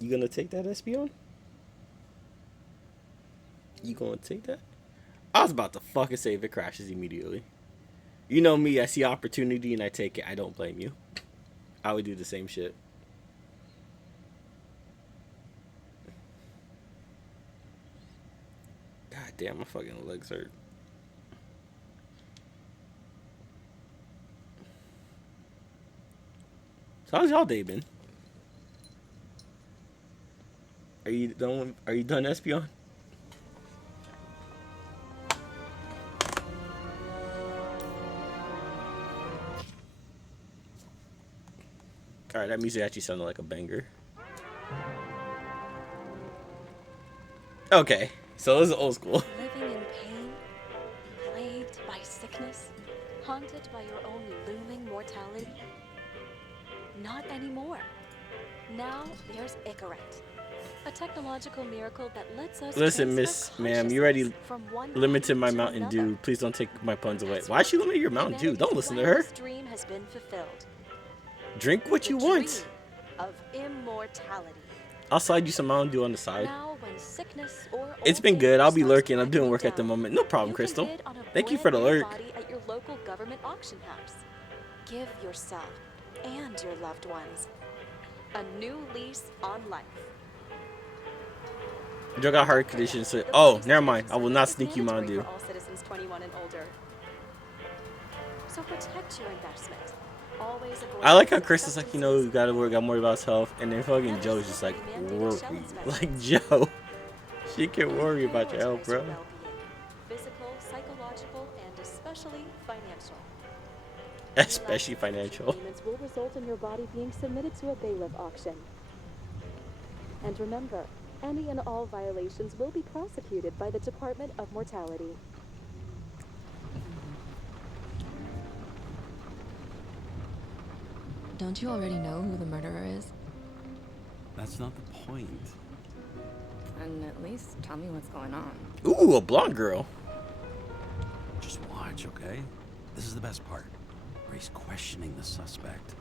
You gonna take that, Espion? You gonna take that? I was about to fucking say if it crashes immediately. You know me, I see opportunity and I take it. I don't blame you. I would do the same shit. God damn, my fucking legs hurt. So how's y'all day been? Are you done? Are you done, Espion? All right, that music actually sounded like a banger. Okay, so this is old school. Living in pain, plagued by sickness, haunted by your own looming mortality? Not anymore. Now there's Icaret, a technological miracle that lets us Listen, Miss Ma'am, you already limited my Mountain another. Dew. Please don't take my puns away. Why is she limiting your Mountain Dew? Don't listen to her. Humanity's dream has been fulfilled. Drink what you want. Dream of immortality. I'll slide you some Mountain Dew on the side. Now, when sickness or It's been old good. age I'll be starts lurking. I'm doing cracking work at the down, moment. No problem, you can Crystal. bid on a Thank you for the brand new lurk. body at your local government auction house. Give yourself and your loved ones a new lease on life. Joe got heart conditions. So, oh, never mind. I will not sneak you Mountain Dew. For all citizens 21 and older. So protect your investment. Always avoid I like how Chris is like, you know, you gotta worry, got more about his health, and then fucking Joe's just like, worry. Like, Joe, she can worry about your health, bro. Physical, psychological, and especially financial. Especially financial. Payments will result in your body being submitted to a bailiff auction. And remember, any and all violations will be prosecuted by the Department of Mortality. Don't you already know who the murderer is? That's not the point. And at least tell me what's going on. Ooh, a blonde girl. Just watch, okay? This is the best part. Where he's questioning the suspect.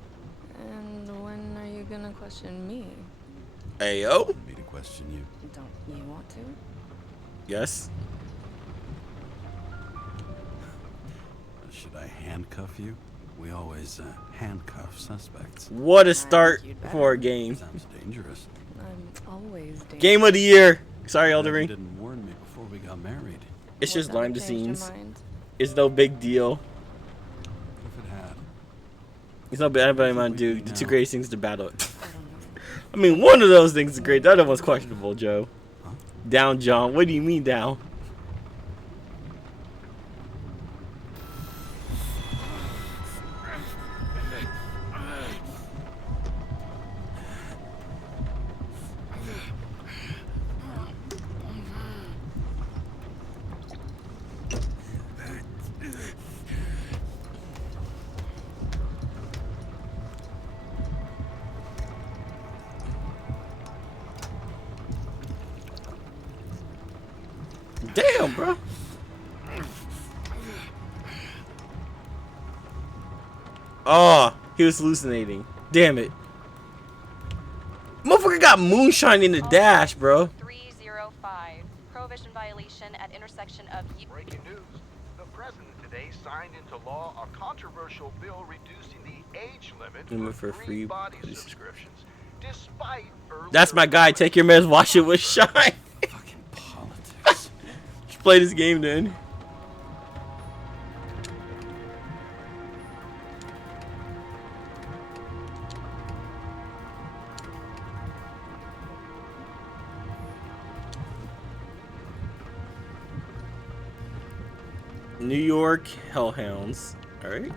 And when are you gonna question me? Ayo. Want me to question you? Don't you want to? Yes. Should I handcuff you? We always handcuff suspects. What a start for a game. Sounds dangerous. I'm always dangerous. Game of the year. Sorry, You Eldering. didn't warn me before we got married. It's just What's behind the ever changed your scenes. mind? It's no big deal. What if it had? It's no bad about Mountain Dew. The two greatest things to battle. I don't know. I mean, one of those things is great. The other one's questionable, Joe. Down, John. What do you mean down? Damn, bro. Oh, he was hallucinating. Damn it. Motherfucker got moonshine in the dash, bro. 305. Prohibition violation at intersection of... Breaking news. The president today signed into law a controversial bill reducing the age limit for free body subscriptions. Despite That's my guy. Take your meds, wash it with shine. Fucking politics. Just play this game then. New York Hellhounds. All right.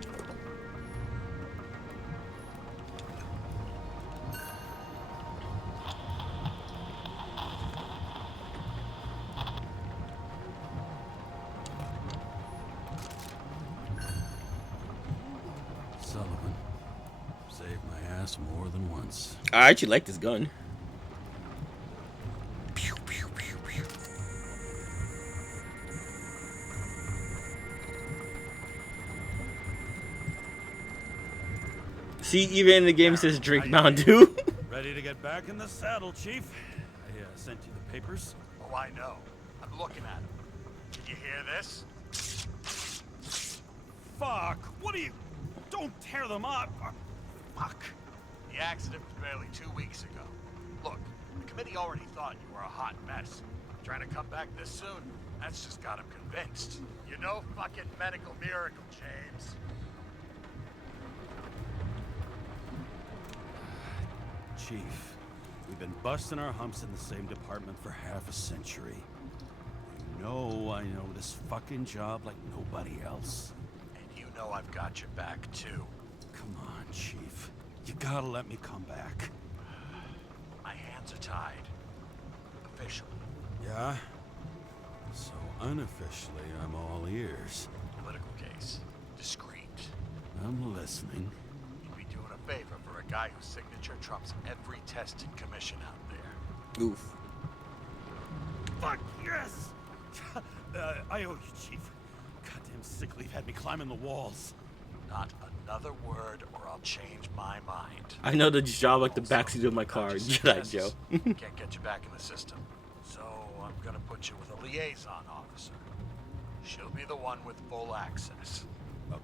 Sullivan. Saved my ass more than once. I actually like this gun. Pew, pew, pew, pew. See, even in the game it says drink Mountain Dew. Ready? Ready to get back in the saddle, Chief. I sent you the papers. Oh, I know. I'm looking at them. Did you hear this? Fuck! What are you... Don't tear them up! Fuck. The accident was barely 2 weeks ago. Look, the committee already thought you were a hot mess. Trying to come back this soon, that's just got them convinced. You're no fucking medical miracle, James. Chief, we've been busting our humps in the same department for half a century. You know I know this fucking job like nobody else. And you know I've got your back, too. Come on, Chief. You gotta let me come back. My hands are tied. Officially. Yeah? So unofficially, I'm all ears. Political case. Discreet. I'm listening. You'd be doing a favor for a guy whose signature trumps every tested commission out there. Oof. Fuck, yes! I owe you, Chief. Goddamn sick leave had me climbing the walls. Not another word or I'll change my mind. I know the job like the Also, backseat of my car. not just Jedi tests. Joe. Can't get you back in the system. So I'm gonna put you with a liaison officer. She'll be the one with full access. A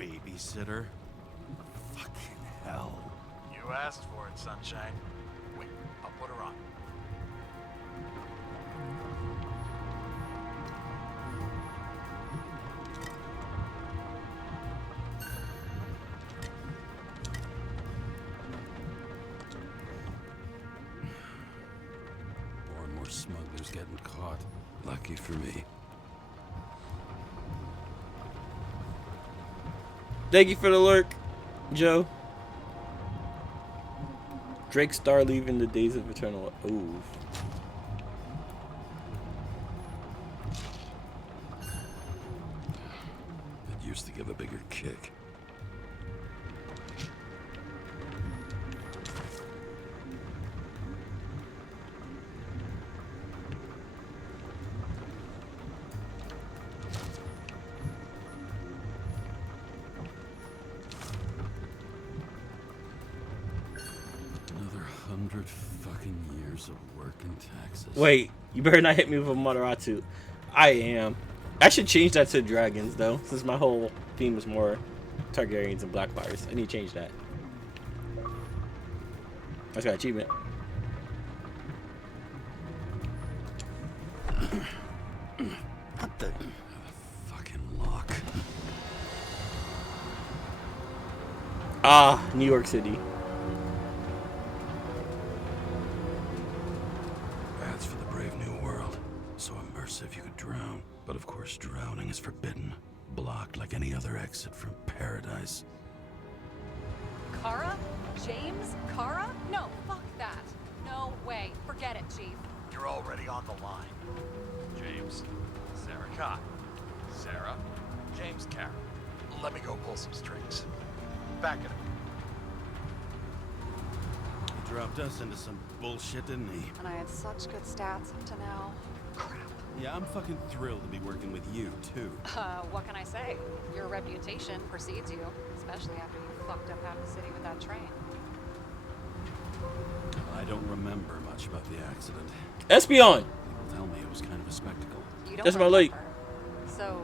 babysitter? Fucking hell. You asked for it, Sunshine. Wait, I'll put her on. More and more smugglers getting caught. Lucky for me. Thank you for the lurk, Joe. Drake Star leaving the Days of Eternal. Ooh. It used to give a bigger kick. Another 100 fucking years of work and taxes. Wait, you better not hit me with a Moderatu. I am. I should change that to dragons though, since my whole theme is more Targaryens and Blackfires. I need to change that. That's got achievement. What the fucking lock? Ah, New York City. Paths for the brave new world. So immersive you could drown. But of course drowning is forbidden. Blocked like any other exit from paradise. Kara? James? Kara? No, fuck that. No way. Forget it, Chief. You're already on the line. James, Sarah Cott. Sarah, James Carroll. Let me go pull some strings. Back at it. He dropped us into some bullshit, didn't he? And I had such good stats up to now. Crap. Yeah, I'm fucking thrilled to be working with you, too. What can I say? Your reputation precedes you, especially after you fucked up half the city with that train. I don't remember much about the accident. Espion! People tell me it was kind of a spectacle. You don't That's my lake. remember. So,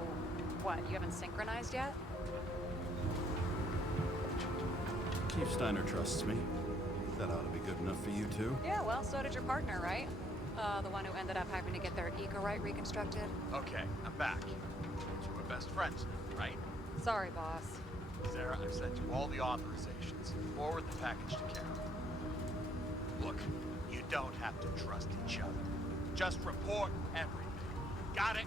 what, you haven't synchronized yet? Chief Steiner trusts me. That ought to be good enough for you, too. Yeah, well, so did your partner, right? The one who ended up having to get their eco-right reconstructed. Okay, I'm back. So we're best friends now, right? Sorry, boss. Sarah, I've sent you all the authorizations. Forward the package to Carol. Look, you don't have to trust each other. Just report everything. Got it?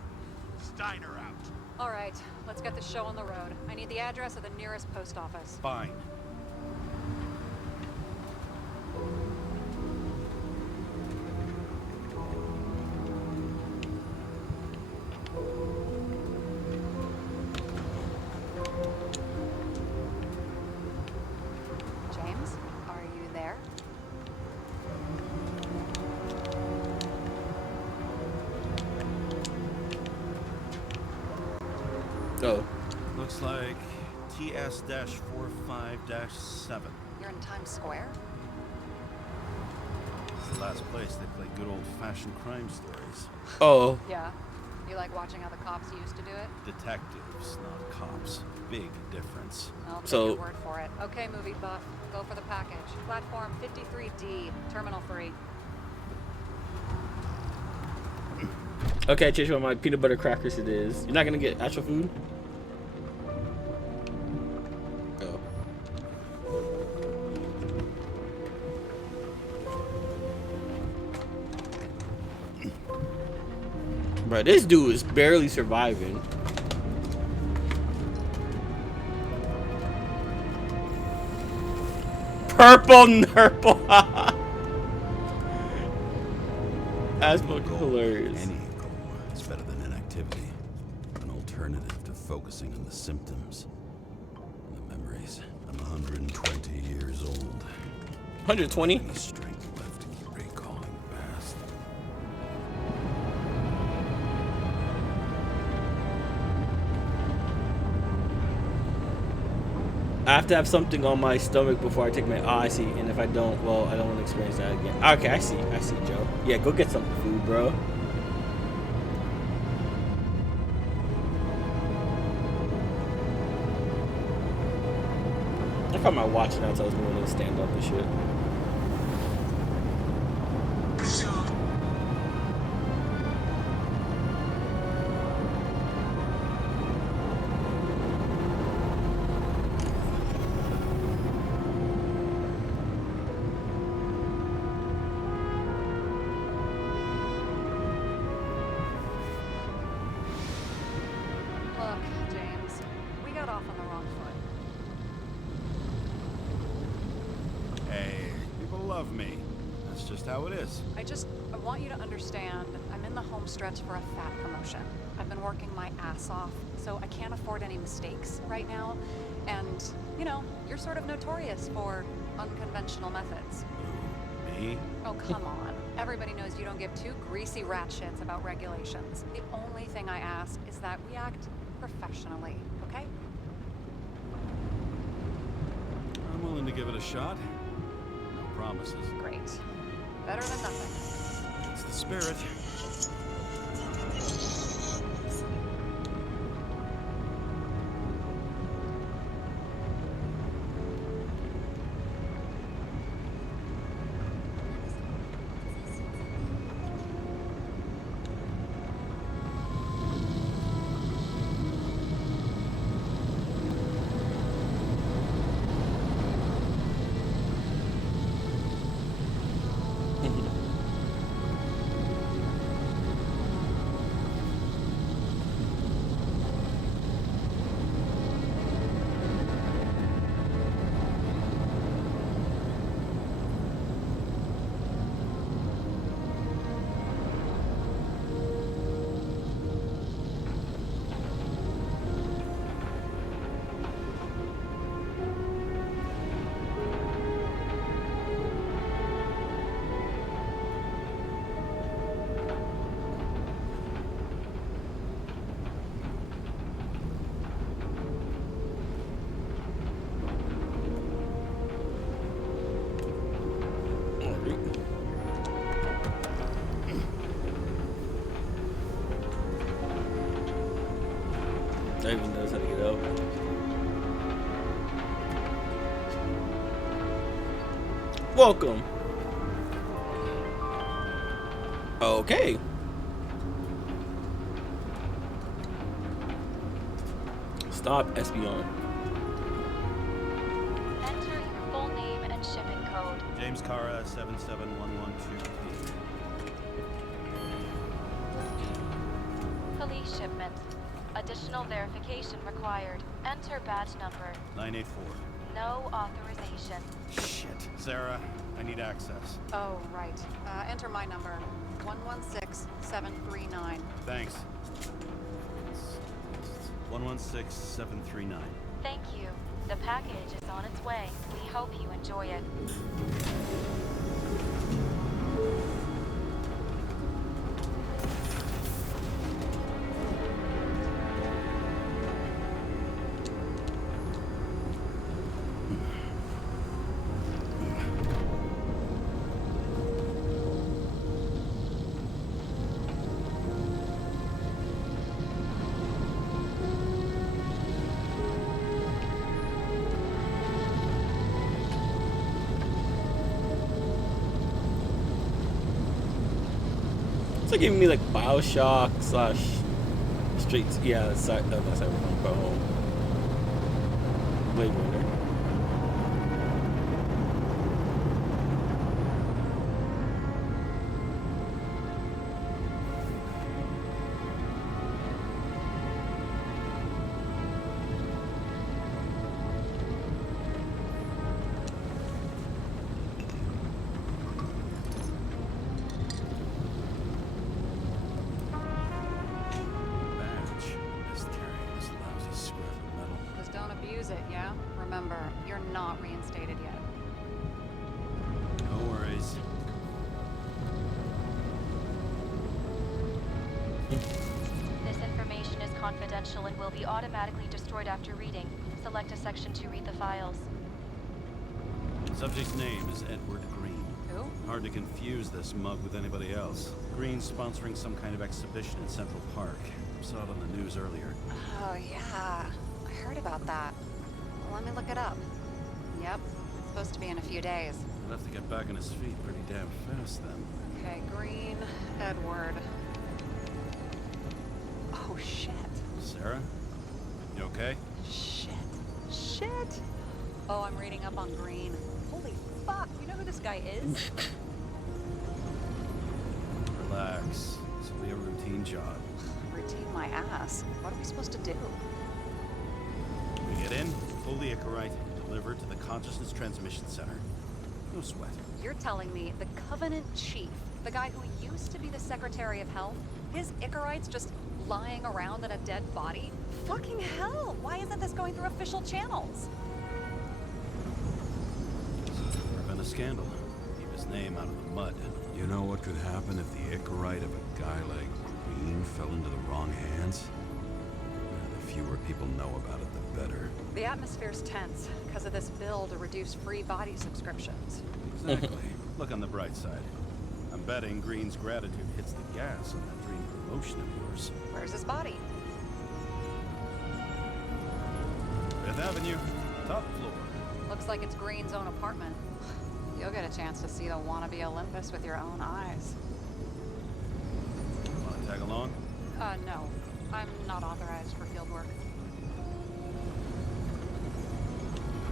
Steiner out. All right, let's get the show on the road. I need the address of the nearest post office. Fine. James, are you there? Oh. Looks like TS-45-7. You're in Times Square? It's the last place they play good old-fashioned crime stories. Oh. Yeah. You like watching how the cops used to do it? Detectives, not cops. Big difference. I'll take So- your word for it. Okay, movie buff. Go for the package. Platform 53D, Terminal 3. Okay, I changed my mind. Peanut butter crackers it is. You're not gonna get actual food? Oh. Bro, this dude is barely surviving. Purple Nurple. That's fucking hilarious. Any goal is better than inactivity. An alternative to focusing on the symptoms. And the memories. I'm 120 years old. 120? Any strength left to keep recalling the past. I have to have something on my stomach before I take my. Oh, I see. And if I don't, well, I don't want to experience that again. Okay, I see, Joe. Yeah, go get some food, bro. I thought my watch now tells me when to stand up and shit. Look, James, we got off on the wrong foot. Hey, people love me. That's just how it is. I want you to understand, I'm in the home stretch for a fat promotion. I've been working my ass off, so I can't afford any mistakes right now. And, you know, you're sort of notorious for unconventional methods. Who, me? Oh, come on. Everybody knows you don't give two greasy rat shits about regulations. The only thing I ask is that we act professionally, okay? I'm willing to give it a shot. No promises. Great. Better than nothing. It's the spirit. I even knows how to get out. Welcome. Okay. Stop Espion. Enter your full name and shipping code. James Cara, 77112P. Police shipment. Additional verification required. Enter badge number. 984. No authorization. Shit. Sarah, I need access. Oh, right. Enter my number. 116739. Thanks. 116739. Thank you. The package is on its way. We hope you enjoy it. It's like giving me like Bioshock slash straight. Yeah, not Cyberpunk, but Blade Runner. It, yeah? Remember, you're not reinstated yet. No worries. This information is confidential and will be automatically destroyed after reading. Select a section to read the files. Subject's name is Edward Green. Who? Hard to confuse this mug with anybody else. Green's sponsoring some kind of exhibition in Central Park. Saw it on the news earlier. Oh, yeah. I heard about that. Let me look it up. Yep, it's supposed to be in a few days. He'll have to get back on his feet pretty damn fast then. Okay, Green, Edward. Oh, shit. Sarah? You okay? Shit. Oh, I'm reading up on Green. Holy fuck, you know who this guy is? Relax. This will be a routine job. Routine my ass. What are we supposed to do? We get in, pull the Icarite, deliver to the Consciousness Transmission Center. No sweat. You're telling me the Covenant Chief, the guy who used to be the Secretary of Health, his Icarite's just lying around in a dead body? Fucking hell! Why isn't this going through official channels? There's been a scandal. Keep his name out of the mud. You know what could happen if the Icarite of a guy like Green fell into the wrong hands? The fewer people know about it, the better. The atmosphere's tense because of this bill to reduce free body subscriptions. Exactly. Look on the bright side. I'm betting Green's gratitude hits the gas on that dream promotion of yours. Where's his body? Fifth Avenue, top floor. Looks like it's Green's own apartment. You'll get a chance to see the wannabe Olympus with your own eyes. Want to tag along? No. I'm not authorized for field work.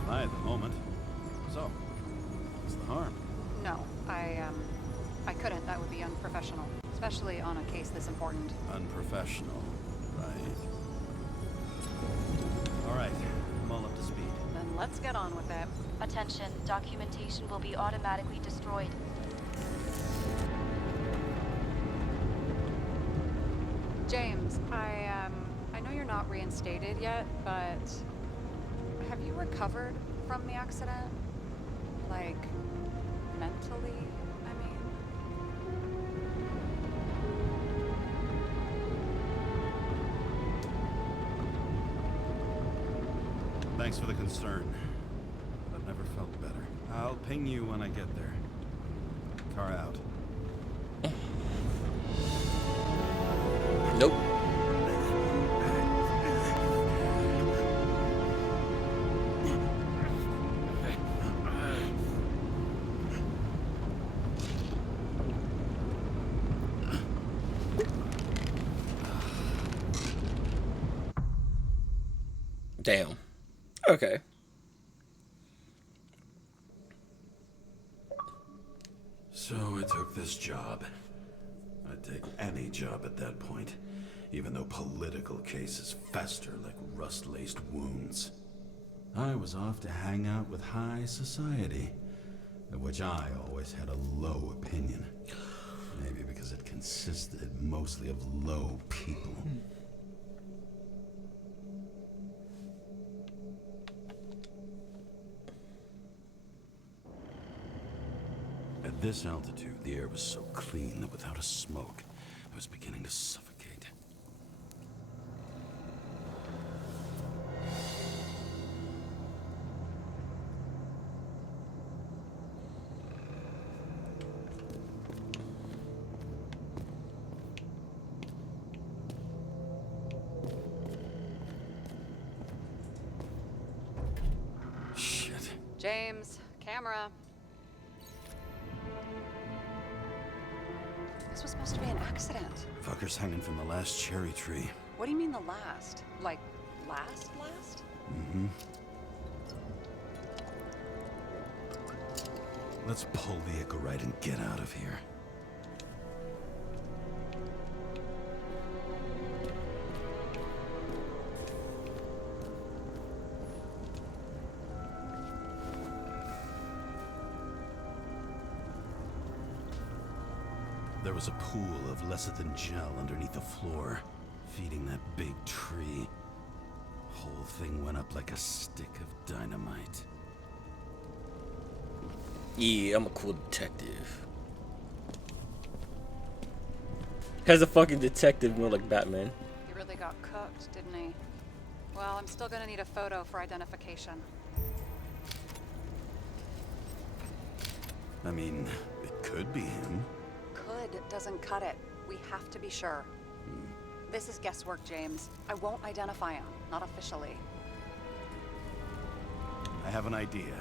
Lie at the moment. So, what's the harm? No, I couldn't. That would be unprofessional. Especially on a case this important. Unprofessional, right? All right, I'm all up to speed. Then let's get on with it. Attention, documentation will be automatically destroyed. James, I know you're not reinstated yet, but have you recovered from the accident? Like, mentally, I mean? Thanks for the concern. But I've never felt better. I'll ping you when I get there. Car out. Nope. Damn. Okay. So I took this job. I'd take any job at that point, even though political cases fester like rust-laced wounds. I was off to hang out with high society, of which I always had a low opinion. Maybe because it consisted mostly of low people. At this altitude, the air was so clean that without a smoke, I was beginning to suffocate. Shit. James, camera. This was supposed to be an accident. Fucker's hanging from the last cherry tree. What do you mean the last? Like, last? Mm-hmm. Let's pull the Icarite and get out of here. There was a pool of lecithin gel underneath the floor, feeding that big tree. Whole thing went up like a stick of dynamite. Yeah, I'm a cool detective. Has a fucking detective more like Batman. He really got cooked, didn't he? Well, I'm still gonna need a photo for identification. I mean, it could be him. Could doesn't cut it. We have to be sure. This is guesswork, James. I won't identify him. Not officially. I have an idea.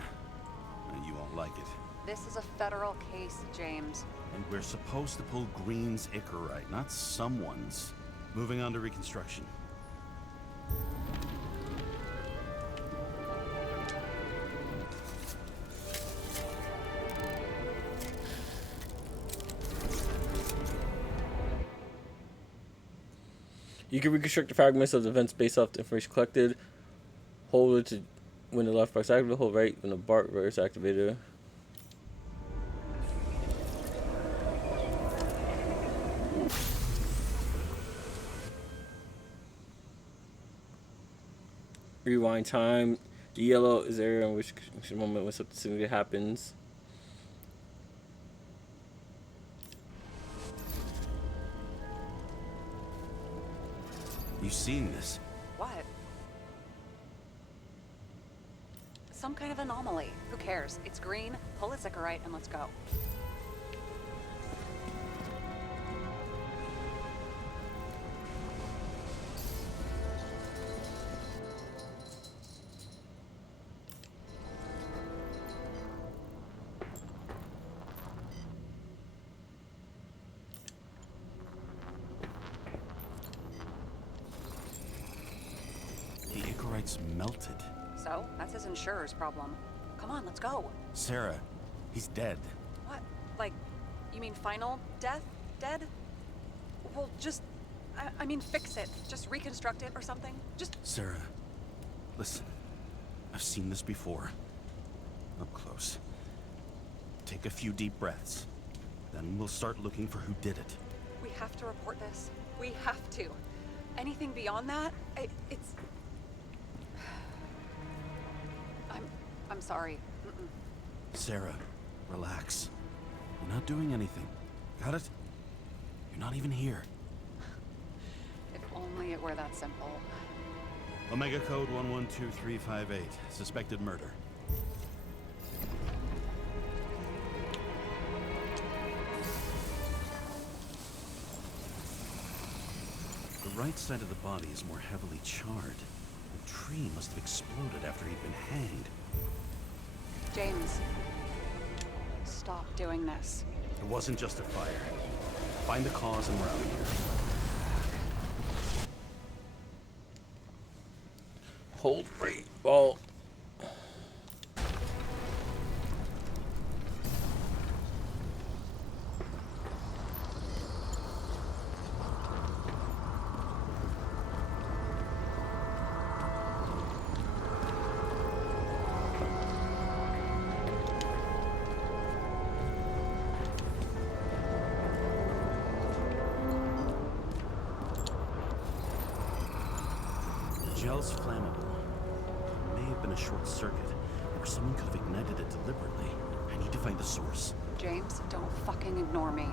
You won't like it. This is a federal case, James. And we're supposed to pull Green's Icarite, not someone's. Moving on to reconstruction. You can reconstruct the fragments of the events based off the information collected. Hold it to when the left bar is activated, hold right when the bar is activated. Rewind time. The yellow is the area in which moment when something significant happens. You've seen this. What? Some kind of anomaly. Who cares? It's green, pull its Icarite, and let's go. The Icarite's melted. So, that's his insurer's problem. Come on, let's go. Sarah, he's dead. What? Like, you mean final death? Dead? Well, just... I mean, fix it. Just reconstruct it or something. Just... Sarah, listen. I've seen this before. Up close. Take a few deep breaths. Then we'll start looking for who did it. We have to report this. We have to. Anything beyond that, it's... I'm sorry. Mm-mm. Sarah, relax. You're not doing anything. Got it? You're not even here. If only it were that simple. Omega code 112358. Suspected murder. The right side of the body is more heavily charred. The tree must have exploded after he'd been hanged. James, stop doing this. It wasn't just a fire. Find the cause and we're out of here. Hold right. Well. Gel's flammable. It may have been a short circuit, or someone could have ignited it deliberately. I need to find the source. James, don't fucking ignore me.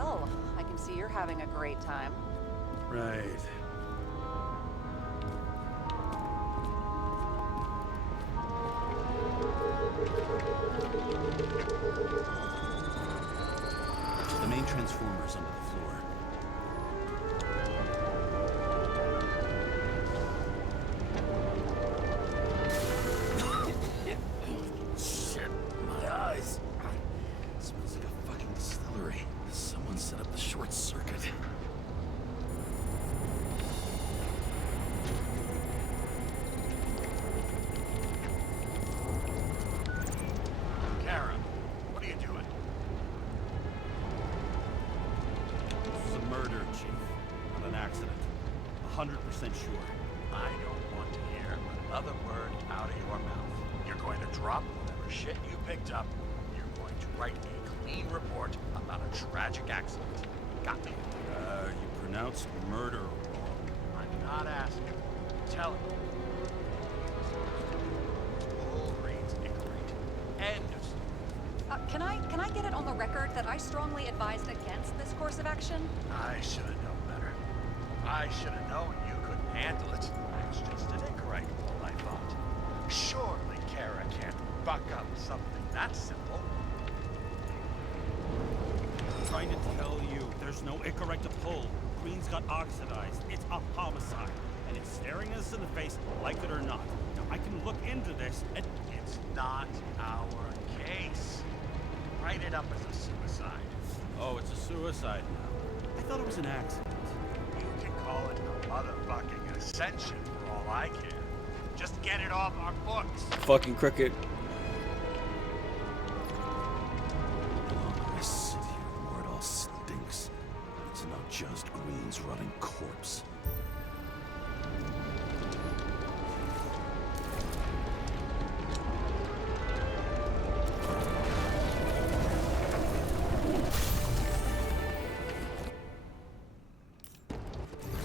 Well, I can see you're having a great time. Right. The main transformer's under the floor. Shit, my eyes. Smells like a fucking distillery. Someone set up the short circuit. Kara, what are you doing? It's a murder, Chief. Not an accident. 100% sure. I don't want to hear another word out of your mouth. You're going to drop whatever shit you picked up. You're going to write a clean report about a tragic accident. Got me? You pronounced murder wrong. I'm not asking. I'm telling you. All Green's Icarate. End of story. Can I get it on the record that I strongly advised against this course of action? I should have known better. I should have known you couldn't handle it. It was just an Icarate, all I thought. Surely Kara can't buck up something that simple. I'm trying to tell you, there's no Icarate to pull. Green's got oxidized. It's a homicide. And it's staring us in the face, like it or not. Now, I can look into this and... It's not our case. Write it up as a suicide. Oh, it's a suicide now. I thought it was an accident. You can call it a motherfucking ascension for all I care. Just get it off our books. Fucking crooked. I sit here where it all stinks. It's not just Green's rotting corpse.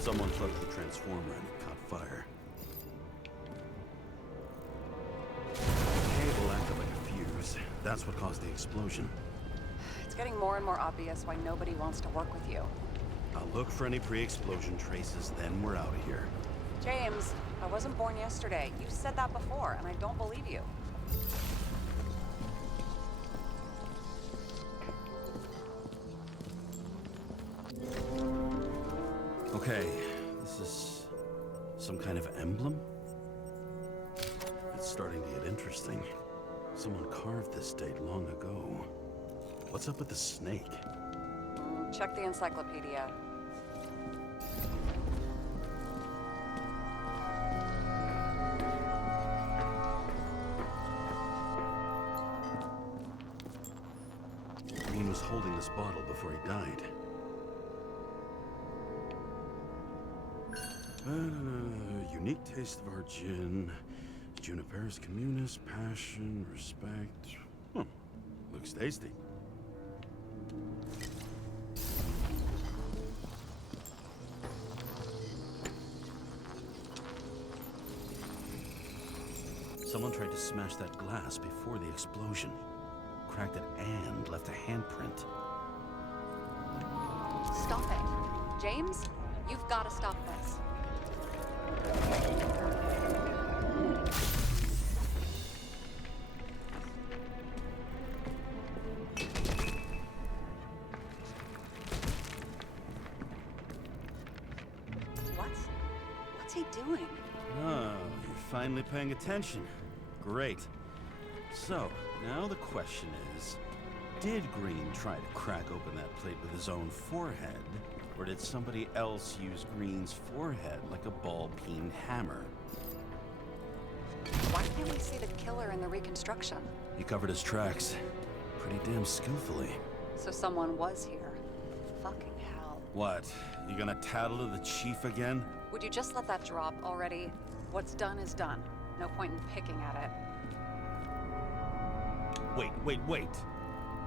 Someone plugged the transformer and it caught fire. The cable acted like a fuse. That's what caused the explosion. It's getting more and more obvious why nobody wants to work with you. I'll look for any pre-explosion traces, then we're out of here. James, I wasn't born yesterday. You said that before, and I don't believe you. Okay, this is some kind of emblem? It's starting to get interesting. Someone carved this date long ago. What's up with the snake? Check the encyclopedia. Green was holding this bottle before he died. Unique taste of our gin. Juniper's communis, passion, respect. Looks tasty. Someone tried to smash that glass before the explosion. Cracked it and left a handprint. Stop it. James, you've got to stop this. What's he doing? Oh, you're finally paying attention. Great. So, now the question is, did Green try to crack open that plate with his own forehead, or did somebody else use Green's forehead like a ball-peen hammer? Why can't we see the killer in the reconstruction? He covered his tracks pretty damn skillfully. So someone was here. Fucking hell. What? You gonna tattle to the chief again? Would you just let that drop already? What's done is done. No point in picking at it. Wait.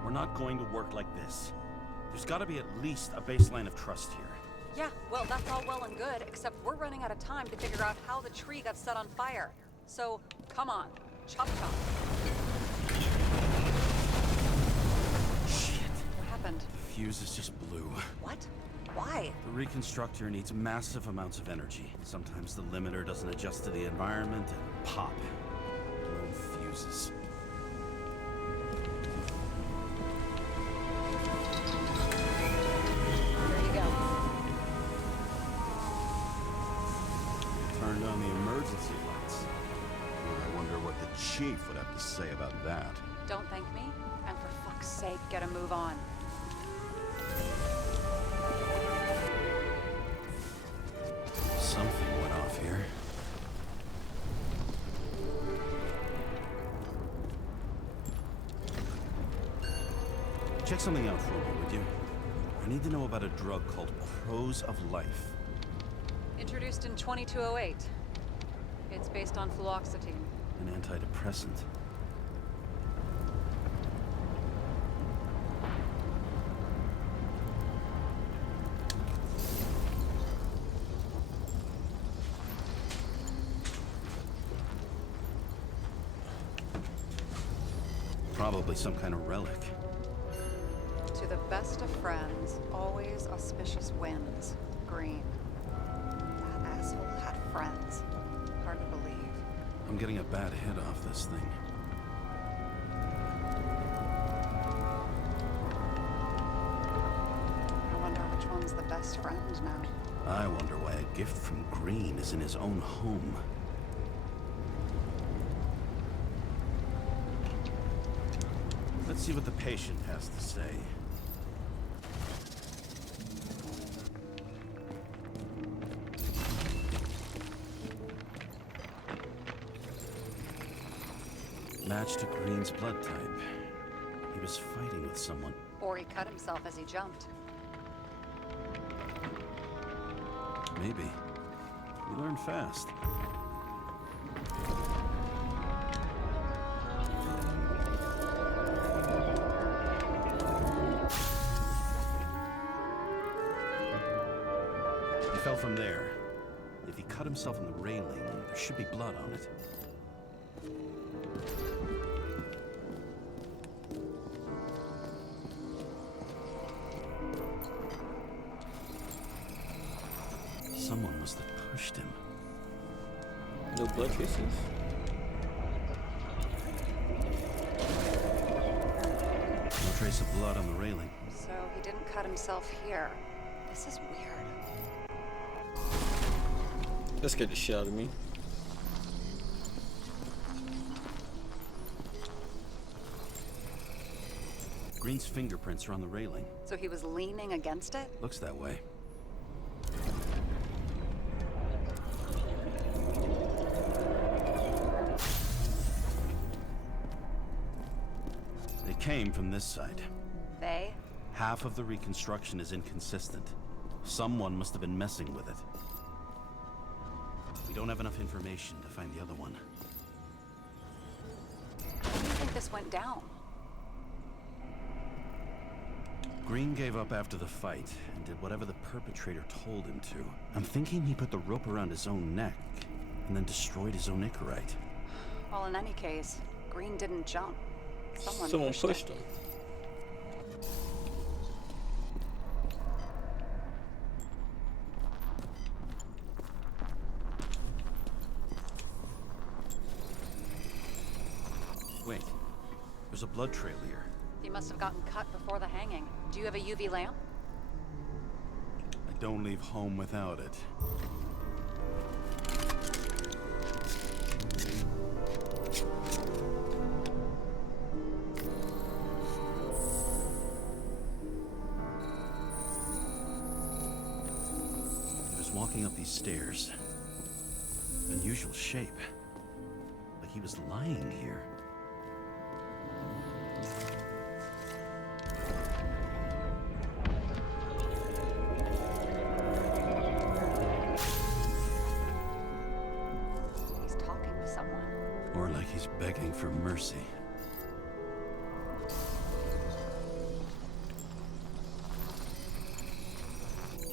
We're not going to work like this. There's gotta be at least a baseline of trust here. Yeah, well, that's all well and good, except we're running out of time to figure out how the tree got set on fire. So, come on. Chop chop. Shit. What happened? The fuse is just blue. What? Why? The reconstructor needs massive amounts of energy. Sometimes the limiter doesn't adjust to the environment and pop. Blown fuses. Here you go. Turned on the emergency lights. I wonder what the chief would have to say about that. Don't thank me, and for fuck's sake, get a move on. Something went off here. Check something out for me, would you? I need to know about a drug called Pros of Life. Introduced in 2208. It's based on fluoxetine. An antidepressant. Probably some kind of relic. To the best of friends, always auspicious winds. Green. That asshole had friends. Hard to believe. I'm getting a bad hit off this thing. I wonder which one's the best friend now. I wonder why a gift from Green is in his own home. Let's see what the patient has to say. Match to Green's blood type. He was fighting with someone. Or he cut himself as he jumped. Maybe. We learn fast. He fell from there. If he cut himself on the railing, there should be blood on it. Someone must have pushed him. No blood traces? No trace of blood on the railing. So he didn't cut himself here. This is weird. That scared the shit out of me. Green's fingerprints are on the railing. So he was leaning against it? Looks that way. They came from this side. They? Half of the reconstruction is inconsistent. Someone must have been messing with it. We don't have enough information to find the other one. How do you think this went down? Green gave up after the fight and did whatever the perpetrator told him to. I'm thinking he put the rope around his own neck and then destroyed his own Icarite. Well, in any case, Green didn't jump. Someone pushed him. Wait, there's a blood trail here. He must have gotten cut before the hanging. Do you have a UV lamp? I don't leave home without it. He was walking up these stairs. Unusual shape. Like he was lying here. He's talking to someone. Or like he's begging for mercy.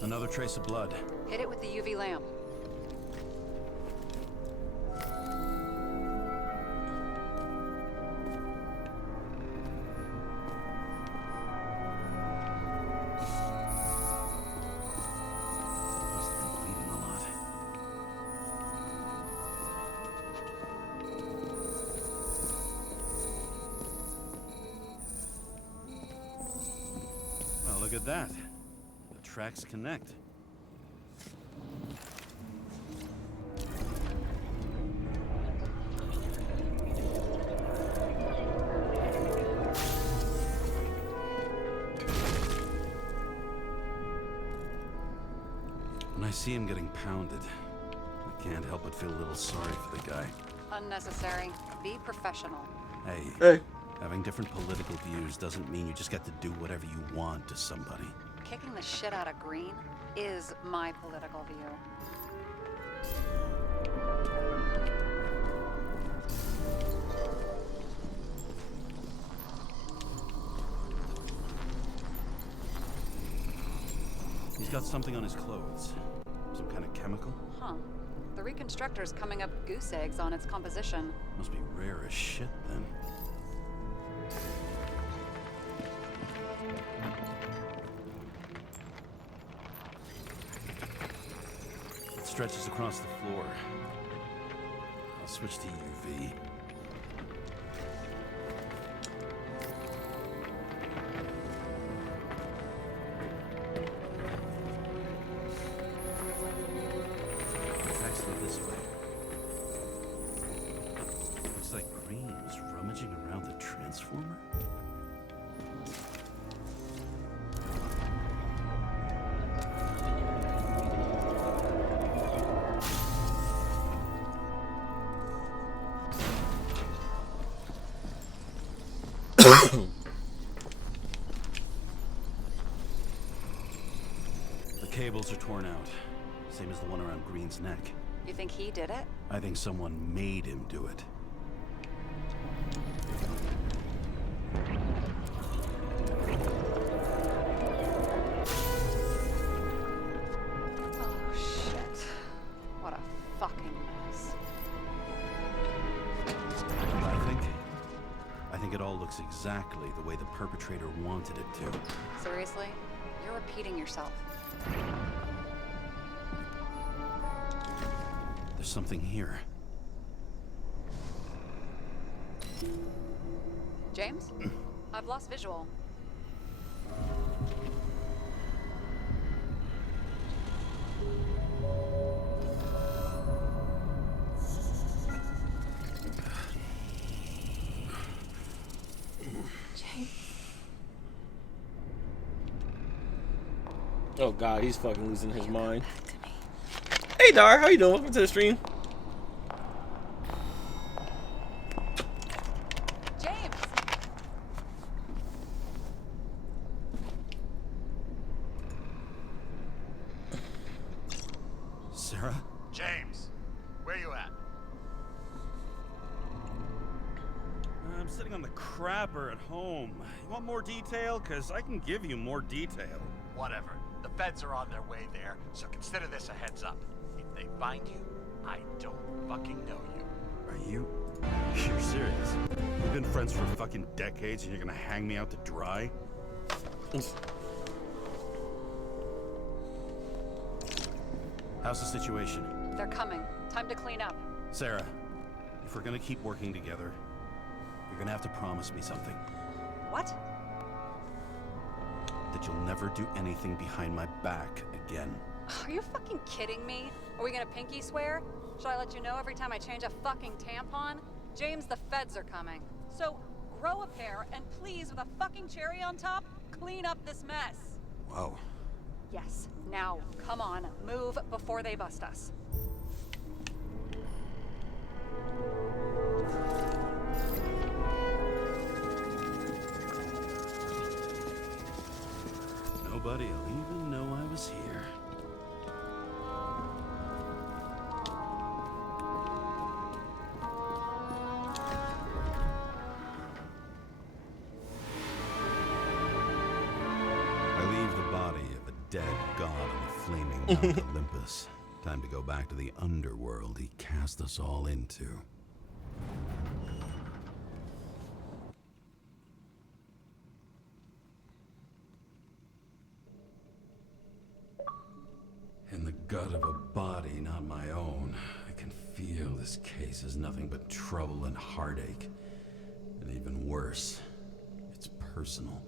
Another trace of blood. Hit it with the UV lamp. at that. The tracks connect. When I see him getting pounded, I can't help but feel a little sorry for the guy. Unnecessary. Be professional. Hey. Having different political views doesn't mean you just get to do whatever you want to somebody. Kicking the shit out of Green is my political view. He's got something on his clothes. Some kind of chemical? Huh. The reconstructor's coming up goose eggs on its composition. Must be rare as shit, then. It stretches across the floor. I'll switch to UV. It's actually this way. Looks like Green was rummaging around the transformer. The cables are torn out, same as the one around Green's neck. You think he did it? I think someone made him do it. Oh, shit. What a fucking mess. I think it all looks exactly the way the perpetrator wanted it to. Seriously? You're repeating yourself. There's something here. James? I've lost visual. James. Oh god, he's fucking losing his mind. Hey Dar, how you doing? Welcome to the stream. James! Sarah? James, where you at? I'm sitting on the crapper at home. You want more detail? Because I can give you more detail. Whatever. The feds are on their way there, so consider this a heads up. If they find you, I don't fucking know you. Are you? You're serious? We've been friends for fucking decades and you're gonna hang me out to dry? How's the situation? They're coming. Time to clean up. Sarah, if we're gonna keep working together, you're gonna have to promise me something. What? That you'll never do anything behind my back again. Are you fucking kidding me? Are we gonna pinky swear? Should I let you know every time I change a fucking tampon? James, the feds are coming. So, grow a pair, and please, with a fucking cherry on top, clean up this mess. Wow. Yes. Now, come on. Move before they bust us. Nobody'll even know I was here. I leave the body of a dead god on the flaming Mount Olympus. Time to go back to the underworld he cast us all into. In the gut of a body not my own, I can feel this case is nothing but trouble and heartache. And even worse, it's personal.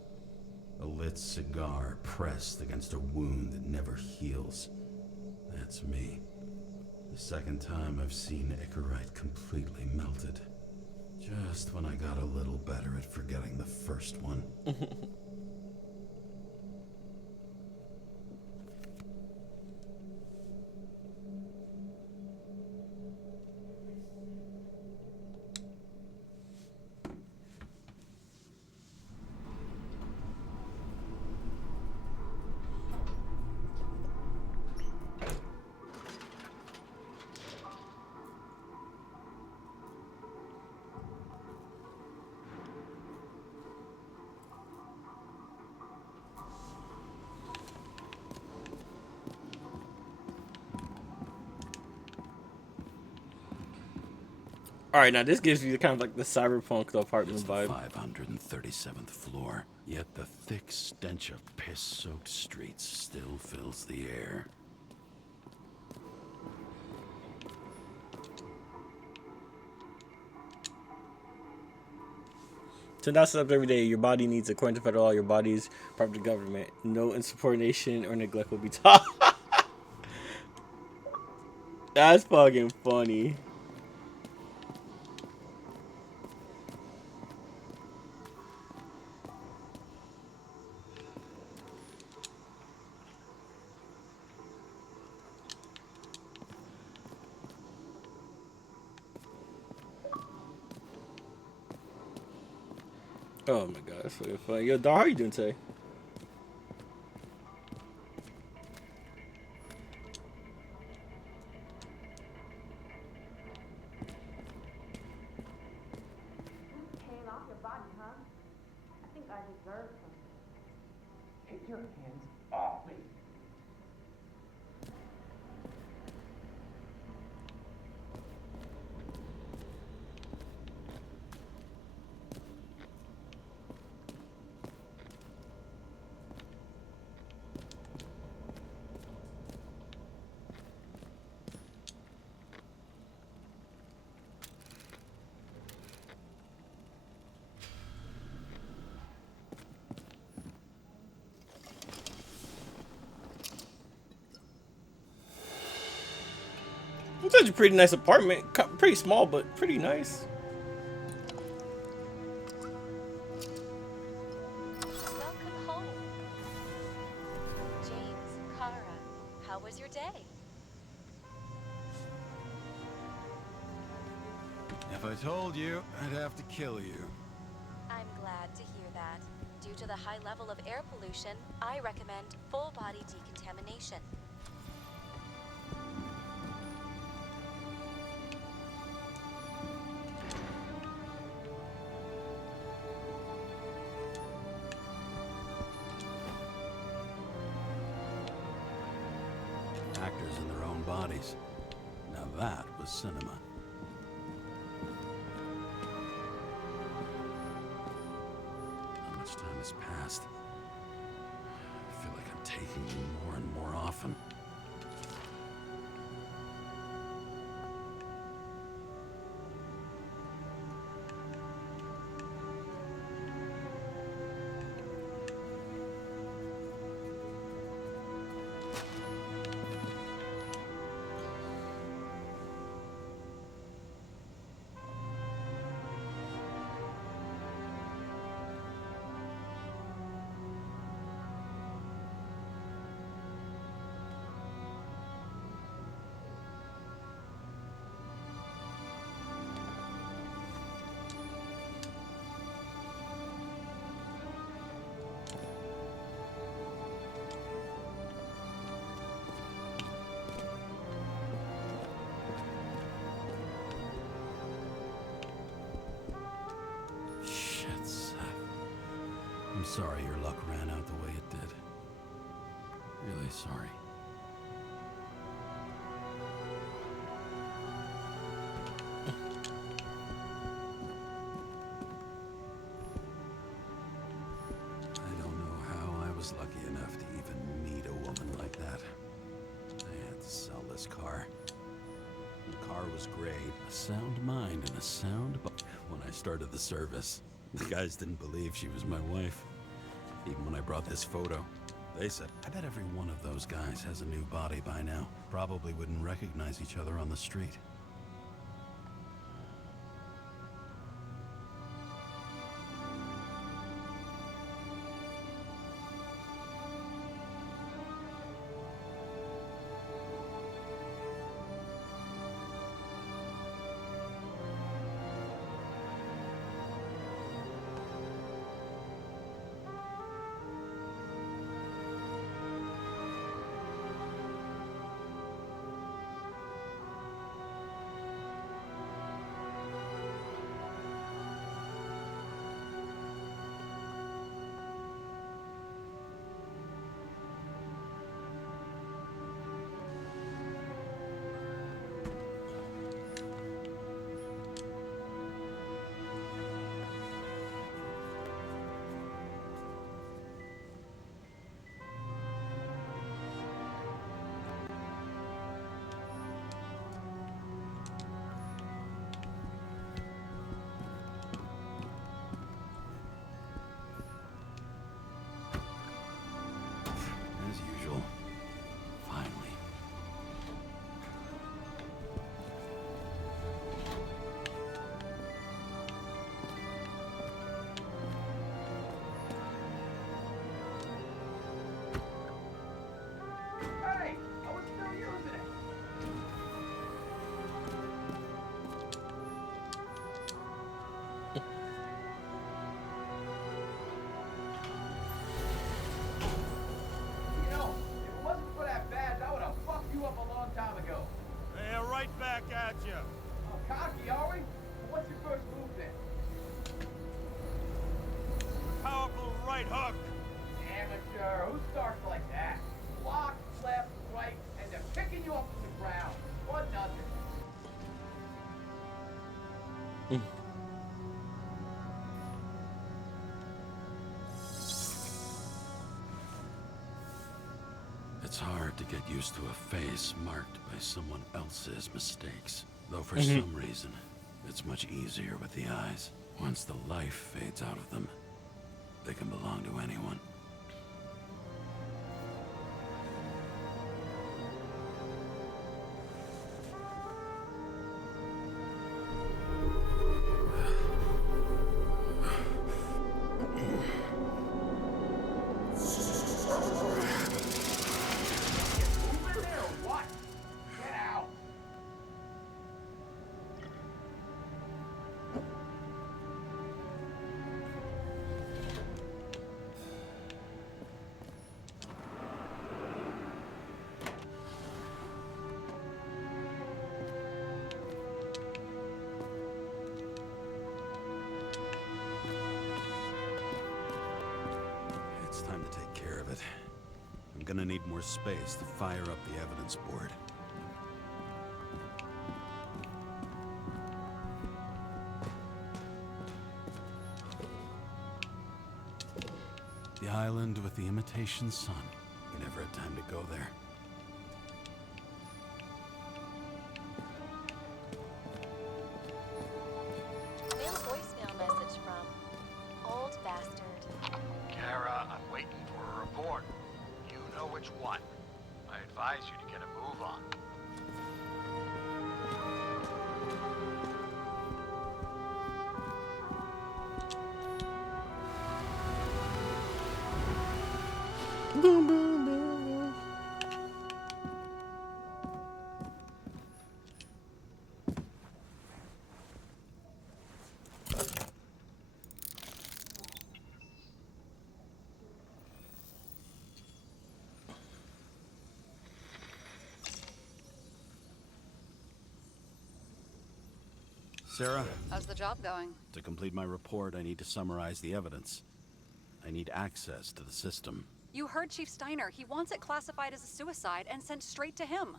A lit cigar pressed against a wound that never heals. That's me. The second time I've seen Icarite completely melted. Just when I got a little better at forgetting the first one. All right, now this gives you kind of like the cyberpunk apartment vibe. 537th floor, yet the thick stench of piss-soaked streets still fills the air. So that's up every day. Your body needs, according to federal law, your body's part of the government. No insubordination or neglect will be taught. That's fucking funny. Oh my god, that's fucking funny. Yo, dog, how you doing today? Paying off your body, huh? I think I deserve something. Take your hands off me. It's such a pretty nice apartment. Pretty small, but pretty nice. Welcome home. James, Kara, how was your day? If I told you, I'd have to kill you. I'm glad to hear that. Due to the high level of air pollution, I recommend full body decontamination. Actors in their own bodies. Now that was cinema. How much time has passed? I feel like I'm taking you more and more often. I'm sorry your luck ran out the way it did. Really sorry. I don't know how I was lucky enough to even meet a woman like that. I had to sell this car. The car was great, a sound mind and a sound body. When I started the service, the guys didn't believe she was my wife. Even when I brought this photo, they said, I bet every one of those guys has a new body by now. Probably wouldn't recognize each other on the street. As usual. Finally. Hey, I was still using it. You know, if it wasn't for that badge, I would have fucked you up a long time ago. They're right back at you. Oh, cocky, are we? What's your first move then? Powerful right hook. Amateur. Who starts like that? Block, left, right, and they're picking you up from the ground. 1-0. It's hard to get used to a face marked by someone else's mistakes. Though for some reason, it's much easier with the eyes. Once the life fades out of them, they can belong to anyone. Moving there or what? Get out. It's time to take care of it. I'm gonna need more space to fire up the evidence board. The island with the imitation sun. We never had time to go there. Mail a voicemail message from old bastard. Kara, I'm waiting for a report. You know which one. I advise you to get a move on. Boom, boom, boom, boom. Sarah, How's the job going? to complete my report, I need to summarize the evidence. I need access to the system. You heard Chief Steiner. He wants it classified as a suicide and sent straight to him.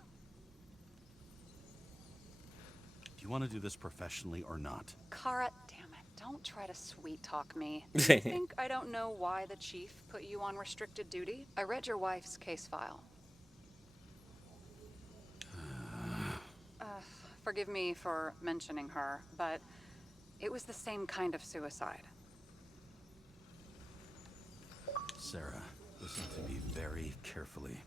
Do you want to do this professionally or not? Kara, damn it. Don't try to sweet talk me. You think I don't know why the chief put you on restricted duty? I read your wife's case file. Forgive me for mentioning her, but it was the same kind of suicide. Sarah, listen to me very carefully.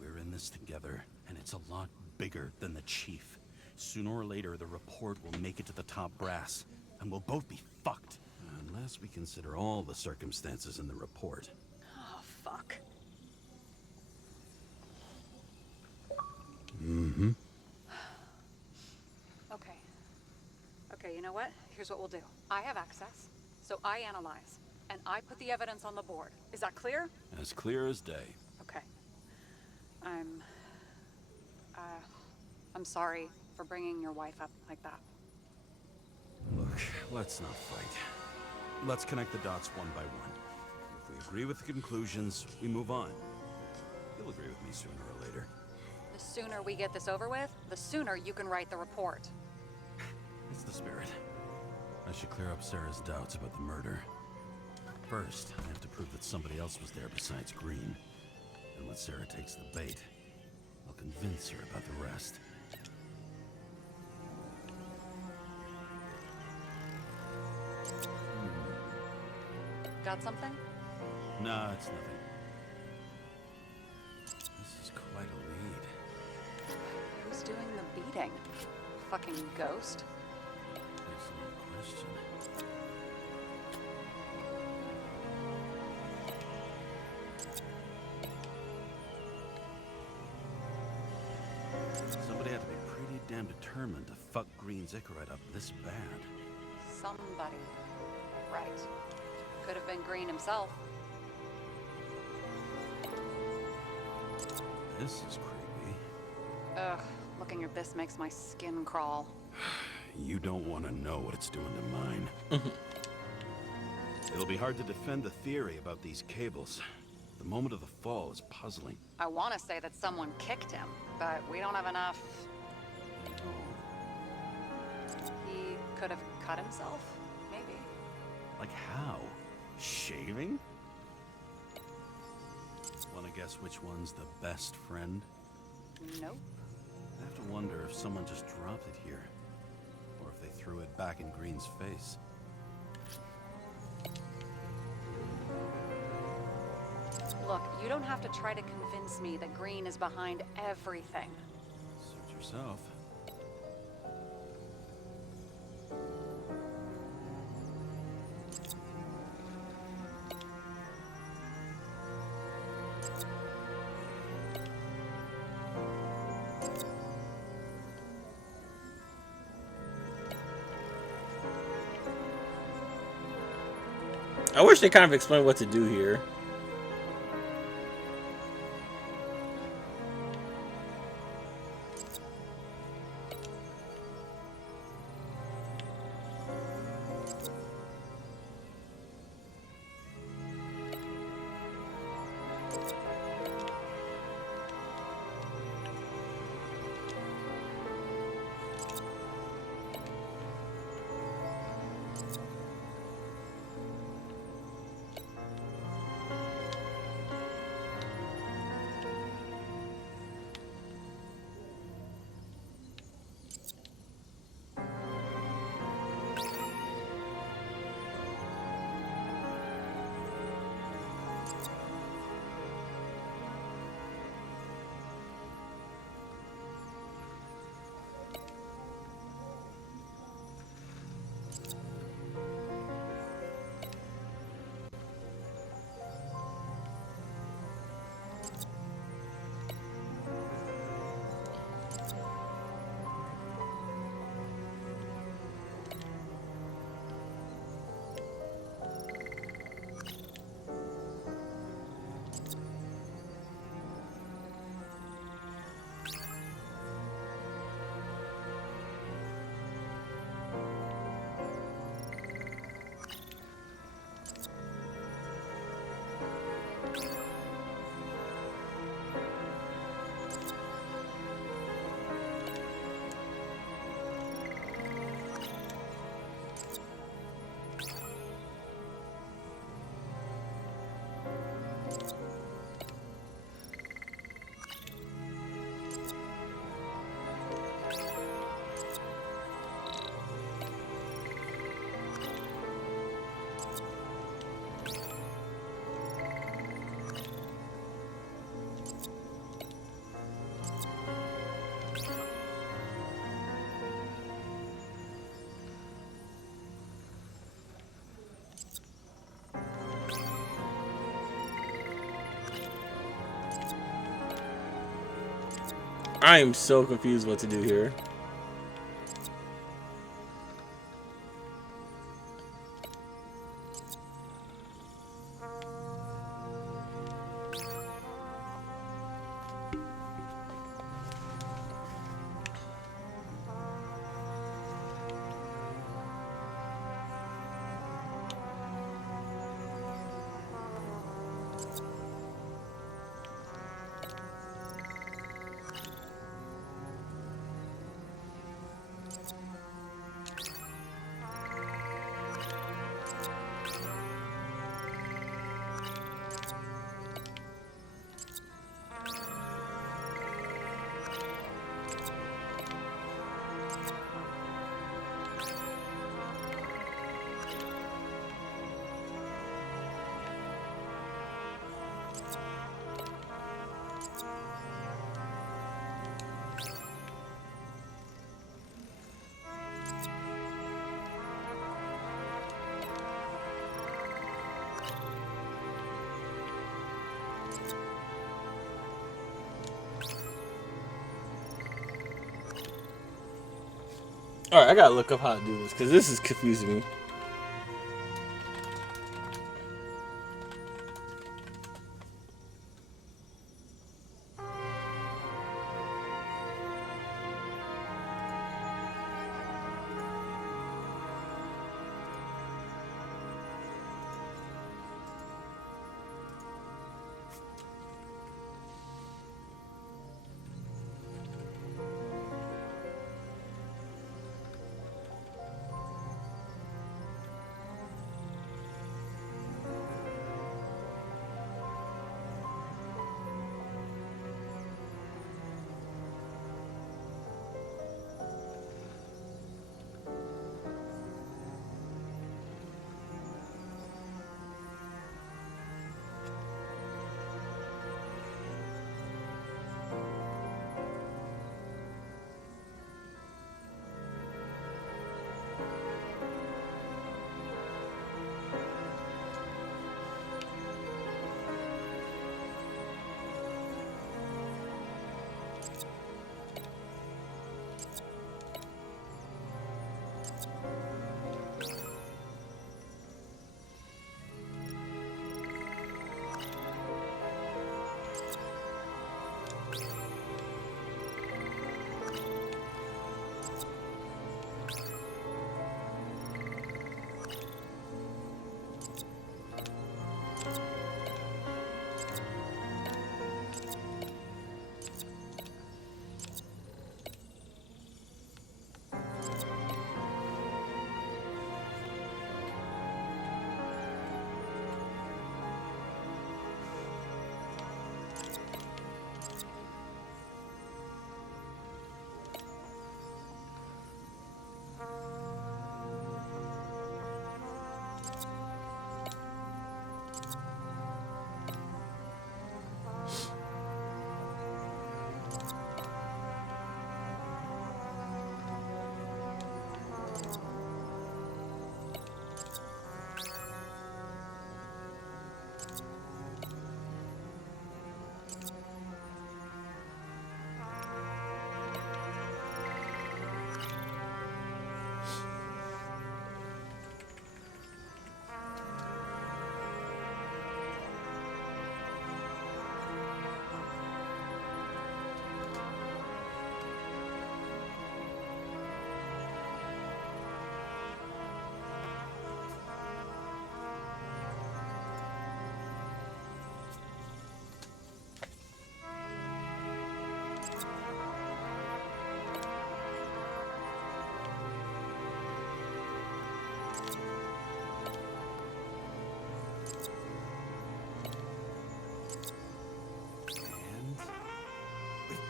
We're in this together, and it's a lot bigger than the chief. Sooner or later, the report will make it to the top brass, and we'll both be fucked. Unless we consider all the circumstances in the report. Oh, fuck. Mm-hmm. Okay, you know what? Here's what we'll do. I have access, so I analyze, and I put the evidence on the board. Is that clear? As clear as day. Okay. I'm sorry for bringing your wife up like that. Look, let's not fight. Let's connect the dots one by one. If we agree with the conclusions, we move on. You'll agree with me sooner or later. The sooner we get this over with, the sooner you can write the report. It's the spirit. I should clear up Sarah's doubts about the murder. First, I have to prove that somebody else was there besides Green. And when Sarah takes the bait, I'll convince her about the rest. Got something? Nah, it's nothing. This is quite a lead. Who's doing the beating? Fucking ghost? Excellent question. Somebody had to be pretty damn determined to fuck Green's Icarite up this bad. Somebody. Right. Could have been Green himself. This is creepy. Ugh, looking at this makes my skin crawl. You don't want to know what it's doing to mine. It'll be hard to defend the theory about these cables. The moment of the fall is puzzling. I want to say that someone kicked him, but we don't have enough. He could have cut himself, maybe. Like how? Shaving? Wanna guess which one's the best friend? Nope. I have to wonder if someone just dropped it here. Or if they threw it back in Green's face. Look, you don't have to try to convince me that Green is behind everything. Suit yourself. I wish they kind of explained what to do here. I am so confused what to do here. Alright, I gotta look up how to do this because this is confusing me.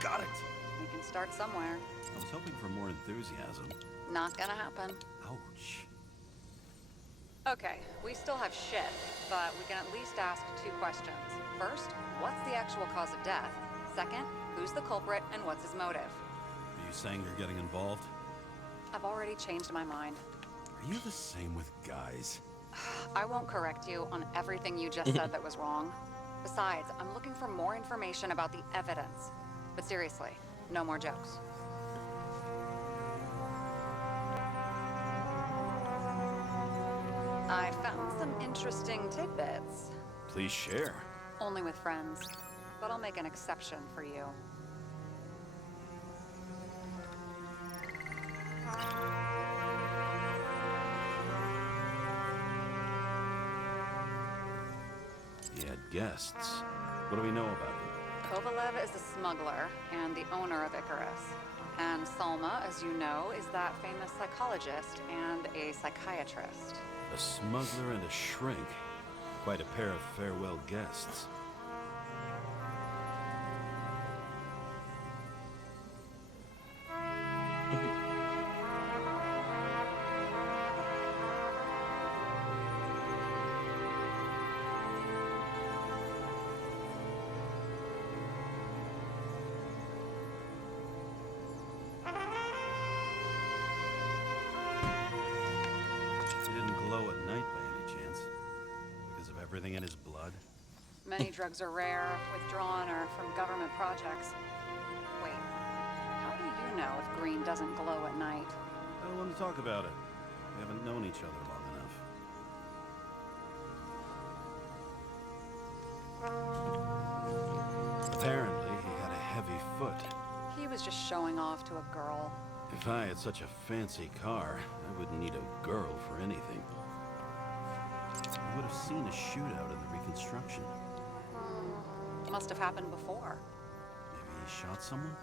Got it. We can start somewhere. I was hoping for more enthusiasm. Not gonna happen. Ouch. Okay, we still have shit, but we can at least ask 2 questions. First, what's the actual cause of death? Second, who's the culprit and what's his motive? Are you saying you're getting involved? I've already changed my mind. Are you the same with guys? I won't correct you on everything you just said that was wrong. Besides, I'm looking for more information about the evidence. But seriously, No more jokes. I found some interesting tidbits. Please share. Only with friends. But I'll make an exception for you. He had guests. What do we know about him? Kovalev is a smuggler and the owner of Icarus. And Salma, as you know, is that famous psychologist and a psychiatrist. A smuggler and a shrink. Quite a pair of farewell guests. Everything in his blood? Many drugs are rare, withdrawn, or from government projects. Wait, how do you know if green doesn't glow at night? I don't want to talk about it. We haven't known each other long enough. Apparently, he had a heavy foot. He was just showing off to a girl. If I had such a fancy car, I wouldn't need a girl for anything. I would have seen a shootout in the reconstruction. Must have happened before. Maybe he shot someone?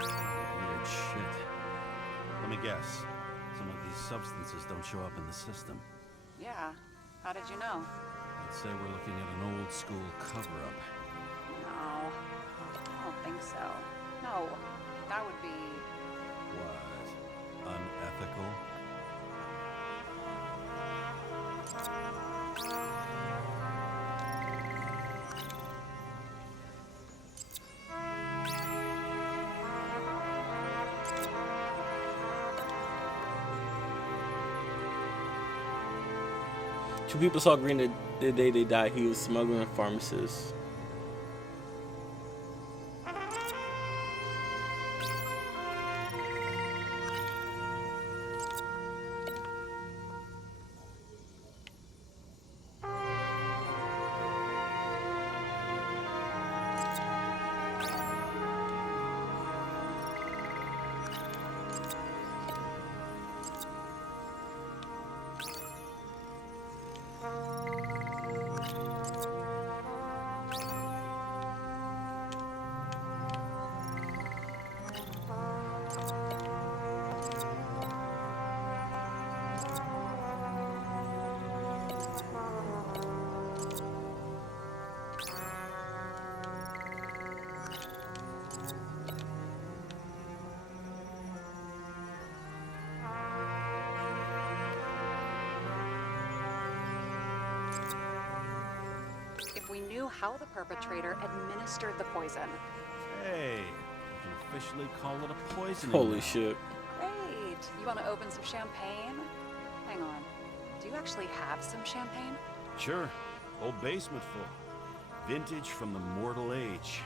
Weird shit. Let me guess. Some of these substances don't show up in the system. Yeah. How did you know? I'd say we're looking at an old school cover-up. No. I don't think so. No. That would be... What? Unethical? Two people saw Green the day they died. He was smuggling a pharmacist. If we knew how the perpetrator administered the poison. Hey, we can officially call it a poisoning. Holy now. shit. Great. You want to open some champagne? Hang on. Do you actually have some champagne? Sure. Whole basement full. Vintage from the mortal age.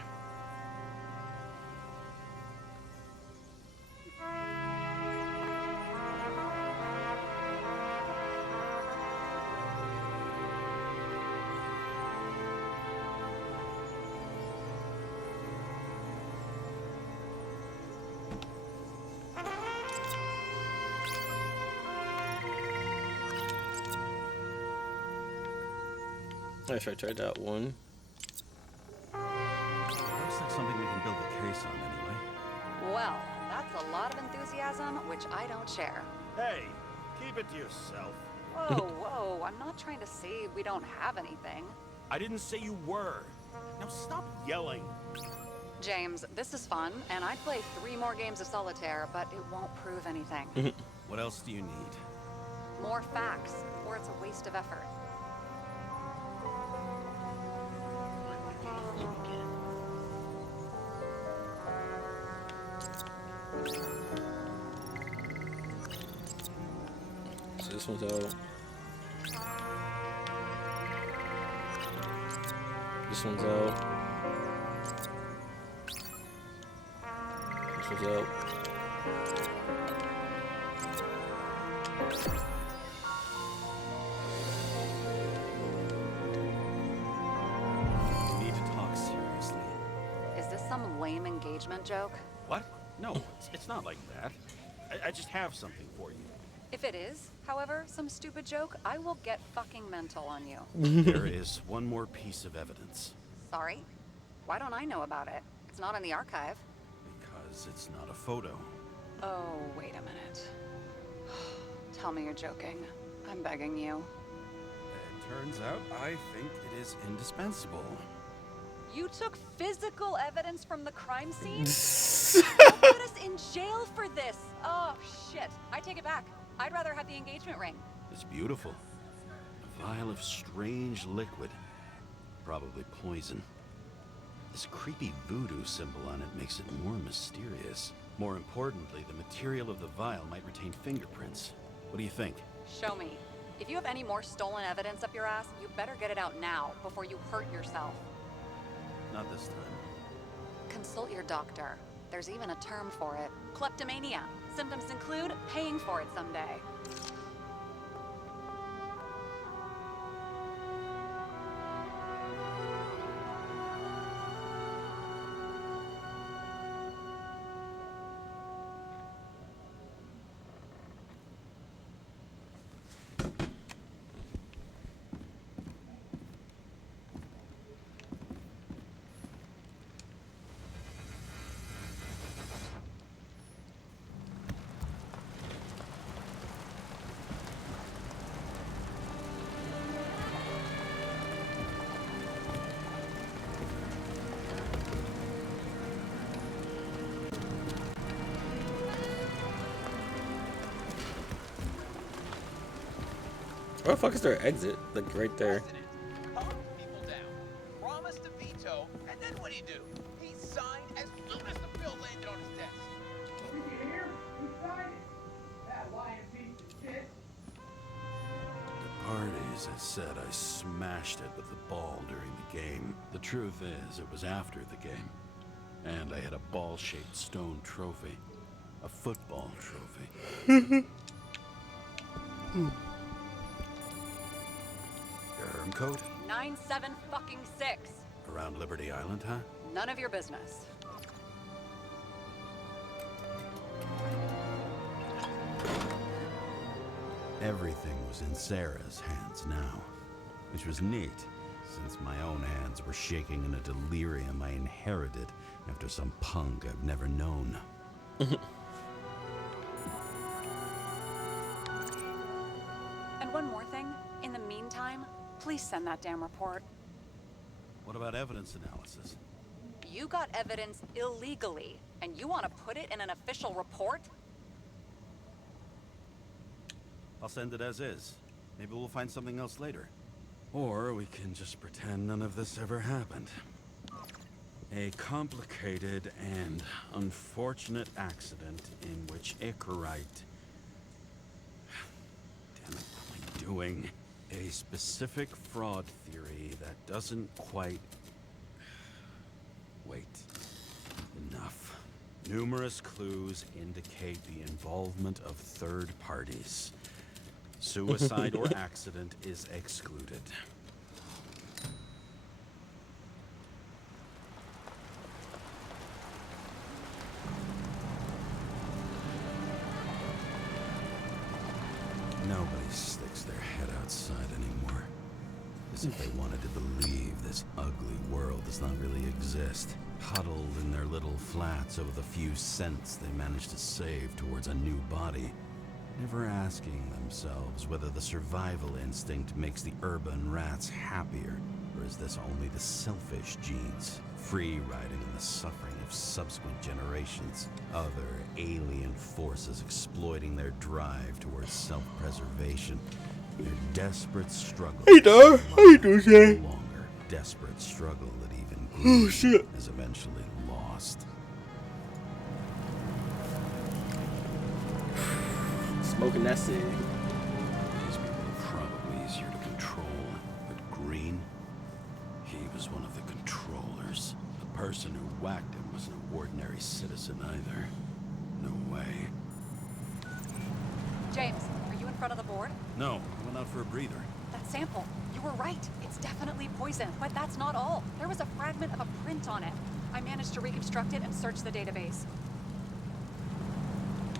I should try that one. Looks like something we can build a case on anyway. Well, that's a lot of enthusiasm, which I don't share. Hey, keep it to yourself. Whoa, whoa, I'm not trying to say we don't have anything. I didn't say you were. Now stop yelling. James, this is fun, and I'd play 3 more games of solitaire, but it won't prove anything. What else do you need? More facts, or it's a waste of effort. So this one's out. This one's out. This one's out. We need to talk seriously. Is this some lame engagement joke? What? No, it's not like that. I just have something for you. If it is, however, some stupid joke, I will get fucking mental on you. There is one more piece of evidence. Sorry? Why don't I know about it? It's not in the archive. Because it's not a photo. Oh, wait a minute. Tell me you're joking. I'm begging you. It turns out I think it is indispensable. You took physical evidence from the crime scene? Don't put us in jail for this! Oh, shit. I take it back. I'd rather have the engagement ring. It's beautiful. A vial of strange liquid. Probably poison. This creepy voodoo symbol on it makes it more mysterious. More importantly, the material of the vial might retain fingerprints. What do you think? Show me. If you have any more stolen evidence up your ass, you better get it out now before you hurt yourself. Not this time. Consult your doctor. There's even a term for it. Kleptomania. Symptoms include paying for it someday. Where the fuck is their exit? Like right there. President, calm people down. Promise to veto, and then what do you do? He signed as soon as the bill landed on his desk. Did you hear? He signed it. That lying piece of shit. The parties, I said I smashed it with the ball during the game. The truth is, it was after the game. And I had a ball-shaped stone trophy. A football trophy. Your herm coat? 9756. Around Liberty Island, huh? None of your business. Everything was in Sarah's hands now, which was neat, since my own hands were shaking in a delirium I inherited after some punk I've never known. And one more thing. In the meantime, please send that damn report. What about evidence analysis? You got evidence illegally, and you want to put it in an official report? I'll send it as is. Maybe we'll find something else later. Or we can just pretend none of this ever happened. A complicated and unfortunate accident in which Icarite... Damn it, what am I doing? A specific fraud theory that doesn't quite... Wait. Enough. Numerous clues indicate the involvement of third parties. Suicide or accident is excluded. Nobody sticks their head outside anymore. As if they wanted to believe this ugly world does not really exist. Huddled in their little flats over the few cents they managed to save towards a new body. Never asking themselves whether the survival instinct makes the urban rats happier, or is this only the selfish genes, free riding in the suffering of subsequent generations, other alien forces exploiting their drive towards self-preservation, their desperate struggle. Hey there, how you doing today? No longer desperate struggle that even Oh shit. is eventually lost. Smoking that cig. These people are probably easier to control, but Green, he was one of the person who whacked him was no ordinary citizen either. No way. James, are you in front of the board? No, I went out for a breather. That sample. You were right. It's definitely poison. But that's not all. There was a fragment of a print on it. I managed to reconstruct it and search the database.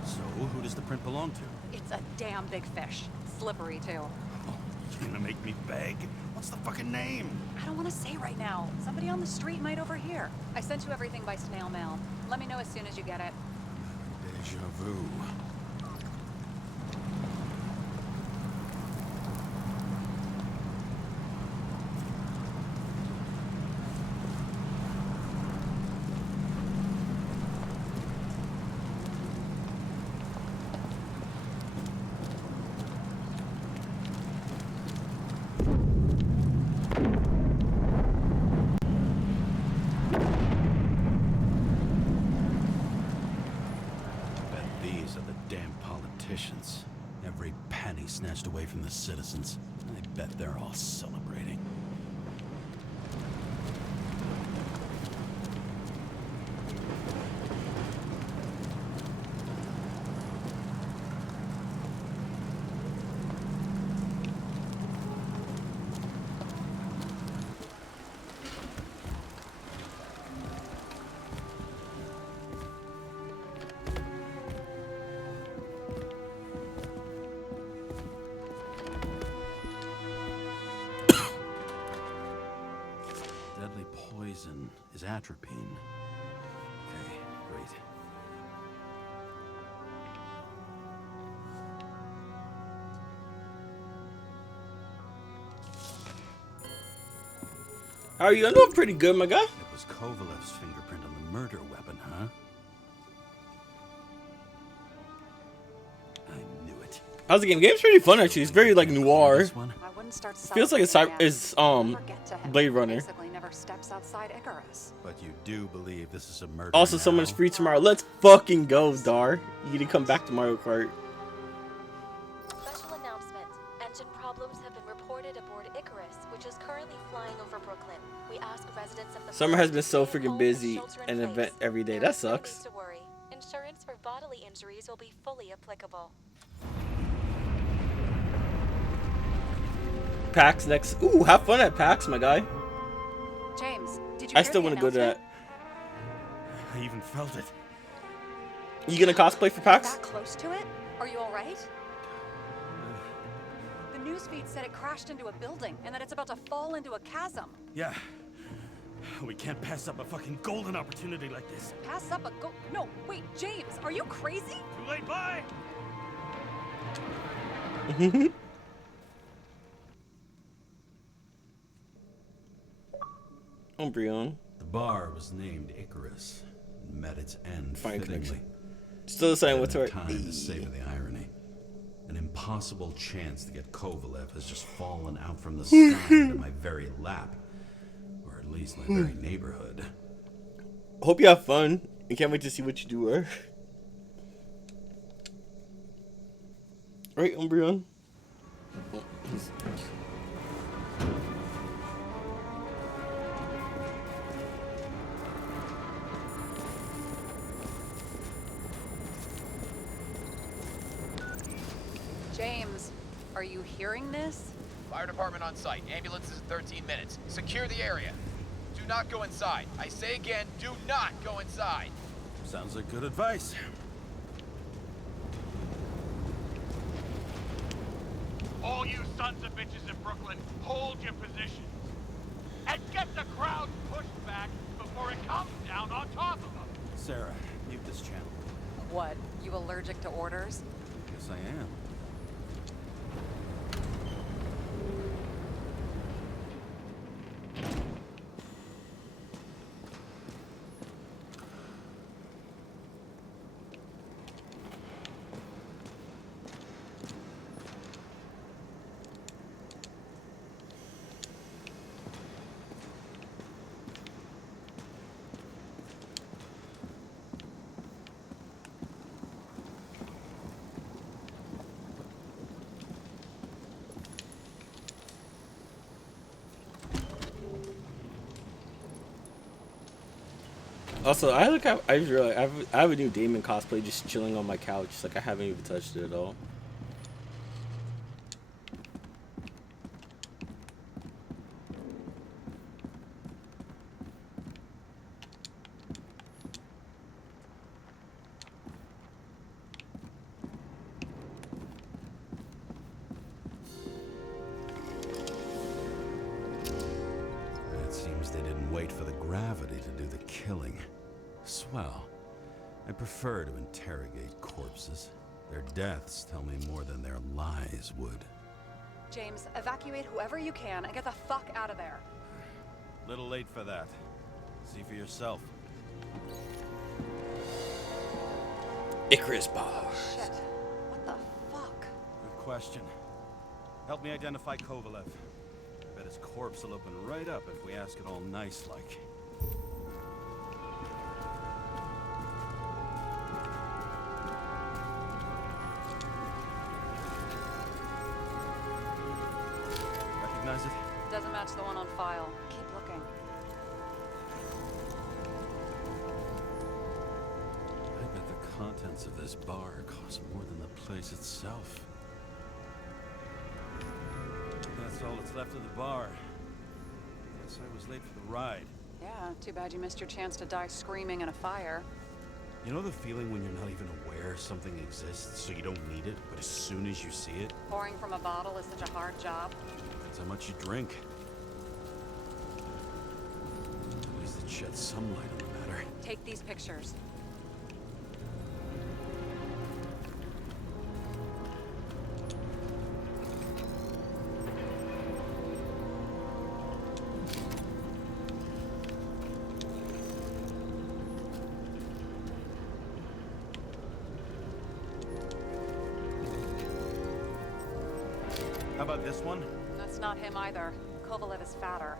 So, who does the print belong to? It's a damn big fish. Slippery, too. Oh, you're gonna make me beg? What's the fucking name? I don't want to say right now. Somebody on the street might overhear. I sent you everything by snail mail. Let me know as soon as you get it. Deja vu. Every penny snatched away from the citizens. I bet they're all celebrating. Deadly poison is atropine. Okay, great. How are you? I know I'm pretty good, my guy. It was Kovalev's fingerprint on the murder weapon, huh? I knew it. How's the game? The game's pretty fun actually. It's very like noir. This one? I wouldn't start Feels like it's Blade Runner. Basically never steps outside Icarus. But you do believe this is a murder Also, now? someone's free tomorrow. Let's fucking go, Dar. You need to come back to Mario Kart. Special announcement. Engine problems have been reported aboard Icarus, which is currently flying over Brooklyn. We ask residents of the Summer has been so stay freaking home busy. and shelter in An event place. every day. There That is no need sucks. to worry. Insurance for bodily injuries will be fully applicable. PAX next. Ooh, have fun at PAX, my guy. James, did you I hear still the want to go to that. announcement? I even felt it. You gonna cosplay for PAX? That close to it? Are you all right? The newsfeed said it crashed into a building and that it's about to fall into a chasm. Yeah. We can't pass up a fucking golden opportunity like this. Pass up a go. No, wait, James, are you crazy? Too late, bye! Umbreon. The bar was named Icarus and met its end Fine fittingly. connection. Still the same. What's Given right? time to savor the irony. An impossible chance to get Kovalev has just fallen out from the sky into my very lap. Or at least my very neighborhood. Hope you have fun. I can't wait to see what you do. Right, Umbreon? James, are you hearing this? Fire department on site. Ambulances in 13 minutes. Secure the area. Do not go inside. I say again, do not go inside. Sounds like good advice. All you sons of bitches in Brooklyn, hold your positions. And get the crowd pushed back before it comes down on top of them. Sarah, mute this channel. What, you allergic to orders? Yes, I am. Also, I just realized I have a new Damon cosplay just chilling on my couch. Like I haven't even touched it at all. It seems they didn't wait for the gravity to do the killing. Swell. I prefer to interrogate corpses. Their deaths tell me more than their lies would. James, evacuate whoever you can and get the fuck out of there. Little late for that. See for yourself. Icarus bar. Shit. What the fuck? Good question. Help me identify Kovalev. I bet his corpse will open right up if we ask it all nice-like. Recognize it? Doesn't match the one on file. Keep looking. I bet the contents of this bar cost more than the place itself. That's all that's left of the bar. Guess I was late for the ride. Yeah, too bad you missed your chance to die screaming in a fire. You know the feeling when you're not even aware something exists, so you don't need it, but as soon as you see it? Pouring from a bottle is such a hard job. That's how much you drink. At least it sheds some light on the matter. Take these pictures. How about this one? That's not him either. Kovalev is fatter.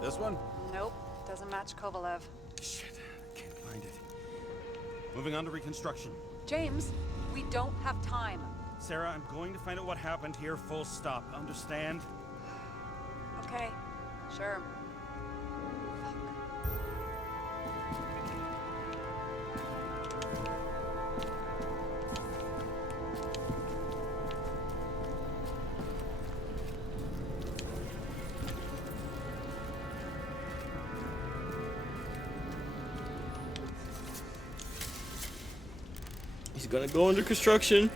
This one? Nope, doesn't match Kovalev. Shit, I can't find it. Moving on to reconstruction. James, we don't have time. Sarah, I'm going to find out what happened here, full stop. Understand? Okay, sure. He's gonna go under construction.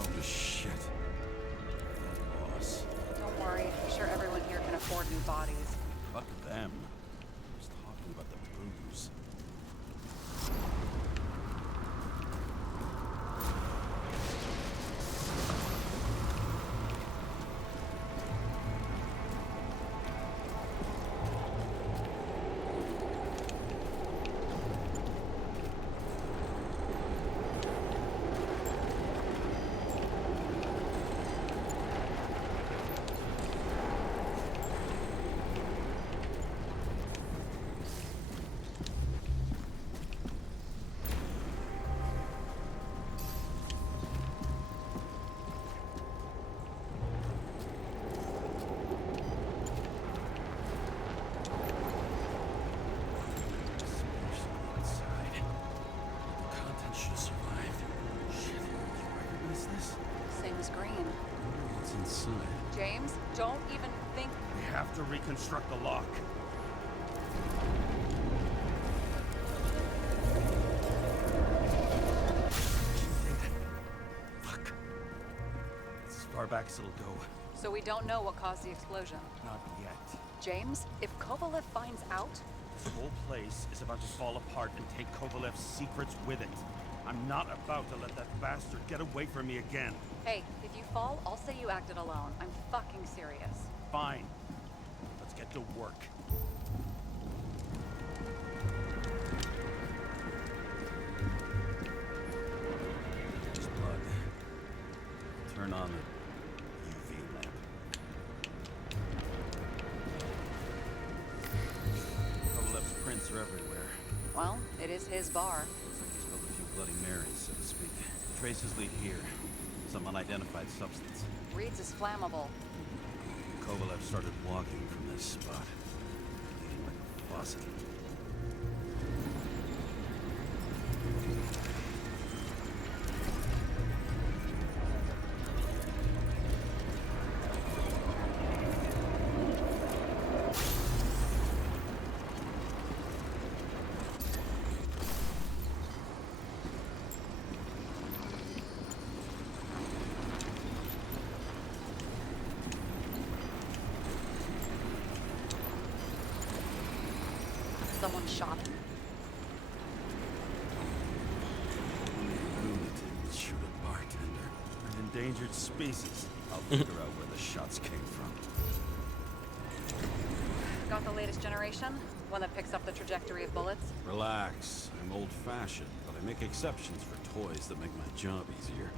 Oh, shit. Boss. Don't worry, I'm sure everyone here can afford new bodies. Fuck them. I was talking about the booze. James, don't even think. We have to reconstruct the lock. Fuck. It's as far back as it'll go. So we don't know what caused the explosion. Not yet. James, if Kovalev finds out... This whole place is about to fall apart and take Kovalev's secrets with it. I'm not about to let that bastard get away from me again. Hey, if you fall, I'll say you acted alone. I'm fucking serious. Fine. Let's get to work. There's blood. Turn on the UV lamp. his bar. Looks like he spilled a few Bloody Marys, so to speak. Traces lead here. Some unidentified substance. Reed's is flammable. Kovalev started walking from this spot. Leaking like a faucet. Someone shot him. Lunatic would shoot a bartender. An endangered species. I'll figure out where the shots came from. Got the latest generation? One that picks up the trajectory of bullets? Relax. I'm old-fashioned, but I make exceptions for toys that make my job easier.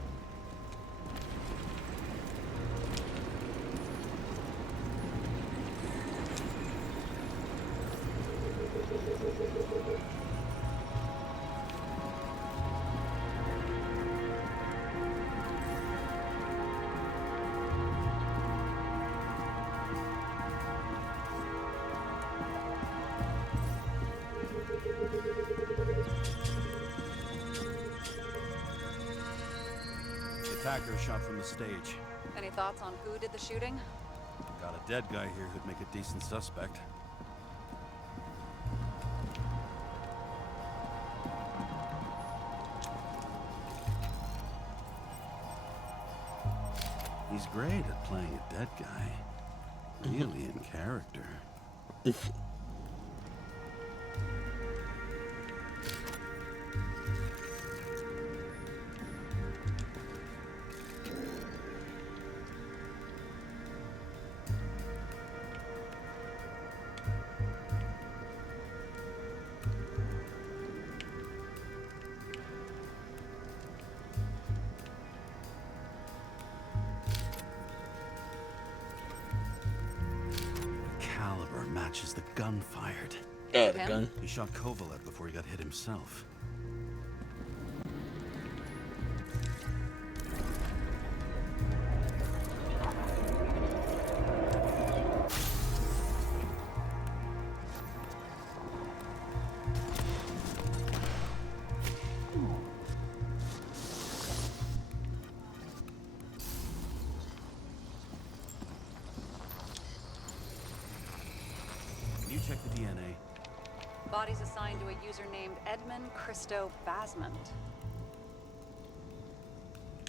The attacker shot from the stage. Any thoughts on who did the shooting? Got a dead guy here who'd make a decent suspect. He's great at playing a dead guy. Really in character. Caliber matches the gun fired. Oh, the gun. He shot Kovalev before he got hit himself. Can you check the DNA? Body's assigned to a user named Edmund Christo Basmond.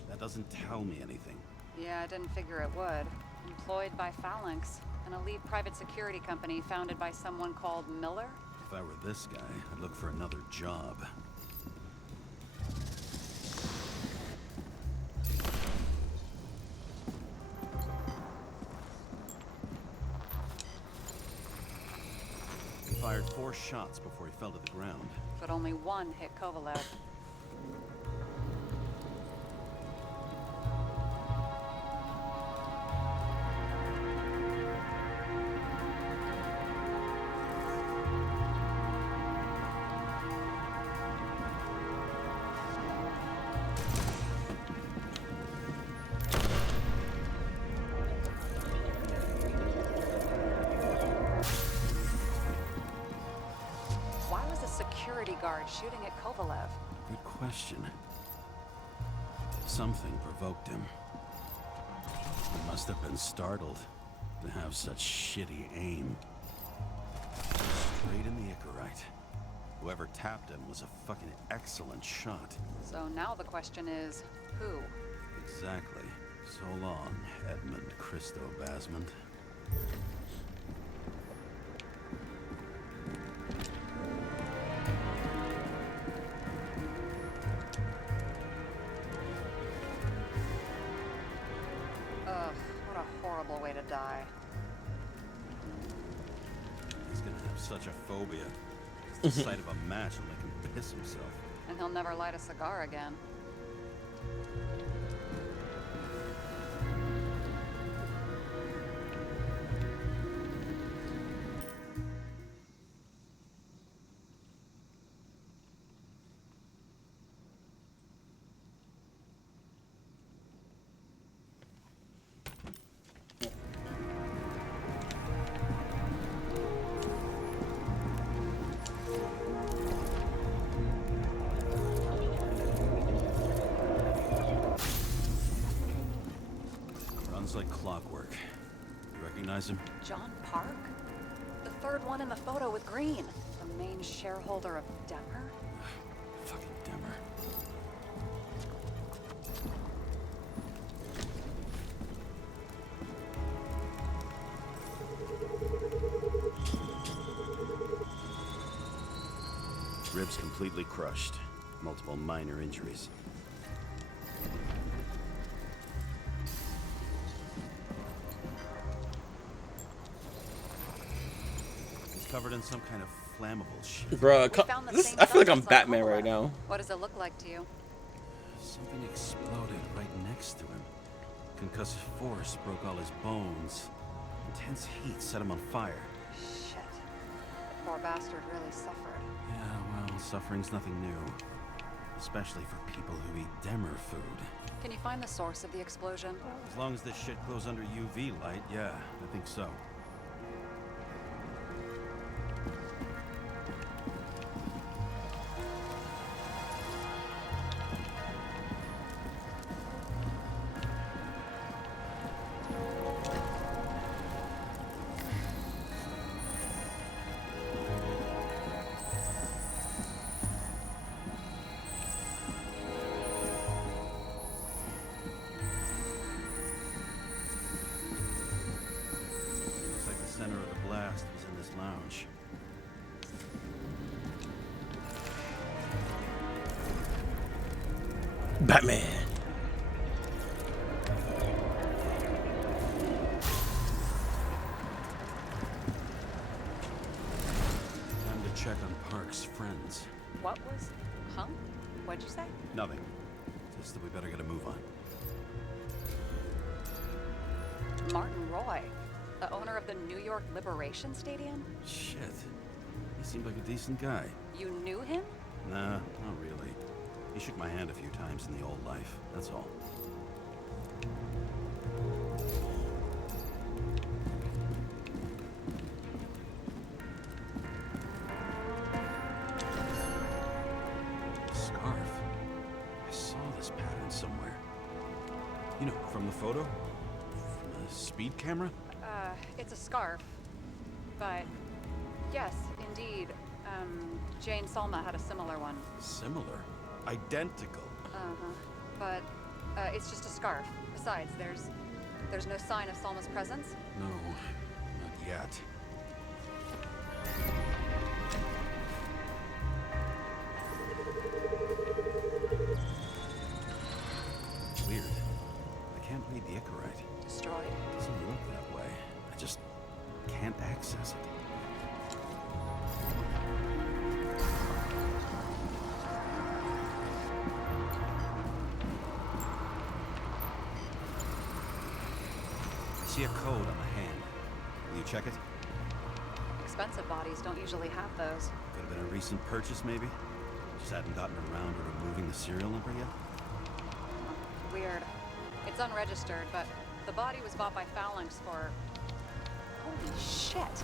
That doesn't tell me anything. Yeah, I didn't figure it would. Employed by Phalanx, an elite private security company founded by someone called Miller. If I were this guy, I'd look for another job. He fired 4 shots before he fell to the ground. But only one hit Kovalev. Why was a security guard shooting at Kovalev? Good question. Something provoked him. He must have been startled to have such shitty aim. Straight in the Icarite. Whoever tapped him was a fucking excellent shot. So now the question is, who? Exactly. So long, Edmund Christo Basmond. Ugh, what a horrible way to die. He's gonna have such a phobia. Just the sight of a match will make him piss himself. And he'll never light a cigar again. clockwork. You recognize him? John Park? The third one in the photo with Green. The main shareholder of Demmer? Fucking Demmer. Ribs completely crushed. Multiple minor injuries. He's covered in some kind of flammable shit. Bro, We found the same I feel like I'm substance on Batman Coppola. right now. What does it look like to you? Something exploded right next to him. Concussive force broke all his bones. Intense heat set him on fire. Shit. The poor bastard really suffered. Yeah, well, suffering's nothing new. Especially for people who eat Demmer food. Can you find the source of the explosion? As long as this shit glows under UV light, yeah, I think so. Looks like the center of the blast was in this lounge. Batman. Time to check on Park's friends. What was... Huh? What'd you say? Nothing. Just that we better get a move on. Martin Roy, the owner of the New York Liberation Stadium? Shit. He seemed like a decent guy. You knew him? Nah, not really. He shook my hand a few times in the old life, that's all. Scarf? I saw this pattern somewhere. You know, from the photo? From the speed camera? It's a scarf. But, yes, indeed. Jane Salma had a similar one. Similar? Identical? Uh-huh. But, it's just a scarf. Besides, there's no sign of Salma's presence. No, not yet. Weird. I can't read the Icarite. Destroyed. It doesn't look that way. I just can't access it. I see a code on the hand. Will you check it? Expensive bodies don't usually have those. Could have been a recent purchase, maybe? Just hadn't gotten around to removing the serial number yet? Weird. It's unregistered, but the body was bought by Phalanx for... Holy shit!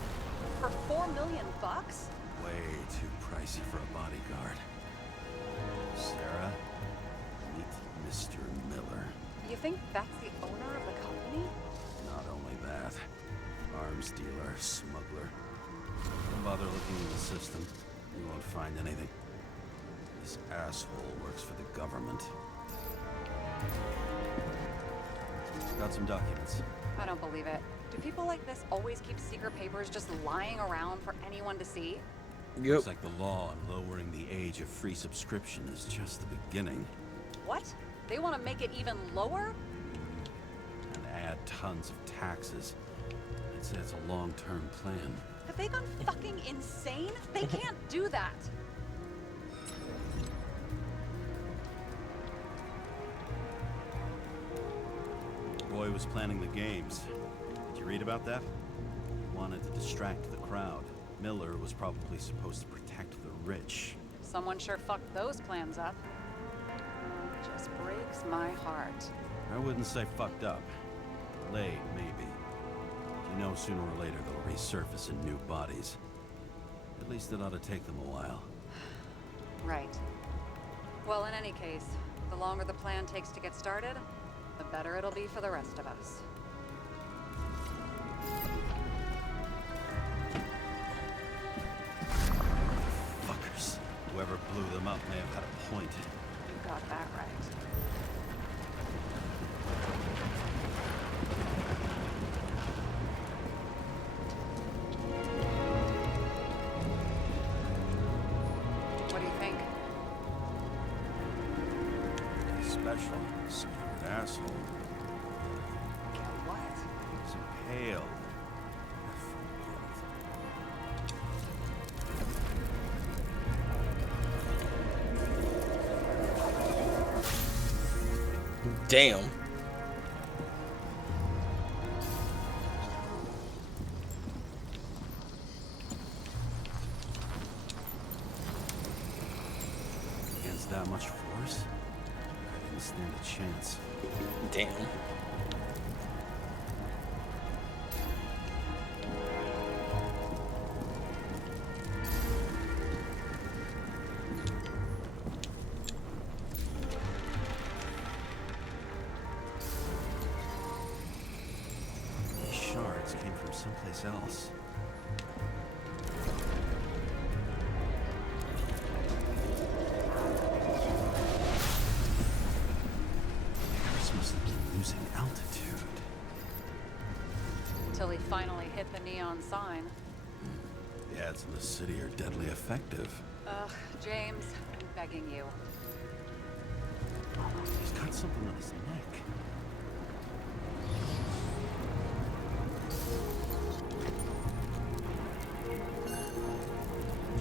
For $4 million bucks? Way too pricey for a bodyguard. Sarah, meet Mr. Miller. You think that's the owner of the company? Not only that, arms dealer, smuggler. Don't bother looking in the system. You won't find anything. This asshole works for the government. Got some documents. I don't believe it. Do people like this always keep secret papers just lying around for anyone to see? Yep. Looks like the law on lowering the age of free subscription is just the beginning. What? They want to make it even lower? And add tons of taxes. I'd say it's a long-term plan. Have they gone fucking insane? They can't do that. Roy was planning the games. Did you read about that? He wanted to distract the crowd. Miller was probably supposed to protect the rich. Someone sure fucked those plans up. Just breaks my heart. I wouldn't say fucked up. Delayed, maybe. You know, sooner or later they'll resurface in new bodies. At least it ought to take them a while. Right. Well, in any case, the longer the plan takes to get started, the better it'll be for the rest of us. Whoever blew them up may have had a point. You got that right. What do you think? Special, scared asshole. Get what? So pale. Damn. Against that much force, I didn't stand a chance. Damn. These shards came from someplace else. Paris must have been losing altitude. Until he finally hit the neon sign. The ads in the city are deadly effective. Ugh, James, I'm begging you. He's got something on his neck.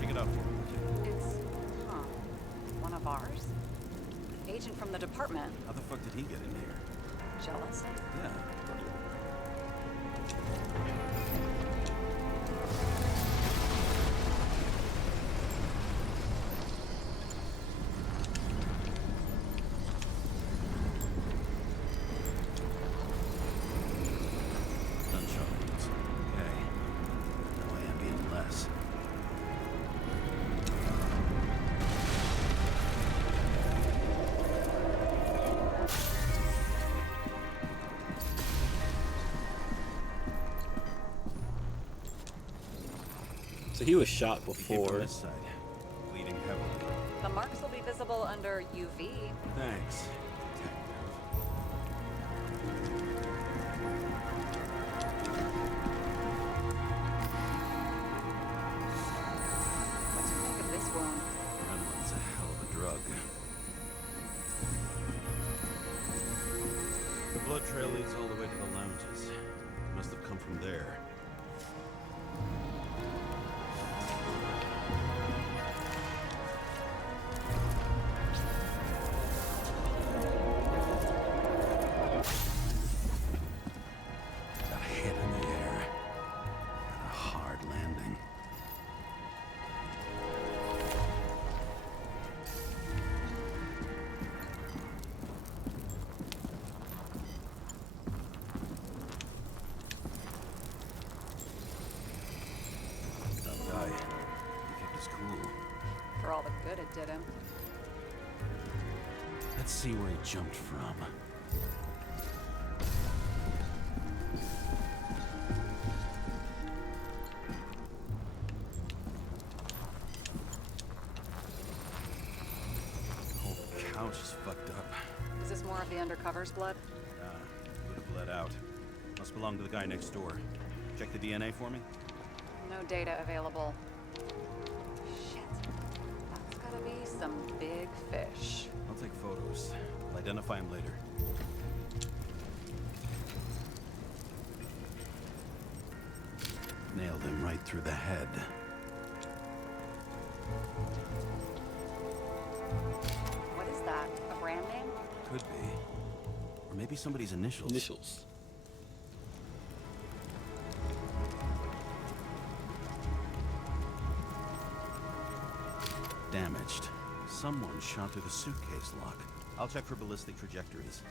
Check it out. It's, one of ours? Agent from the department. How the fuck did he get in here? Jealous? Yeah. Gunshot wounds. Okay. No ambient less. So he was shot He came before. from this side, bleeding heavily. The marks will be visible under UV. Thanks. What do you think of this wound? Adrenaline's a hell of a drug. The blood trail leads all the way to the lounges. It must have come from there. Got a hit in the air. And a hard landing. Tough guy. He kept his cool. For all the good it did him. Let's see where he jumped from. The whole couch is fucked up. Is this more of the undercover's blood? Would have bled out. Must belong to the guy next door. Check the DNA for me. No data available. Shit. That's gotta be some big fish. I'll take photos. I'll identify him later. Nailed him right through the head. What is that? A brand name? Could be. Or maybe somebody's initials. Initials. Damaged. Someone shot through the suitcase lock. I'll check for ballistic trajectories.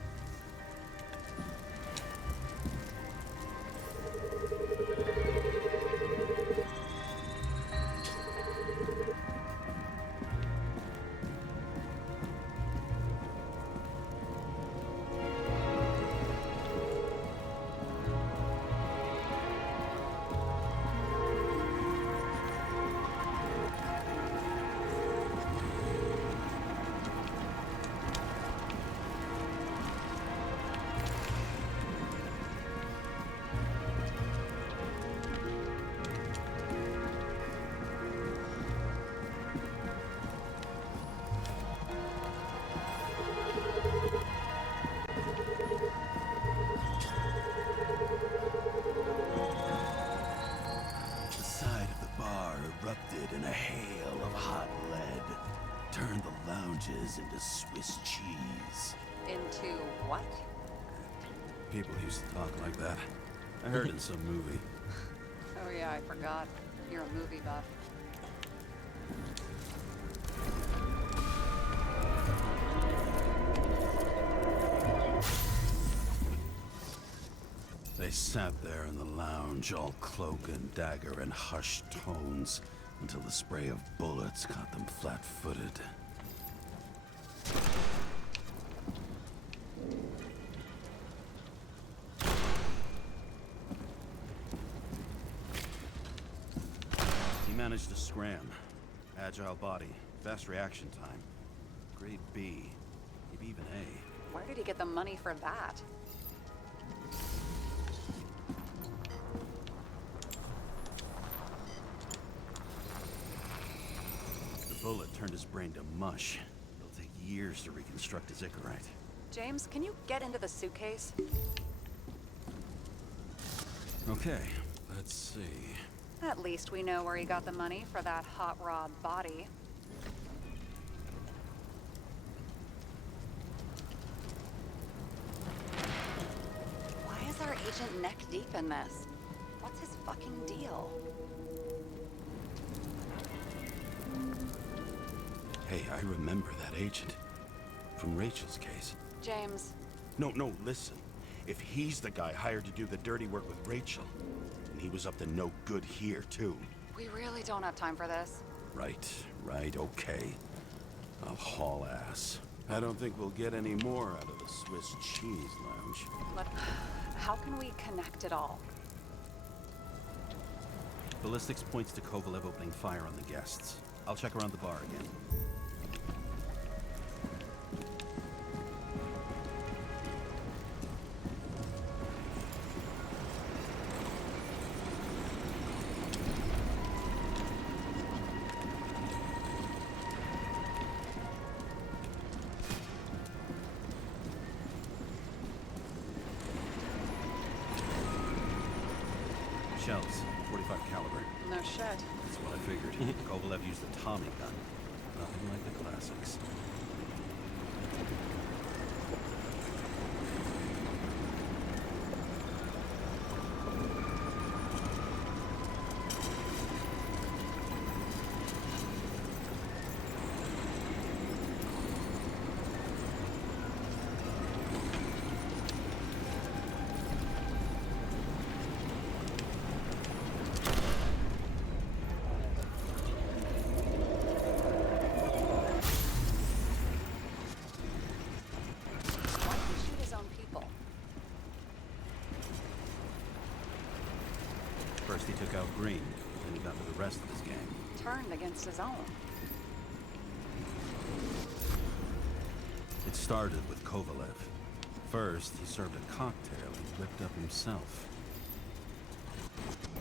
Swiss cheese. Into what? People used to talk like that. I heard in some movie. Oh yeah, I forgot. You're a movie buff. They sat there in the lounge, all cloak and dagger and hushed tones, until the spray of bullets caught them flat-footed. He managed to scram. Agile body, fast reaction time. Grade B, maybe even A. Where did he get the money for that? The bullet turned his brain to mush. It'll take years to reconstruct his Icarite. James, can you get into the suitcase? Okay, let's see. At least we know where he got the money for that hot rod body. Why is our agent neck deep in this? What's his fucking deal? Hey, I remember that agent. From Rachel's case. James, No, listen. If he's the guy hired to do the dirty work with Rachel, and he was up to no good here, too. we really don't have time for this. Right, okay. I'll haul ass. I don't think we'll get any more out of the Swiss cheese lounge. How can we connect it all? Ballistics points to Kovalev opening fire on the guests. I'll check around the bar again. Shells, 45 caliber. No shit. That's what I figured. Kovalev used a Tommy gun. Nothing like the classics. Why did he shoot his own people? First he took out Green, then he got to the rest of his gang. Turned against his own. It started with Kovalev. First, he served a cocktail he whipped up himself.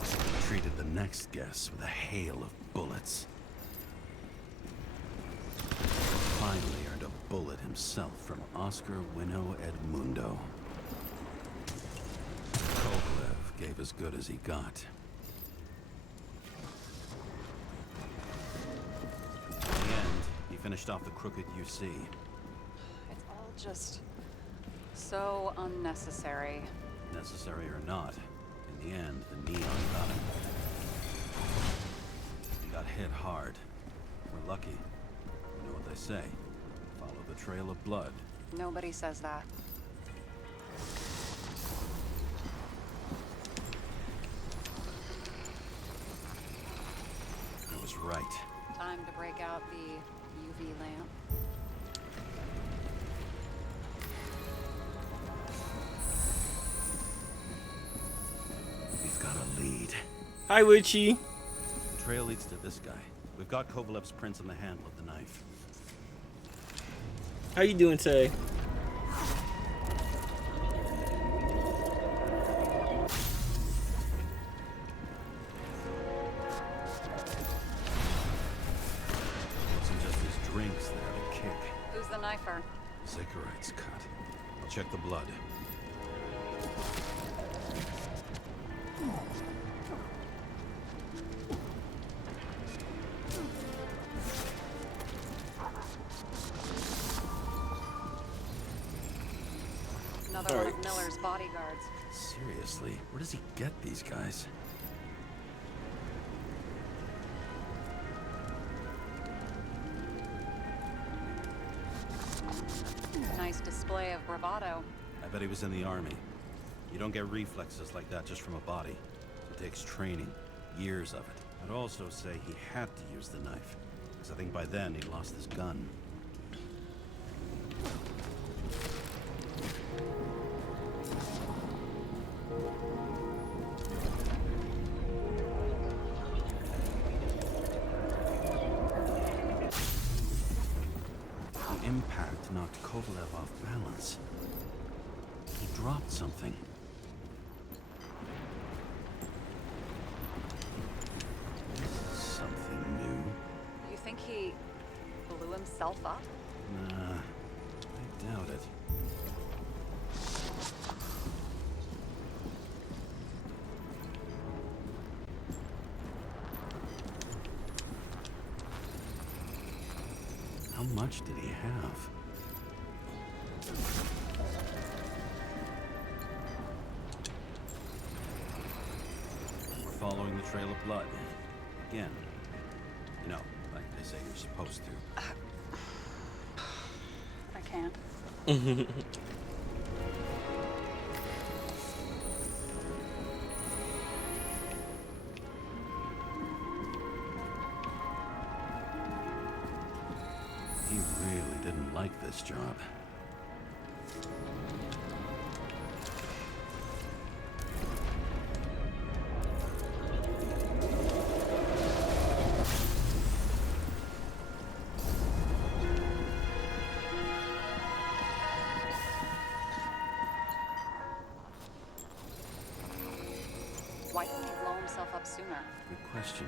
He treated the next guest with a hail of bullets. Finally earned a bullet himself from Oscar Winnow Edmundo. Kovalev gave as good as he got. In the end, he finished off the crooked UC. It's all just so unnecessary. Necessary or not, in the end, the neon got him. He got hit hard. We're lucky. You know what they say. Follow the trail of blood. Nobody says that. I was right. Time to break out the UV lamp. We've got a lead. Hi, Witchy. The trail leads to this guy. We've got Kovalev's prints on the handle of the knife. How you doing today? Wasn't just his drinks that had a kick. Who's the knifer? His Icarite's cut. I'll check the blood. Another one of Miller's bodyguards. Seriously, where does he get these guys? Nice display of bravado. I bet he was in the army. You don't get reflexes like that just from a body. It takes training, years of it. I'd also say he had to use the knife, because I think by then he'd lost his gun. The impact knocked Kovalev off balance. He dropped something. Something new. You think he blew himself up? Nah, I doubt it. How much did he have? We're following the trail of blood. Again. You know, like they say you're supposed to. I can't. He really didn't like this job. Why didn't he blow himself up sooner? Good question.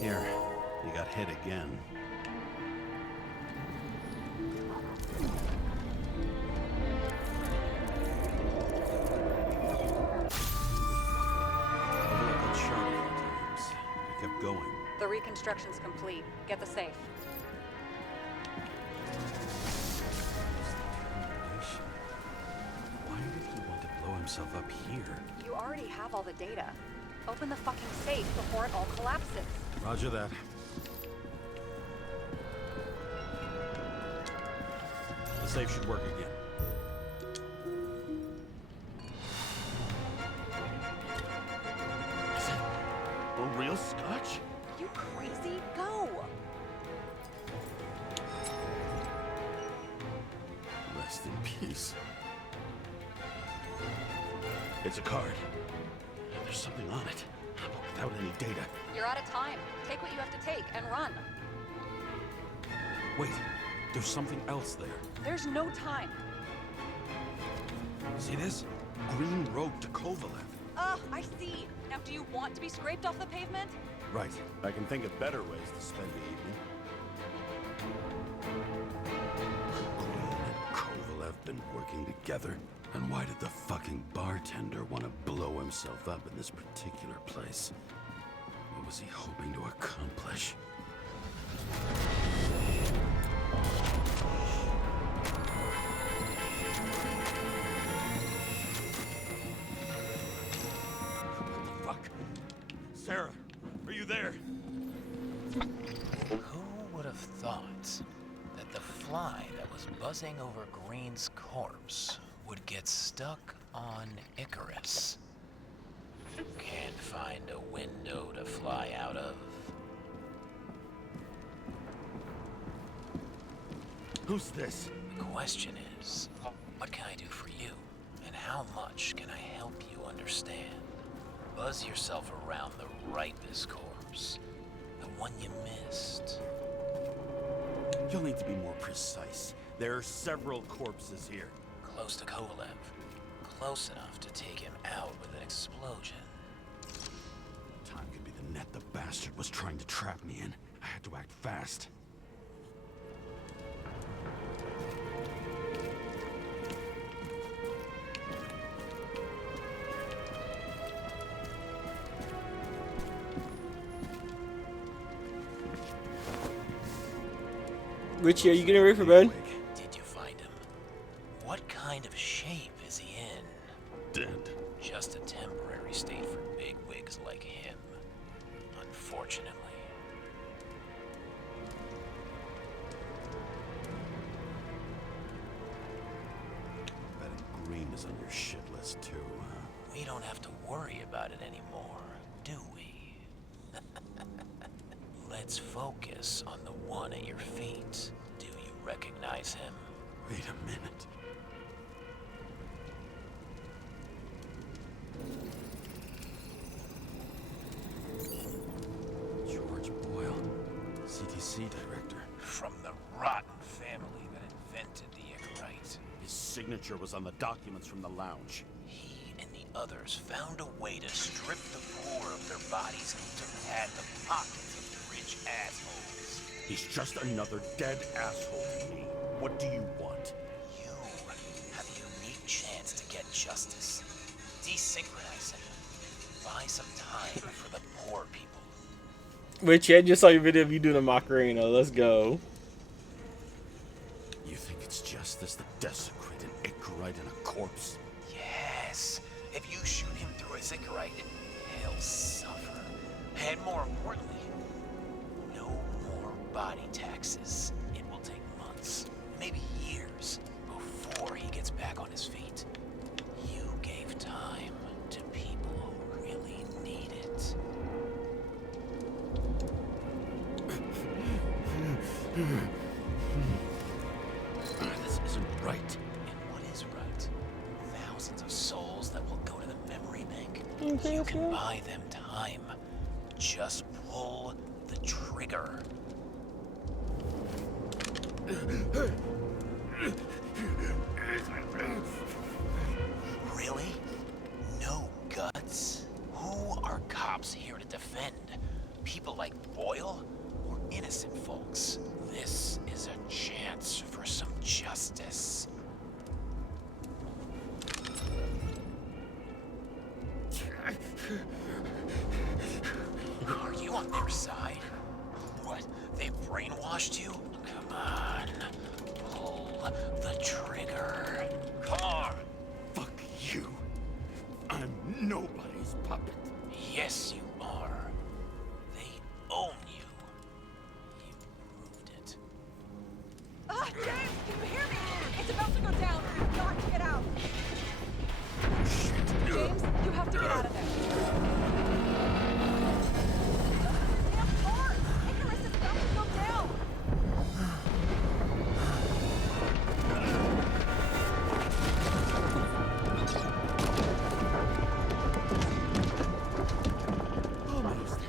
Here, you got hit again. Kovalev got shot a few times. He kept going. The reconstruction's complete. Get the safe. Why did he want to blow himself up here? You already have all the data. Open the fucking safe before it all collapses. Roger that. The safe should work again. Is it a real scotch? You crazy? Go! Rest in peace. It's a card. There's something on it, but without any data. You're out of time. Take what you have to take and run. Wait, there's something else there. There's no time. See this? Green road to Kovalev. Ugh, I see. Now, do you want to be scraped off the pavement? Right. I can think of better ways to spend the evening. Green and Kovalev been working together. And why did the fucking bartender want to blow himself up in this particular place? What was he hoping to accomplish? Fuck. Sarah, are you there? Who would have thought that the fly that was buzzing over Green's corpse would get stuck on Icarus? Can't find a window to fly out of. Who's this? The question is, what can I do for you? And how much can I help you understand? Buzz yourself around the Ripus corpse. The one you missed. You'll need to be more precise. There are several corpses here. Close to Kovalev. Close enough to take him out with an explosion. Time could be the net the bastard was trying to trap me in. I had to act fast. Richie, are you getting ready for bed? Did you find him? What kind of shape is he in? Dead. Just a temporary state for bigwigs like him. Unfortunately. Betting Green is on your shit list too, huh? We don't have to worry about it anymore, do we? Let's focus on the one at your feet. Do you recognize him? Wait a minute. George Boyle, CTC director. From the rotten family that invented the Icarite. His signature was on the documents from the lounge. He and the others found a way to strip the poor of their bodies to pad the pockets of the rich assholes. He's just another dead asshole to me. What do you want? You have a unique chance to get justice. Desynchronize him. Buy some time for the poor people. Richie, I just saw your video of you doing a Macarena. Let's go. You think it's justice to desecrate an Icarite and a corpse? Yes. If you shoot him through a Icarite, he'll suffer. And more importantly, no more body taxes. It will take months, maybe years, before he gets back on his feet. You gave time to people who really need it. This isn't right. And what is right? Thousands of souls that will go to the memory bank. You can buy them time. Just pull the trigger. Really? No guts? Who are cops here to defend? People like Boyle or innocent folks? This is a chance for some justice. Are you on their side? What? They brainwashed you? Come on. Pull the trigger. Come on. Fuck you. I'm nobody's puppet. Yes, you are. They own you. You proved it. Ah, James, can you hear me? It's about to go down. You've got to get out. James, you have to get out of there. Damn car! Icarus is about to go down. Almost.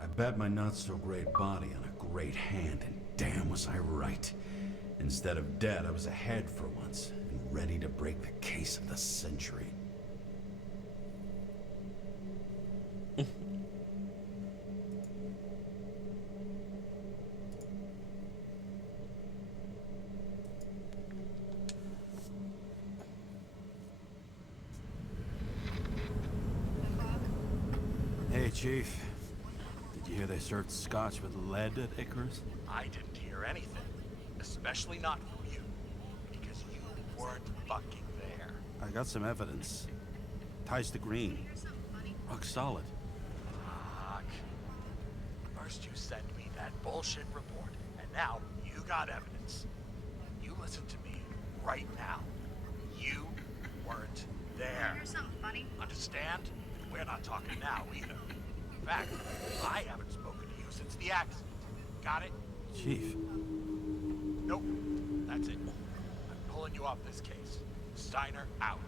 I bet my not-so-great body on a great hand, and damn was I right. Instead of dead, I was ahead for once, and ready to break the case of the century. Hey, Chief. Did you hear they served scotch with lead at Icarus? I didn't hear anything. Especially not from you. Because you weren't fucking there. I got some evidence. Ties to Green. Rock solid. Fuck. First you sent me that bullshit report, and now you got evidence. You listen to me right now. You weren't there. Here's something funny. Understand? We're not talking now either. In fact, I haven't spoken to you since the accident. Got it? Chief. Nope. That's it. I'm pulling you off this case. Steiner out.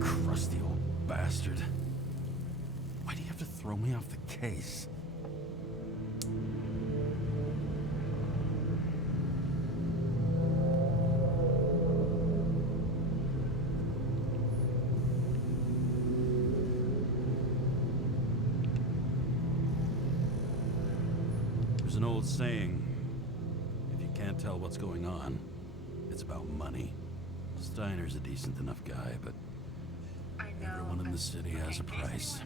Crusty old bastard. Why do you have to throw me off the case? There's an old saying, if you can't tell what's going on, it's about money. Steiner's a decent enough guy, but everyone in the city has a price.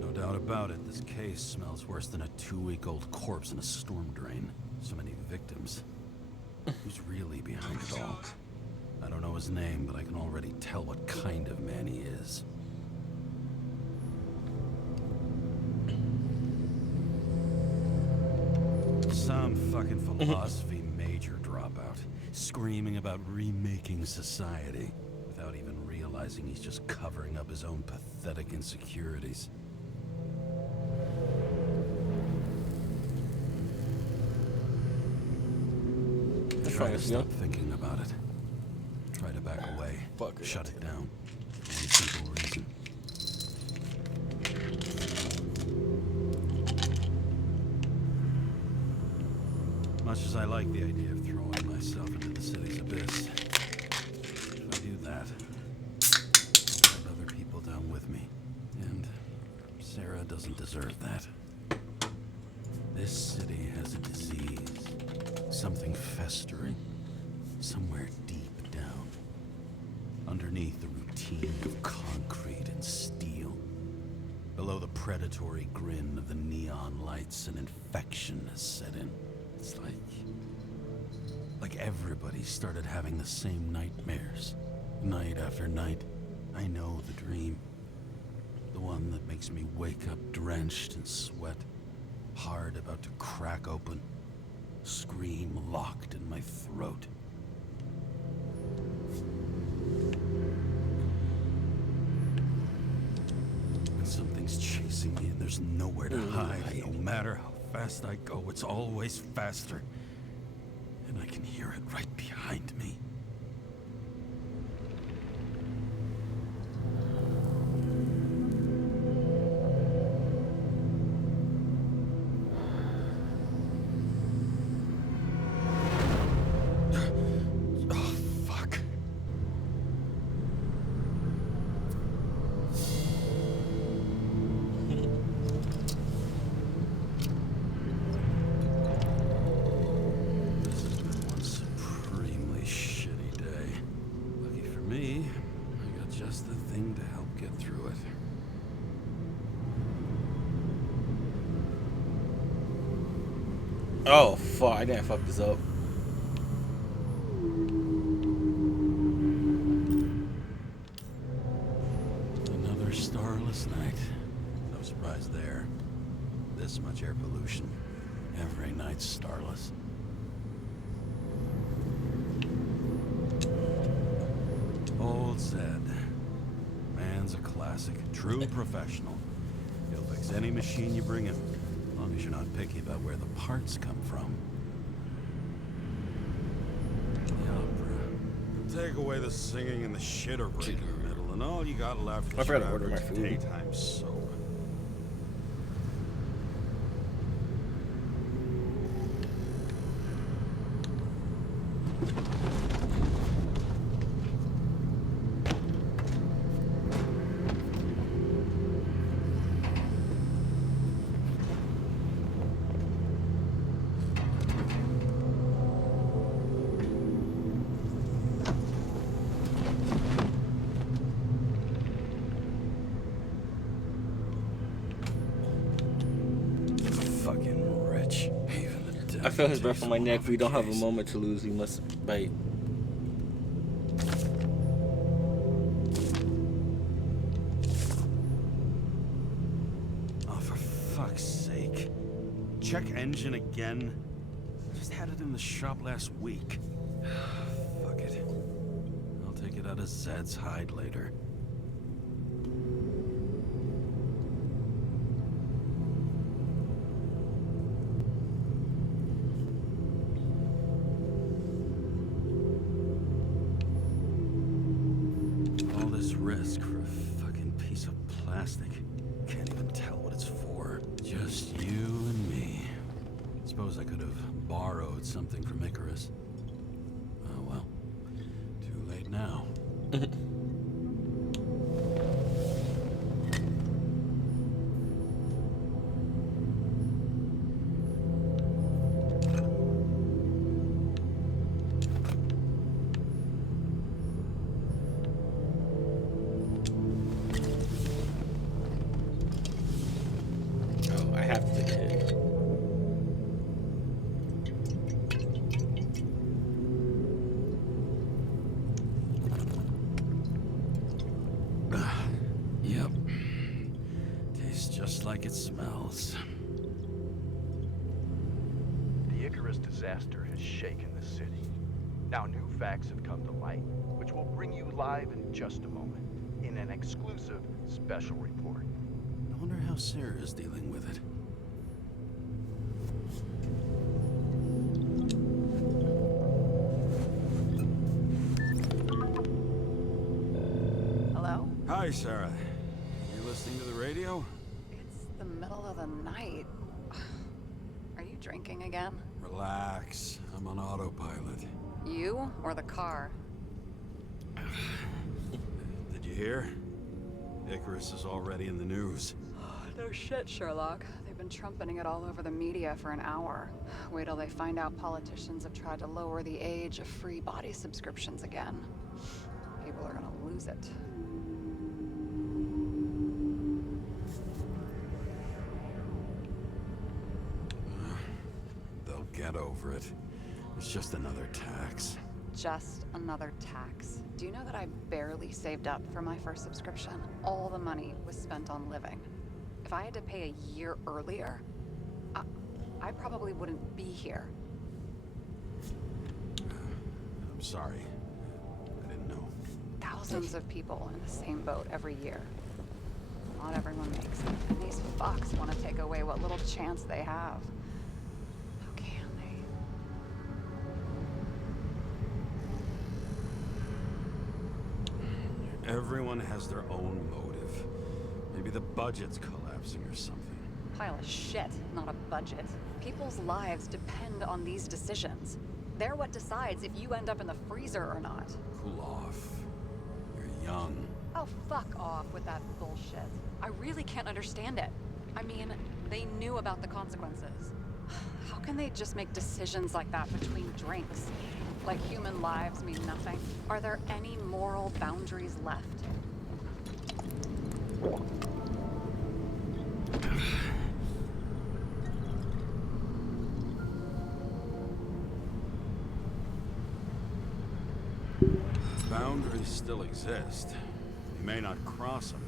No doubt about it, this case smells worse than a 2-week-old corpse in a storm drain. So many victims. Who's really behind it all? I don't know his name, but I can already tell what kind of man he is. Some fucking philosophy major dropout, screaming about remaking society, without even realizing he's just covering up his own pathetic insecurities. Try to stop thinking about it. Try to back away. Shut it down. For one simple reason. Much as I like the idea of throwing myself into the city's abyss, if I do that, I'll have other people down with me. And Sarah doesn't deserve that. This city has a disease. Something festering. Somewhere deep down. Underneath the routine of concrete and steel. Below the predatory grin of the neon lights, an infection has set in. It's like everybody started having the same nightmares. Night after night. I know the dream. The one that makes me wake up drenched in sweat. Heart about to crack open. Scream locked in my throat. And something's chasing me and there's nowhere to hide. No matter how fast I go, it's always faster. And I can hear it right behind me. Oh, fuck. I didn't fuck this up. Another starless night. No surprise there. This much air pollution. Every night's starless. Old said, man's a classic, true professional. He'll fix any machine you bring him. As long as you're not picky about where the parts come from. The opera. Take away the singing and the shitter break in the middle, and all you got left is your average daytime soap. I feel his breath on my neck. We don't have a moment to lose. We must bite. Oh, for fuck's sake. Check engine again. Just had it in the shop last week. Fuck it. I'll take it out of Zed's hide later. Risk for a fucking piece of plastic. Can't even tell what it's for. Just you and me. Suppose I could have borrowed something from Icarus. Oh well. Too late now. just like it smells. The Icarus disaster has shaken the city. Now new facts have come to light, which we'll bring you live in just a moment, in an exclusive special report. I wonder how Sarah's dealing with it. Hello? Hi, Sarah. You listening to the radio? It's the middle of the night. Are you drinking again? Relax. I'm on autopilot. You or the car? Did you hear? Icarus is already in the news. No shit, Sherlock. They've been trumpeting it all over the media for an hour. Wait till they find out politicians have tried to lower the age of free body subscriptions again. People are gonna lose it. They'll get over it. It's just another tax. Just another tax. Do you know that I barely saved up for my first subscription? All the money was spent on living. If I had to pay a year earlier, I probably wouldn't be here. I'm sorry. I didn't know. Thousands of people in the same boat every year. Not everyone makes it. And these fucks want to take away what little chance they have. How can they? Everyone has their own motive. Maybe the budget's collapsing or something. Pile of shit, not a budget. People's lives depend on these decisions. They're what decides if you end up in the freezer or not. Cool off. You're young. Oh, fuck off with that bullshit. I really can't understand it. I mean, they knew about the consequences. How can they just make decisions like that between drinks? Like human lives mean nothing? Are there any moral boundaries left? Boundaries still exist. You may not cross them,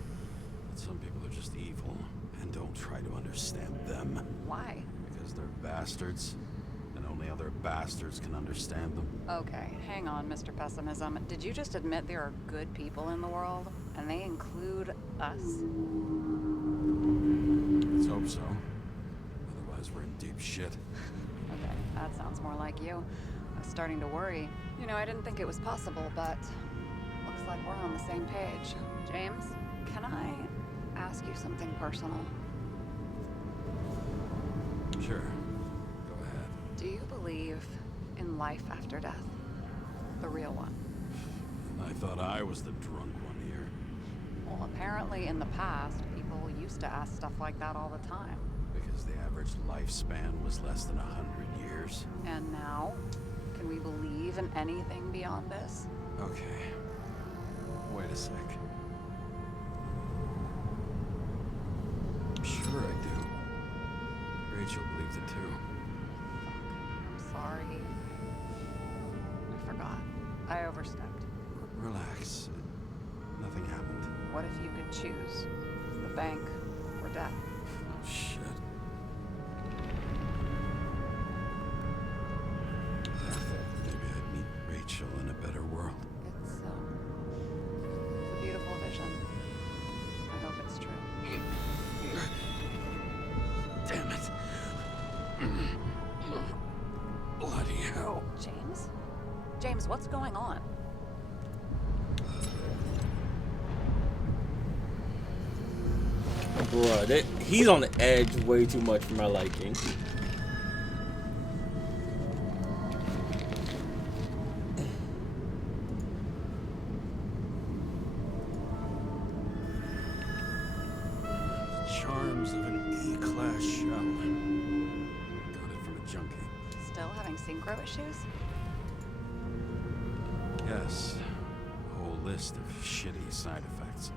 but some people are just evil, and don't try to understand them. Why? Because they're bastards, and only other bastards can understand them. Okay, hang on, Mr. Pessimism. Did you just admit there are good people in the world? And they include us? Let's hope so. Otherwise, we're in deep shit. Okay, that sounds more like you. I was starting to worry. You know, I didn't think it was possible, but looks like we're on the same page. James, can I ask you something personal? Sure. Go ahead. Do you believe in life after death? The real one? I thought I was the drunk one here. Well, apparently in the past, people used to ask stuff like that all the time. Because the average lifespan was less than 100 years. And now? Can we believe in anything beyond this? Okay. Wait a sec. Sure I do. Rachel believes it too. I'm sorry. I forgot. I overstepped. Relax. Nothing happened. What if you could choose? The bank or death? Oh, shit. Maybe I'd meet Rachel in a better world. It's a beautiful vision. I hope it's true. Damn it. Bloody hell. James? James, what's going on? Bruh, he's on the edge way too much for my liking. Charms of an E-class shell. Got it from a junkie. Still having synchro issues? Yes. A whole list of shitty side effects.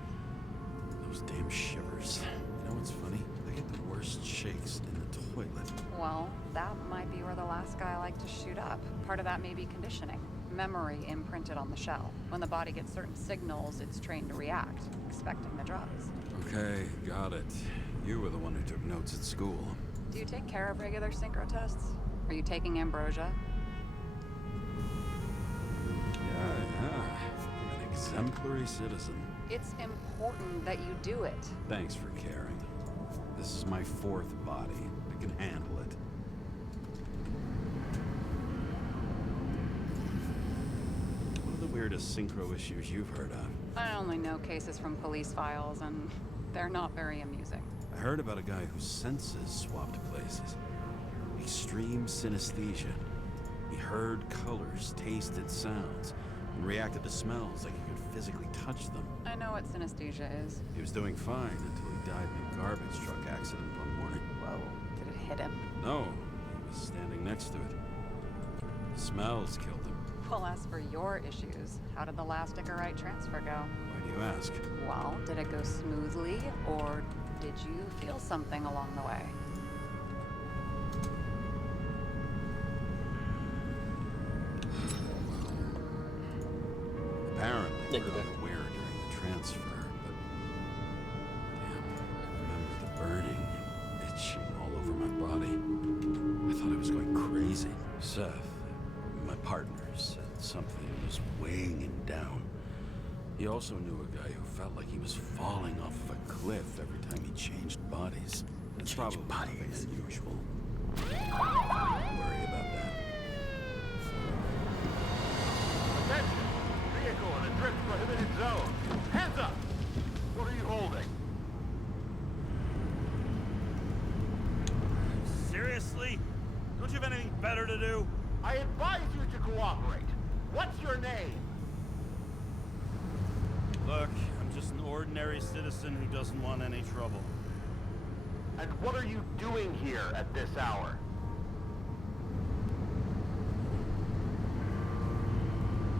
Those damn shivers. You know what's funny? I get the worst shakes in the toilet. Well, that might be where the last guy liked to shoot up. Part of that may be conditioning. Memory imprinted on the shell. When the body gets certain signals, it's trained to react, expecting the drugs. Okay, got it. You were the one who took notes at school. Do you take care of regular synchro tests? Are you taking ambrosia? Yeah. I'm an exemplary citizen. It's important that you do it. Thanks for caring. This is my 4th body. I can handle it. What are the weirdest synchro issues you've heard of? I only know cases from police files, and they're not very amusing. I heard about a guy whose senses swapped places. Extreme synesthesia. He heard colors, tasted sounds, and reacted to smells like he could physically touch them. I know what synesthesia is. He was doing fine until he died in a garbage truck accident one morning. Whoa, did it hit him? No, he was standing next to it. The smells killed him. Well, as for your issues, how did the last Icarite transfer go? Why do you ask? Well, did it go smoothly, or did you feel something along the way? Apparently, we Thank you, were Ben. aware during the transfer, but damn, I remember the burning, itching all over my body. I thought I was going crazy. Seth, my partner, said something was weighing him down. He also knew a guy who felt like he was falling off of a cliff every time he changed bodies. It's probably nothing unusual. Don't worry about that. Attention! Vehicle in a drift prohibited zone. Hands up! What are you holding? Seriously? Don't you have anything better to do? I advise you to cooperate. What's your name? Look, I'm just an ordinary citizen who doesn't want any trouble. And what are you doing here at this hour?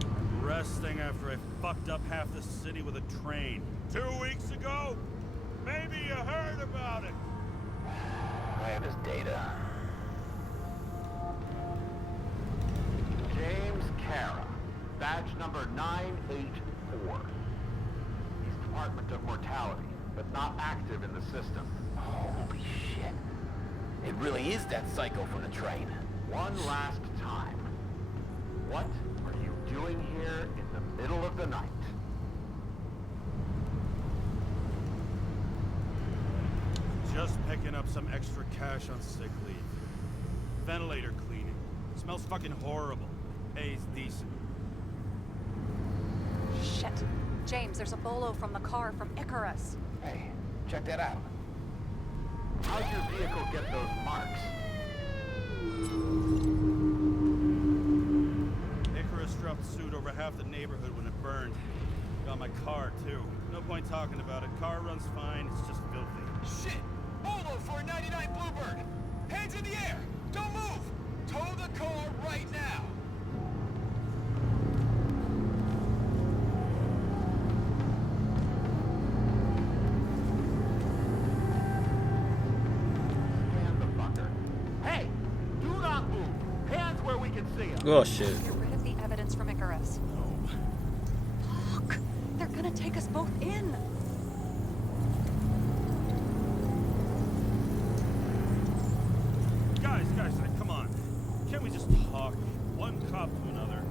I'm resting after I fucked up half the city with a train. 2 weeks ago? Maybe you heard about it. I have his data. James Kara, badge number 984. He's Department of Mortality, but not active in the system. Holy shit. It really is that psycho from the train. One last time. What are you doing here in the middle of the night? Just picking up some extra cash on sick leave. Ventilator cleaning. Smells fucking horrible. Pays decent. Shit. James, there's a bolo from the car from Icarus. Hey, check that out. How'd your vehicle get those marks? Icarus dropped suit over half the neighborhood when it burned. Got my car, too. No point talking about it. Car runs fine, it's just filthy. Shit! Bolo for a 99 Bluebird! Hands in the air! Don't move! Tow the car right now! Scan the fucker. Hey! Do not move! Hands where we can see him! Oh shit. Get rid of the evidence from Icarus. No. Look! They're gonna take us both in! Guys, come on. Can't we just talk? One cop to another.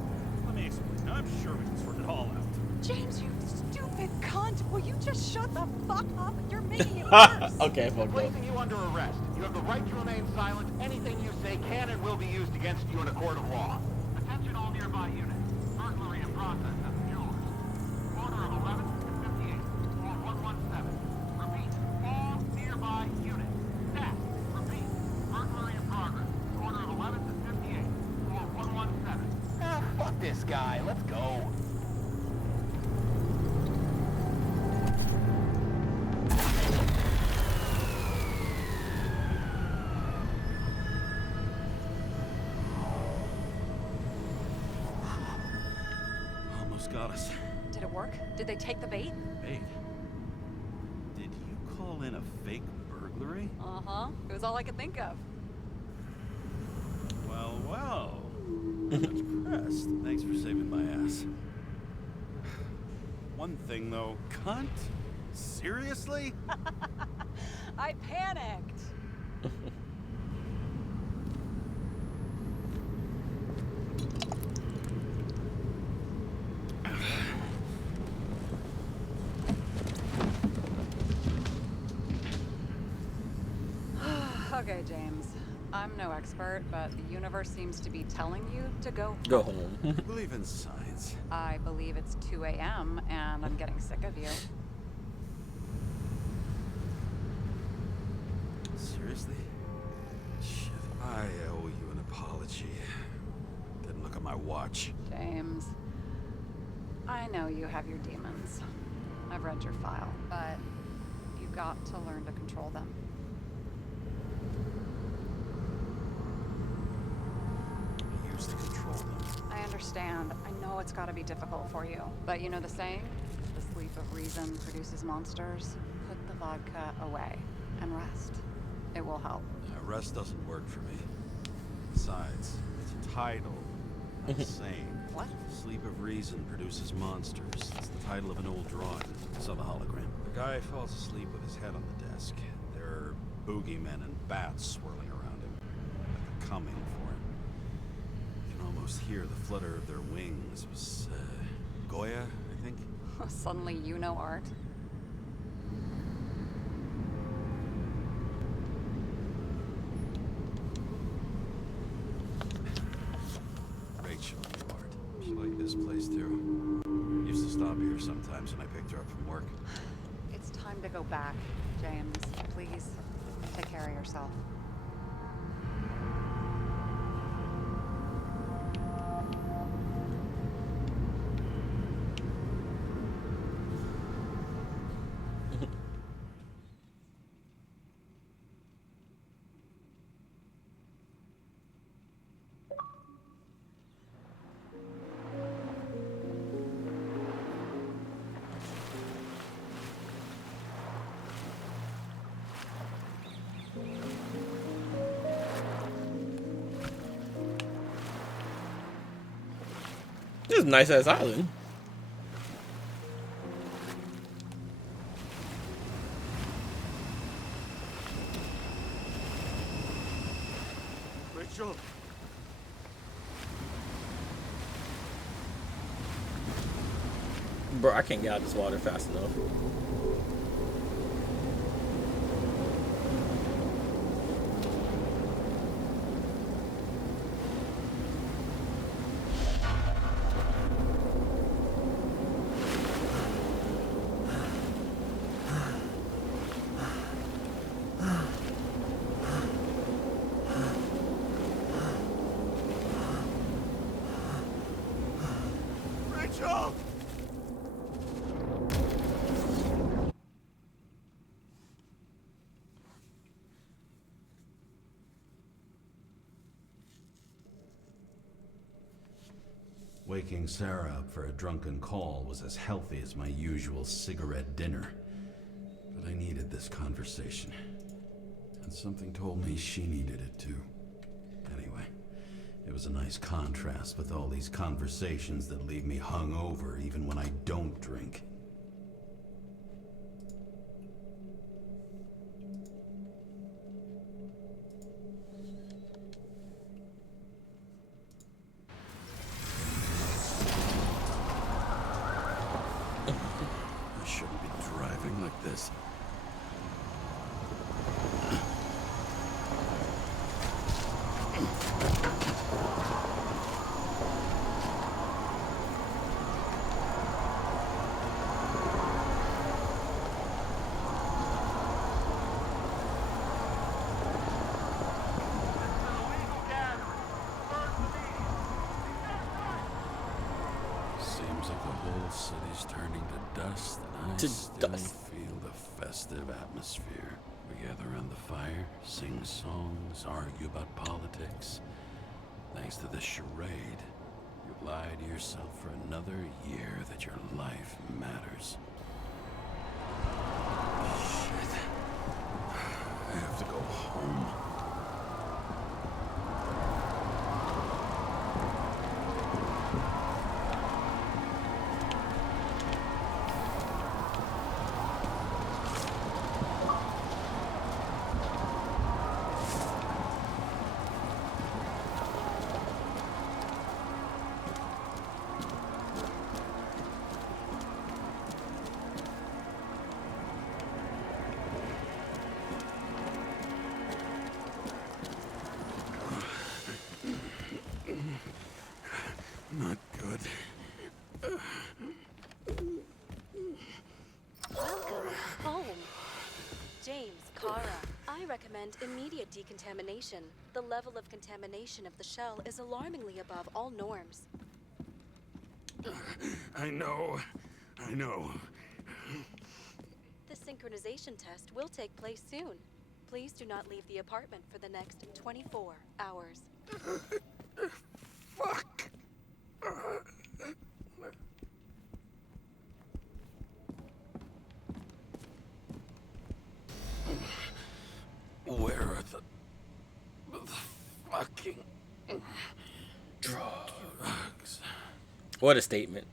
Let me explain. I'm sure we can sort it all out. James, you stupid cunt! Will you just shut the fuck up? You're making it worse! Okay, fuck up. Placing you under arrest. You have the right to remain silent. Anything you say can and will be used against you in a court of law. Attention all nearby units. Burglary in process as yours. Order of 11 and 58. Or 117. Repeat. All nearby units. Staff. Repeat. Burglary in progress. Order of 11 and 58. Or 117. Ah, fuck this guy. Let's go. Almost got us. Did it work? Did they take the bait? Wait. Did you call in a fake burglary? Uh-huh. It was all I could think of. Well. I'm impressed. Thanks for saving my ass. One thing though, cunt? Seriously? I panicked. Okay, James. I'm no expert, but the universe seems to be telling you to go Go home. Believe in science. I believe it's 2 a.m. and I'm getting sick of you. Seriously? Shit. I owe you an apology. Didn't look at my watch. James, I know you have your demons. I've read your file, but you got to learn to control them. I used to control them. I understand. I know it's got to be difficult for you. But you know the saying? The sleep of reason produces monsters. Put the vodka away and rest. It will help. Rest doesn't work for me. Besides, it's a title. Not the same. What? Sleep of Reason produces monsters. It's the title of an old drawing. Saw the hologram. The guy falls asleep with his head on the desk. There are boogeymen and bats swirling around him. Like they're coming for him. You can almost hear the flutter of their wings. It was, Goya, I think? Suddenly you know art. Rachel knew art. She liked this place too. Used to stop here sometimes when I picked her up from work. It's time to go back, James. Please, take care of yourself. This is a nice ass island. Rachel. Bro, I can't get out of this water fast enough. Rachel! Waking Sarah up for a drunken call was as healthy as my usual cigarette dinner. But I needed this conversation. And something told me she needed it too. Anyway, it was a nice contrast with all these conversations that leave me hungover even when I don't drink. I shouldn't be driving like this. Seems like the whole city's turning to dust, and I To still dust. feel the festive atmosphere. We gather around the fire, sing songs, argue about politics. Thanks to this charade, you've lied to yourself for another year that your life matters. Shit. I have to go home. immediate decontamination. The level of contamination of the shell is alarmingly above all norms. I know. The synchronization test will take place soon. Please do not leave the apartment for the next 24 hours. Fuck. Where are the fucking drugs? What a statement.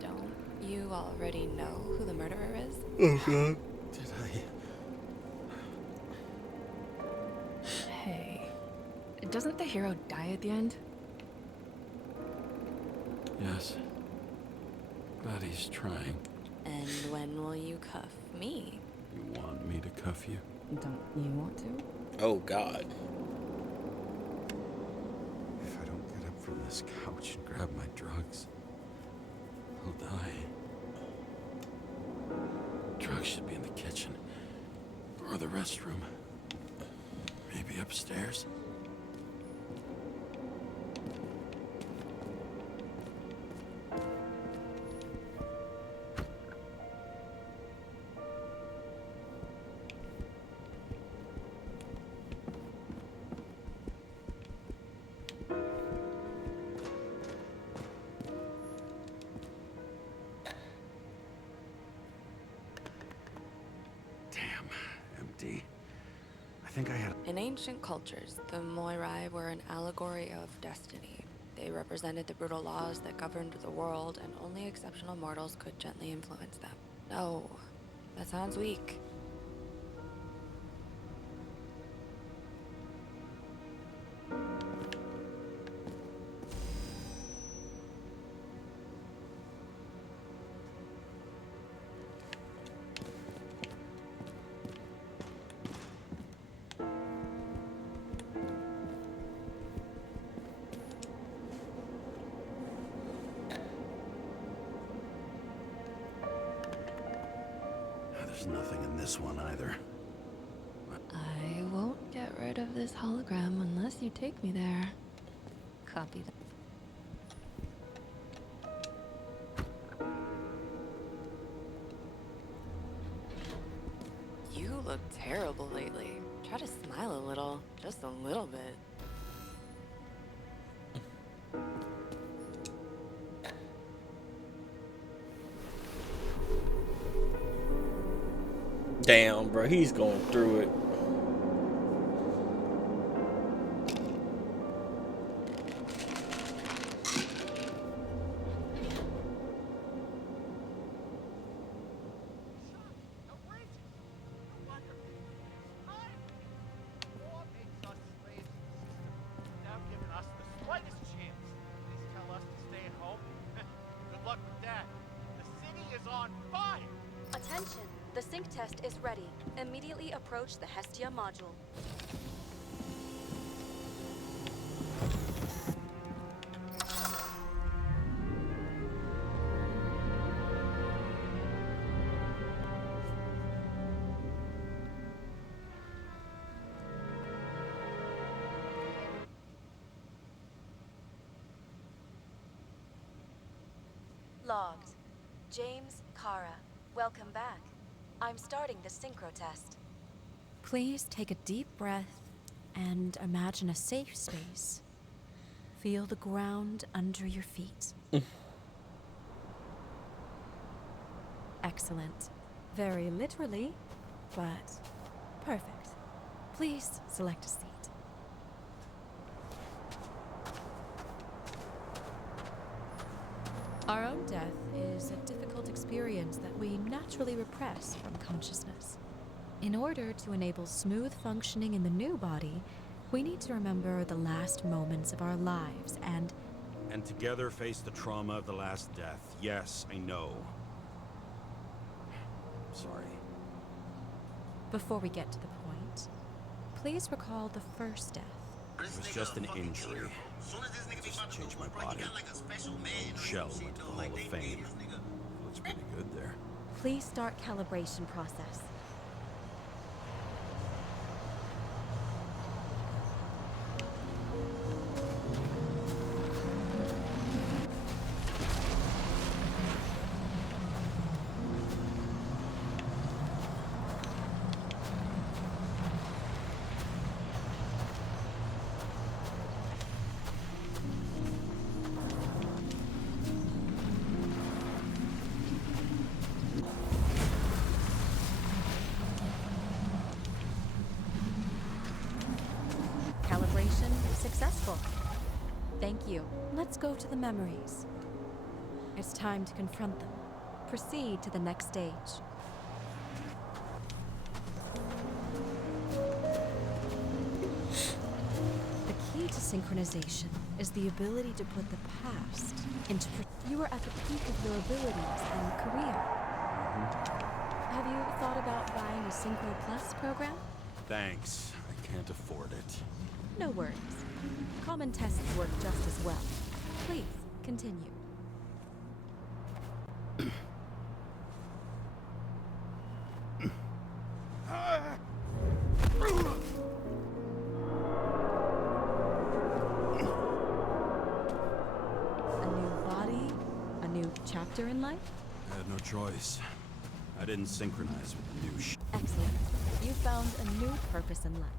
Don't you already know who the murderer is? Okay. Did Hey, doesn't the hero die at the end? Yes. Glad he's trying. And when will you cuff me? You want me to cuff you? Don't you want to? Oh, God. If I don't get up from this couch and grab my drugs, I'll die. Drugs should be in the kitchen. Or the restroom. Maybe upstairs. Empty. I think I had. In ancient cultures, the Moirai were an allegory of destiny. They represented the brutal laws that governed the world, and only exceptional mortals could gently influence them. No, that sounds weak. There's nothing in this one either. I won't get rid of this hologram unless you take me there. Copy that. You look terrible lately. Try to smile a little, just a little bit. Damn, bro, he's going through it. Attention! The sync test is ready. Immediately approach the Hestia module. Logged. James, Kara, welcome back. I'm starting the synchro test. Please take a deep breath and imagine a safe space. Feel the ground under your feet. Excellent. Very literally, but perfect. Please select a seat. Our own death is a difficult experience that we naturally repress from consciousness. In order to enable smooth functioning in the new body, we need to remember the last moments of our lives and together face the trauma of the last death. Yes, I know. Sorry. before we get to the point, please recall the first death. It was just an injury. Just changed my body. Shell went to the Hall of Fame. Looks pretty good there. Please start calibration process. Calibration successful. Thank you. Let's go to the memories. It's time to confront them. Proceed to the next stage. The key to synchronization is the ability to put the past into... You are at the peak of your abilities and career. Have you thought about buying a Synchro Plus program? Thanks. I can't afford it. No worries. Common tests work just as well. Please, continue. A new body, a new chapter in life? I had no choice. I didn't synchronize with the new Excellent. You found a new purpose in life.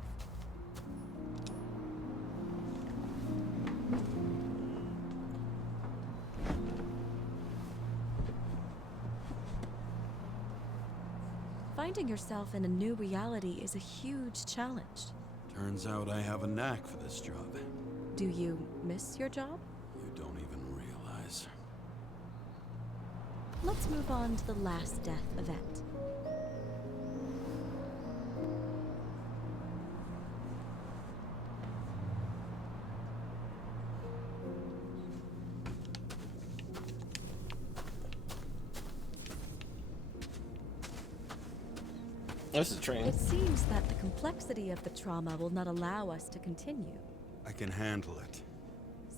Finding yourself in a new reality is a huge challenge. Turns out I have a knack for this job. Do you miss your job? You don't even realize. Let's move on to the last death event. This is a train. It seems that the complexity of the trauma will not allow us to continue. I can handle it.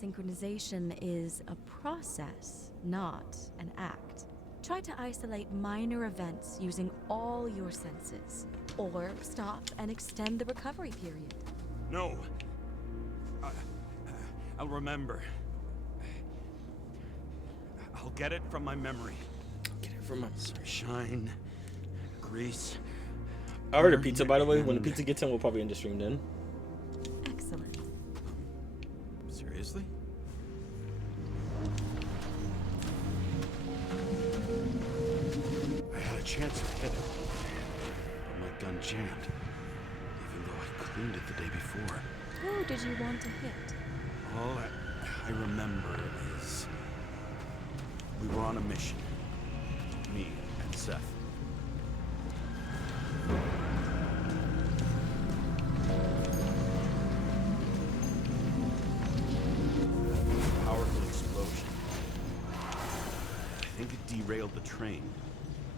Synchronization is a process, not an act. Try to isolate minor events using all your senses, or stop and extend the recovery period. No. I'll remember. I'll get it from my memory. Get it from my sunshine, grease. I ordered pizza, by the way. When the pizza gets in, we'll probably end the stream then. Excellent. Seriously? I had a chance to hit it, but my gun jammed, even though I cleaned it the day before. Who did you want to hit? All I remember is we were on a mission, me and Seth. Powerful explosion. I think it derailed the train.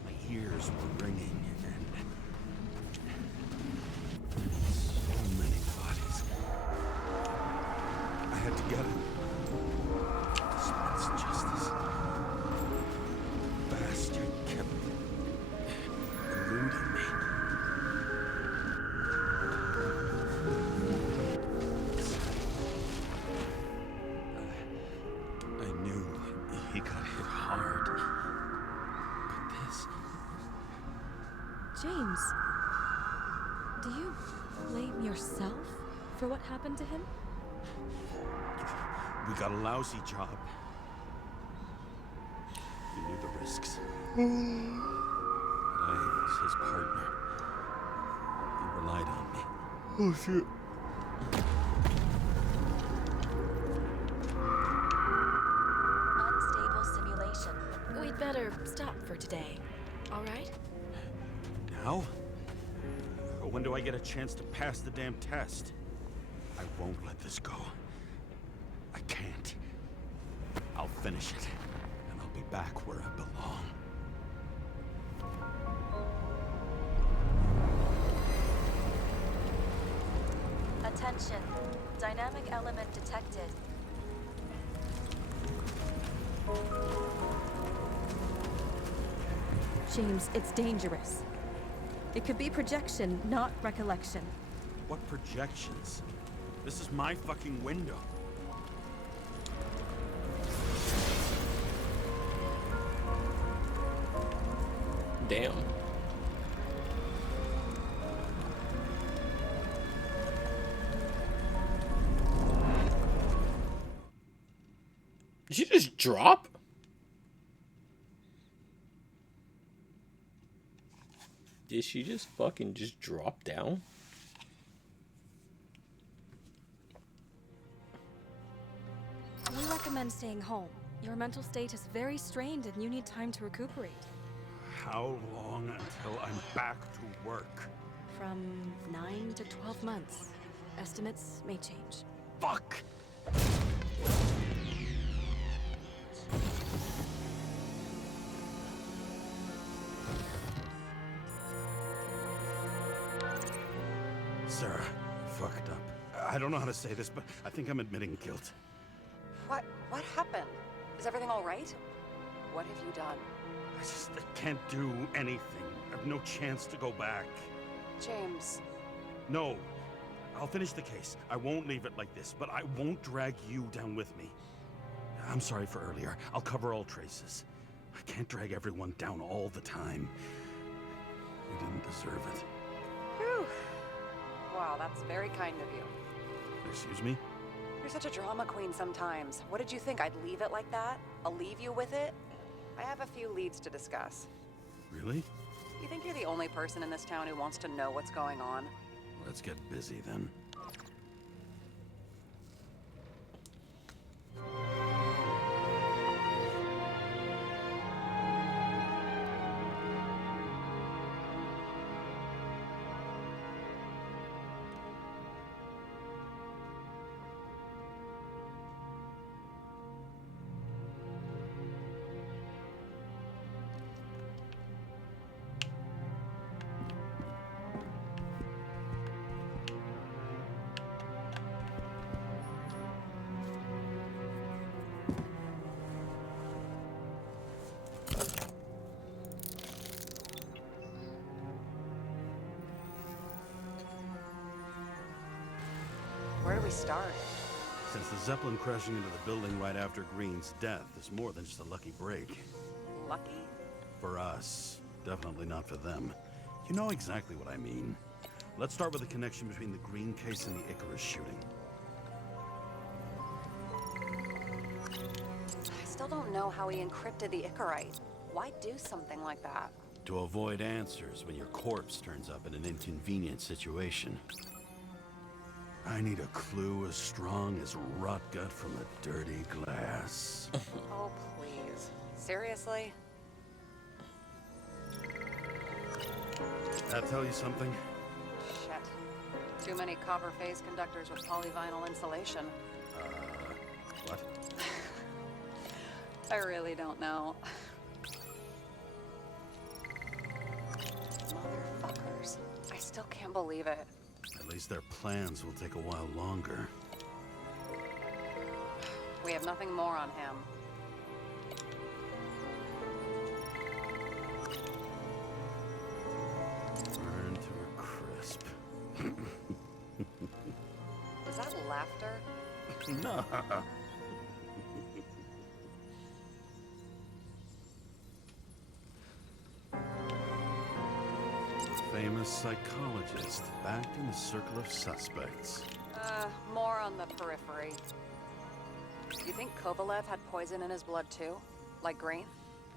My ears were ringing and so many bodies. I had to get it. Dispense justice. Bastard kept eluding me. I knew he got hit hard. But this... James, do you blame yourself for what happened to him? We got a lousy job. He knew the risks. But I was his partner. He relied on me. Oh, shit. Unstable stop for today. All right? Now? When do I get a chance to pass the damn test? I won't let this go. I can't. I'll finish it, and I'll be back where I belong. Attention. Dynamic element detected. James, it's dangerous. It could be projection, not recollection. What projections? This is my fucking window. Damn. Did she just drop? Did she just fucking just drop down? We recommend staying home. Your mental state is very strained and you need time to recuperate. How long until I'm back to work? From 9 to 12 months. Estimates may change. Fuck! Sarah, fucked up. I don't know how to say this, but I think I'm admitting guilt. What happened? Is everything all right? What have you done? I can't do anything. I have no chance to go back. James. No. I'll finish the case. I won't leave it like this, but I won't drag you down with me. I'm sorry for earlier. I'll cover all traces. I can't drag everyone down all the time. We didn't deserve it. Whew. Wow, that's very kind of you. Excuse me? You're such a drama queen sometimes. What did you think? I'd leave it like that? I'll leave you with it? I have a few leads to discuss. Really? You think you're the only person in this town who wants to know what's going on? Let's get busy then. Where do we start? Since the Zeppelin crashing into the building right after Green's death is more than just a lucky break. Lucky? For us. Definitely not for them. You know exactly what I mean. Let's start with the connection between the Green case and the Icarus shooting. I still don't know how he encrypted the Icarite. Why do something like that? To avoid answers when your corpse turns up in an inconvenient situation. I need a clue as strong as rot gut from a dirty glass. Oh, please. Seriously? That tell you something? Shit. Too many copper phase conductors with polyvinyl insulation. What? I really don't know. Motherfuckers. I still can't believe it. At least their plans will take a while longer. We have nothing more on him. Burn to a crisp. Is that laughter? No. Famous psychologist, back in the circle of suspects. More on the periphery. Do you think Kovalev had poison in his blood too? Like Green?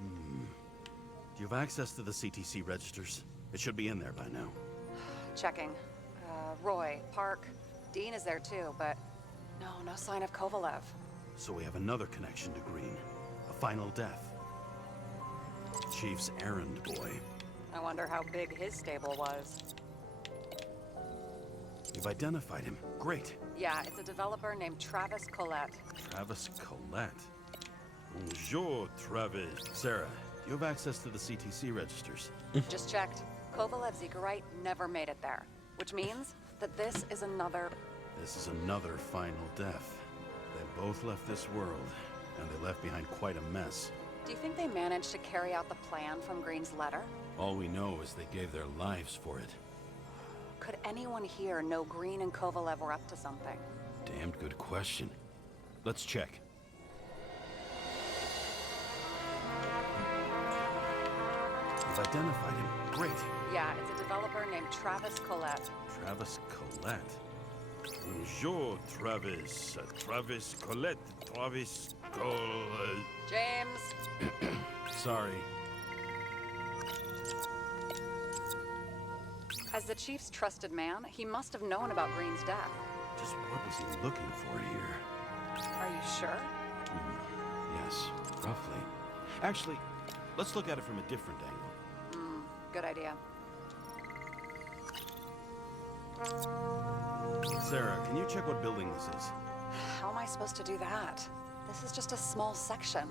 Do you have access to the CTC registers? It should be in there by now. Checking. Roy, Park, Dean is there too, but no sign of Kovalev. So we have another connection to Green. A final death. Chief's errand boy. I wonder how big his stable was. You've identified him. Great. Yeah, it's a developer named Travis Collette. Travis Collette. Bonjour, Travis. Sarah, do you have access to the CTC registers? Just checked. Kovalev Zekarite never made it there, which means that this is another final death. They both left this world, and they left behind quite a mess. Do you think they managed to carry out the plan from Green's letter? All we know is they gave their lives for it. Could anyone here know Green and Kovalev were up to something? Damned good question. Let's check. You've identified him. Great. Yeah, it's a developer named Travis Collette. Travis Collette. Bonjour, Travis. Travis Collette. Travis Collette. James! Sorry. As the Chief's trusted man, he must have known about Green's death. Just what was he looking for here? Are you sure? Yes, roughly. Actually, let's look at it from a different angle. Good idea. Sarah, can you check what building this is? How am I supposed to do that? This is just a small section.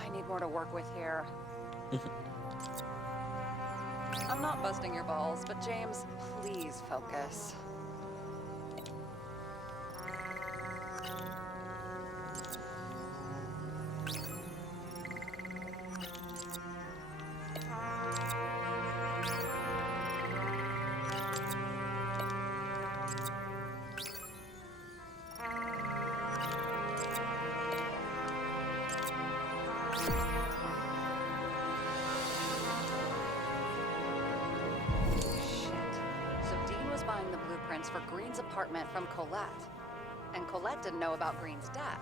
I need more to work with here. I'm not busting your balls, but James, please focus. The blueprints for Green's apartment from Colette. And Colette didn't know about Green's death.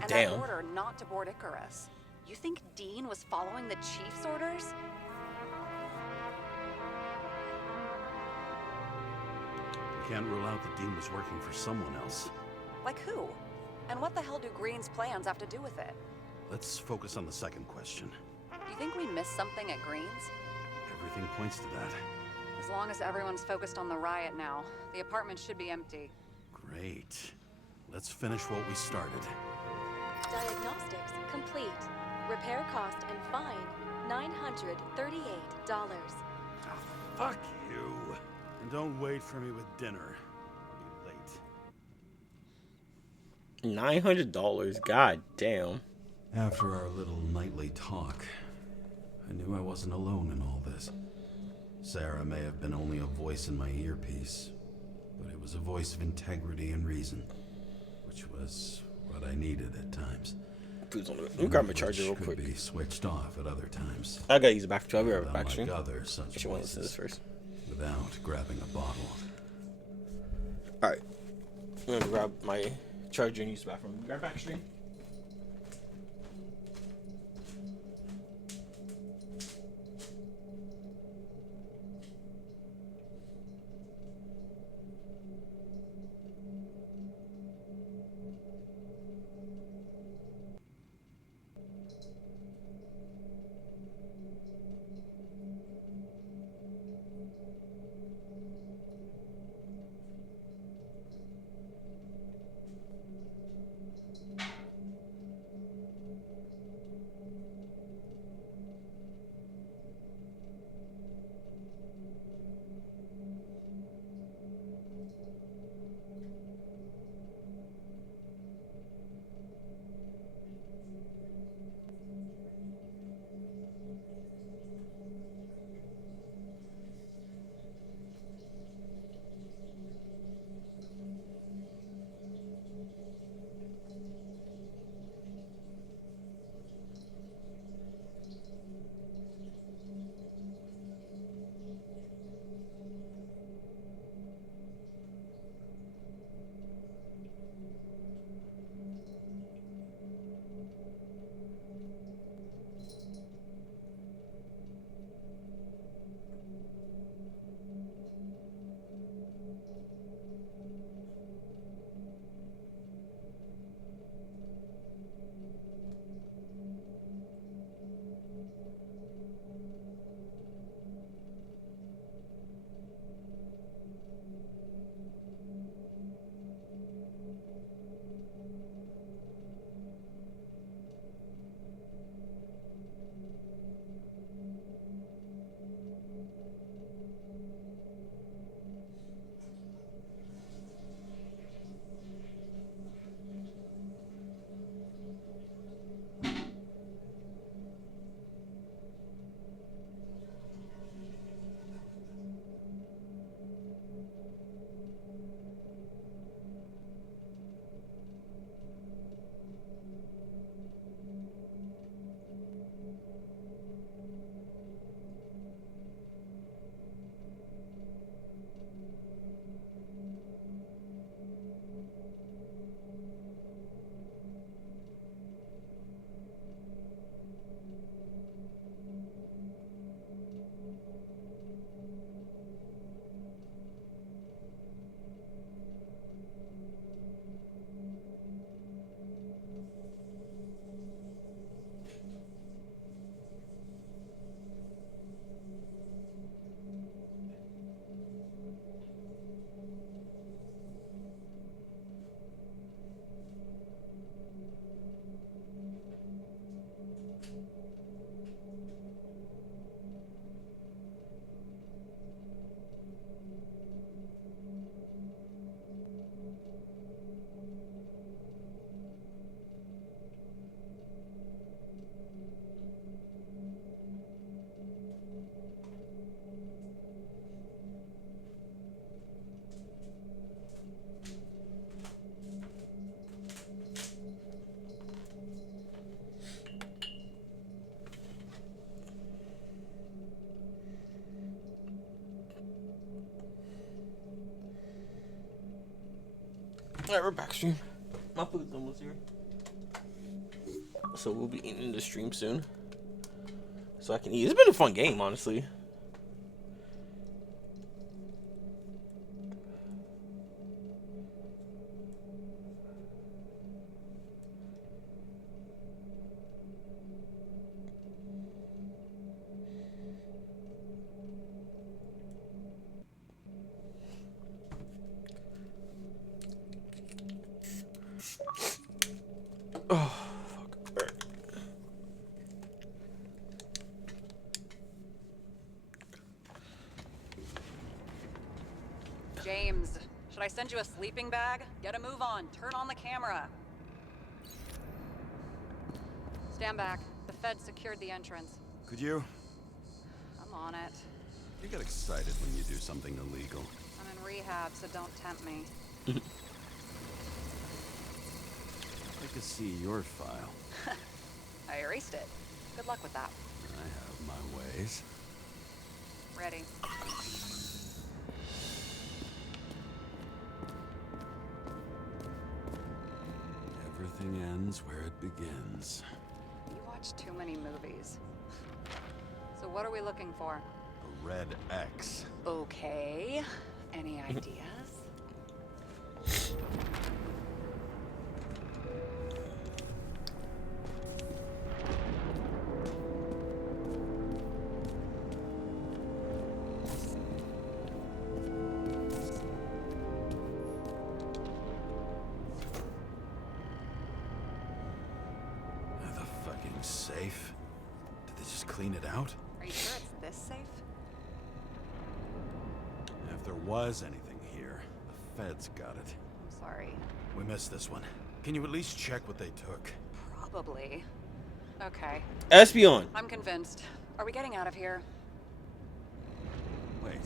And Damn. that order not to board Icarus. You think Dean was following the Chief's orders? We can't rule out that Dean was working for someone else. Like who? And what the hell do Green's plans have to do with it? Let's focus on the second question. Do you think we missed something at Green's? Everything points to that. As long as everyone's focused on the riot now, the apartment should be empty. Great. Let's finish what we started. Diagnostics complete. Repair cost and fine $938. Fuck you. And don't wait for me with dinner. I'll be late. $900. God damn. After our little nightly talk, I knew I wasn't alone in all this. Sarah may have been only a voice in my earpiece, but it was a voice of integrity and reason, which was what I needed at times. Let me grab my charger real quick. Could be switched off at other times. I gotta use the back. I'll be right back. Unlike others, such She wants to listen to voices, this first. without grabbing a bottle. Alright. I'm gonna grab my charger and use the bathroom. Grab back stream. Alright, we're back stream. My food's almost here. So we'll be eating the stream soon. So I can eat. It's been a fun game, honestly. Oh, fuck. James, should I send you a sleeping bag? Get a move on. Turn on the camera. Stand back. The Fed secured the entrance. Could you? I'm on it. You get excited when you do something illegal. I'm in rehab, so don't tempt me. I could see your file. I erased it. Good luck with that. I have my ways. Ready. Everything ends where it begins. You watch too many movies. So what are we looking for? A red X. Okay. Any ideas? The fucking safe. Did they just clean it out? Are you sure it's this safe? If there was anything here, the feds got it. I'm sorry. We missed this one. Can you at least check what they took? Probably. Okay. Espion. I'm convinced. Are we getting out of here? Wait,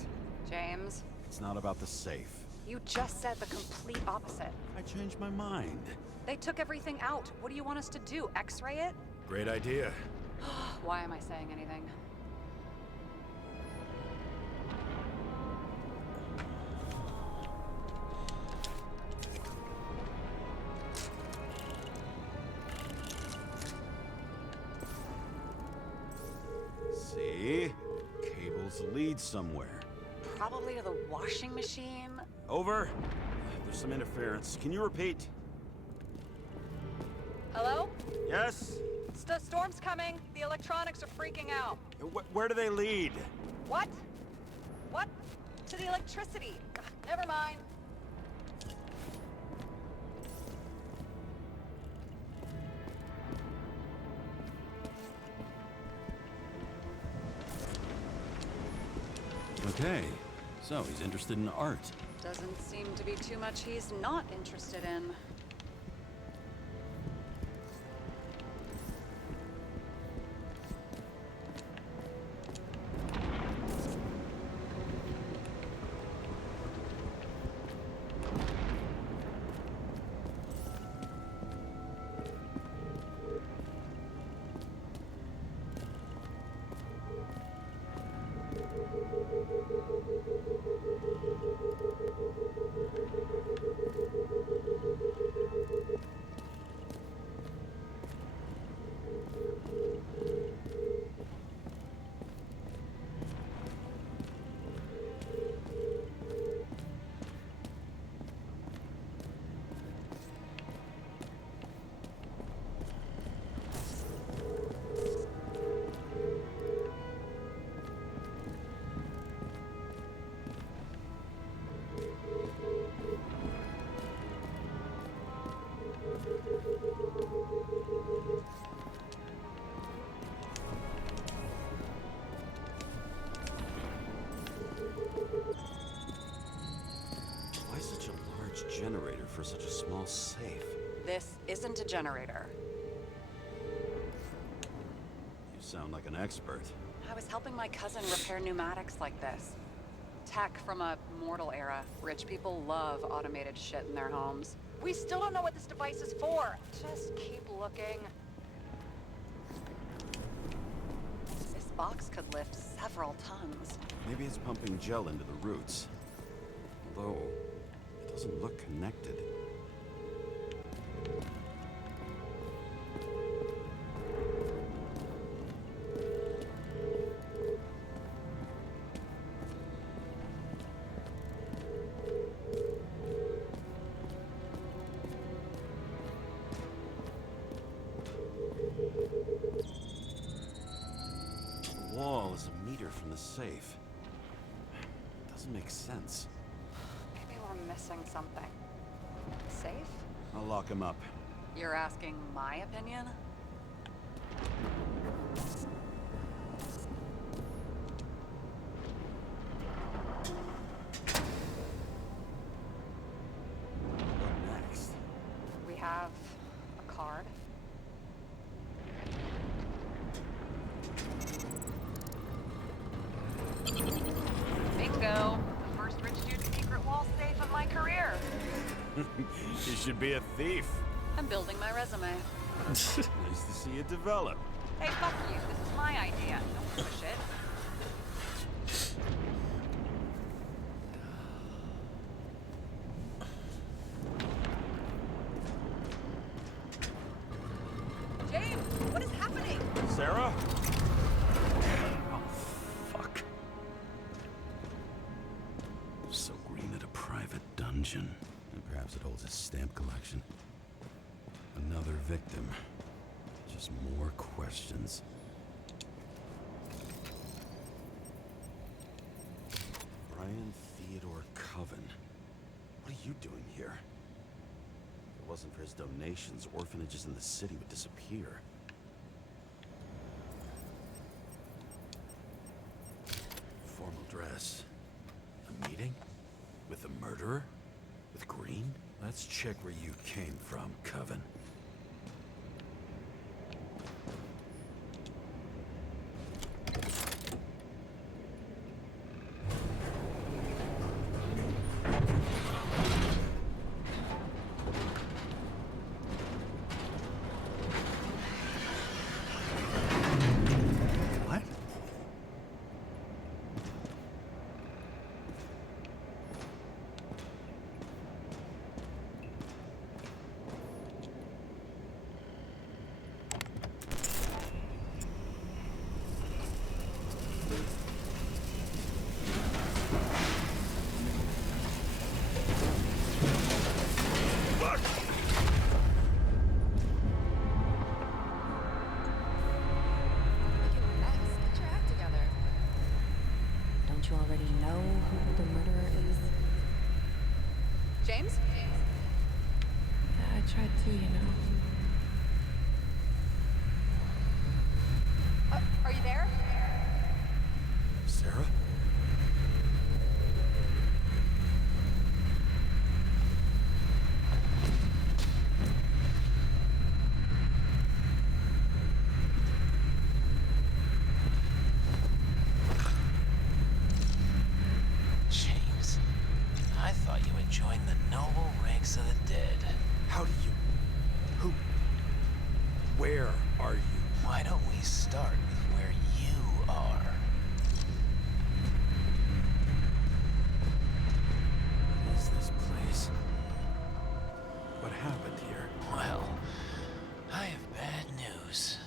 James, it's not about the safe. you just said the complete opposite. I changed my mind. They took everything out. What do you want us to do? X-ray it? Great idea. Why am I saying anything? See? Cables lead somewhere. Probably to the washing machine. Over. There's some interference. Can you repeat? Hello? Yes? Storm's coming. The electronics are freaking out. Where do they lead? What? What? To the electricity. Never mind. Okay, so he's interested in art. Doesn't seem to be too much he's not interested in. Why such a large generator for such a small safe? This isn't a generator. You sound like an expert. I was helping my cousin repair pneumatics like this. Tech from a mortal era. Rich people love automated shit in their homes. We still don't know what this device is for. Just keep looking. This box could lift several tons. Maybe it's pumping gel into the roots. Although, it doesn't look connected. safe. Doesn't make sense. Maybe we're missing something. Safe? I'll lock him up. You're asking my opinion? What next? We have a card. Bingo! The first rich dude's secret wall safe of my career. You should be a thief. I'm building my resume. Nice to see you develop. Hey, fuck you. This is my idea. Don't push it. James, what is happening? Sarah? Oh, fuck. So Green at a private dungeon. And perhaps it holds a stamp collection. Another victim. Just more questions. Brian Theodore Coven. What are you doing here? If it wasn't for his donations, orphanages in the city would disappear. Formal dress. A meeting? With the murderer? With Green? Let's check where you came from, Coven. What? Making a mess. Get your act together. Don't you already know who the murderer is? James? Yeah, I tried to, you know. Are you there? Sarah? James, I thought you had joined the noble ranks of the dead. How do you... Who... Where are you? Why don't we start with where you are? What is this place? What happened here? Well, I have bad news.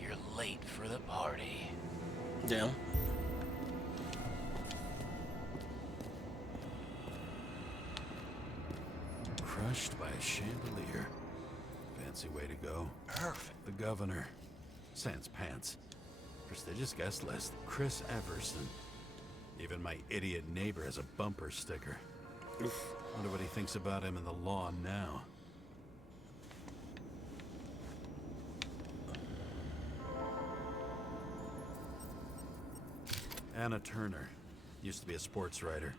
You're late for the party. Damn. Crushed by a chandelier. Fancy way to go. Perfect. The governor. Sans pants. Prestigious guest list. Chris Everson. Even my idiot neighbor has a bumper sticker. Wonder what he thinks about him in the law now. Anna Turner. Used to be a sports writer.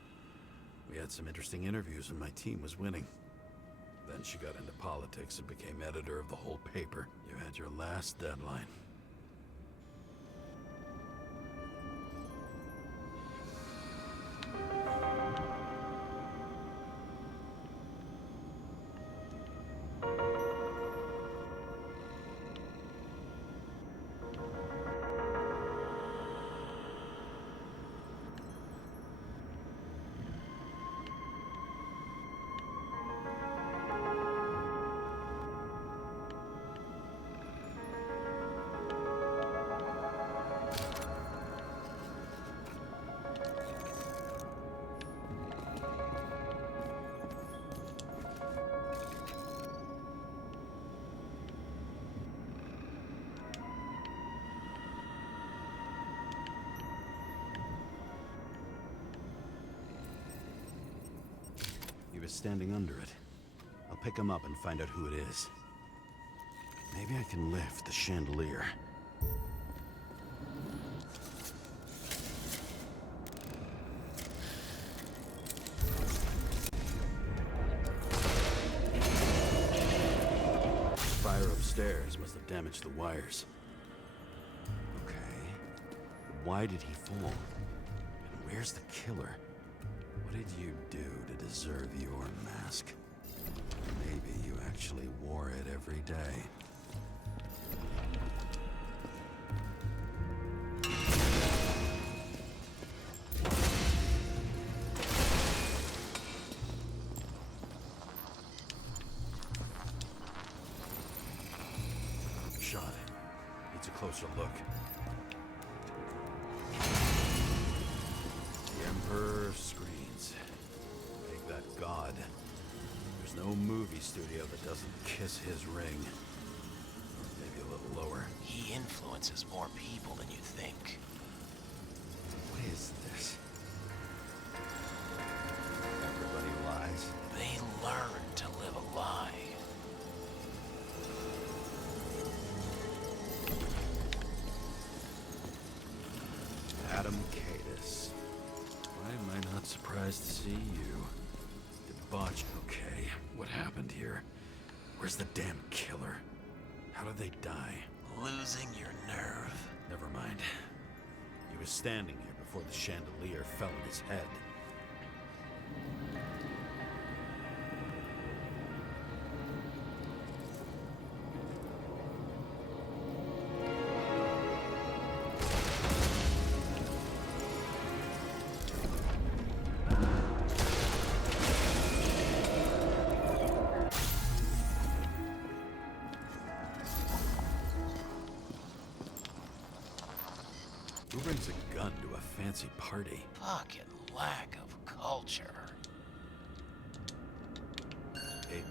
We had some interesting interviews when my team was winning. Then she got into politics and became editor of the whole paper. You had your last deadline. standing under it. I'll pick him up and find out who it is. Maybe I can lift the chandelier. Fire upstairs must have damaged the wires. Okay. Why did he fall? And where's the killer? What did you do to deserve your mask? Maybe you actually wore it every day. Shot. Needs a closer look. The Emperor screens. Make that god. There's no movie studio that doesn't kiss his ring. Maybe a little lower. He influences more people than you think. What is this? Everybody lies. They learn to live a lie. Adam Cadis. Why am I not surprised to see you? Debauched. Okay, what happened here? Where's the damn killer? How did they die? Losing your nerve. Never mind. He was standing here before the chandelier fell on his head. Who brings a gun to a fancy party? Fucking lack of culture. 8mm.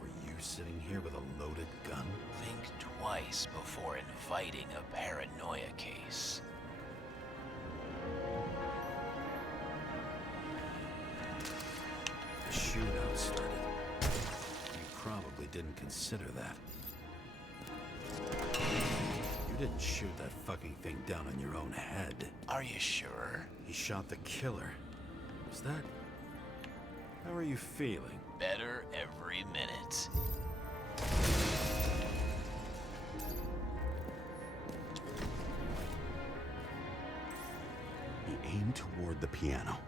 Were you sitting here with a loaded gun? Think twice before inviting a paranoia case. The shootout started. You probably didn't consider that. You didn't shoot that fucking thing down on your own head. Are you sure? He shot the killer. Was that... How are you feeling? Better every minute. He aimed toward the piano.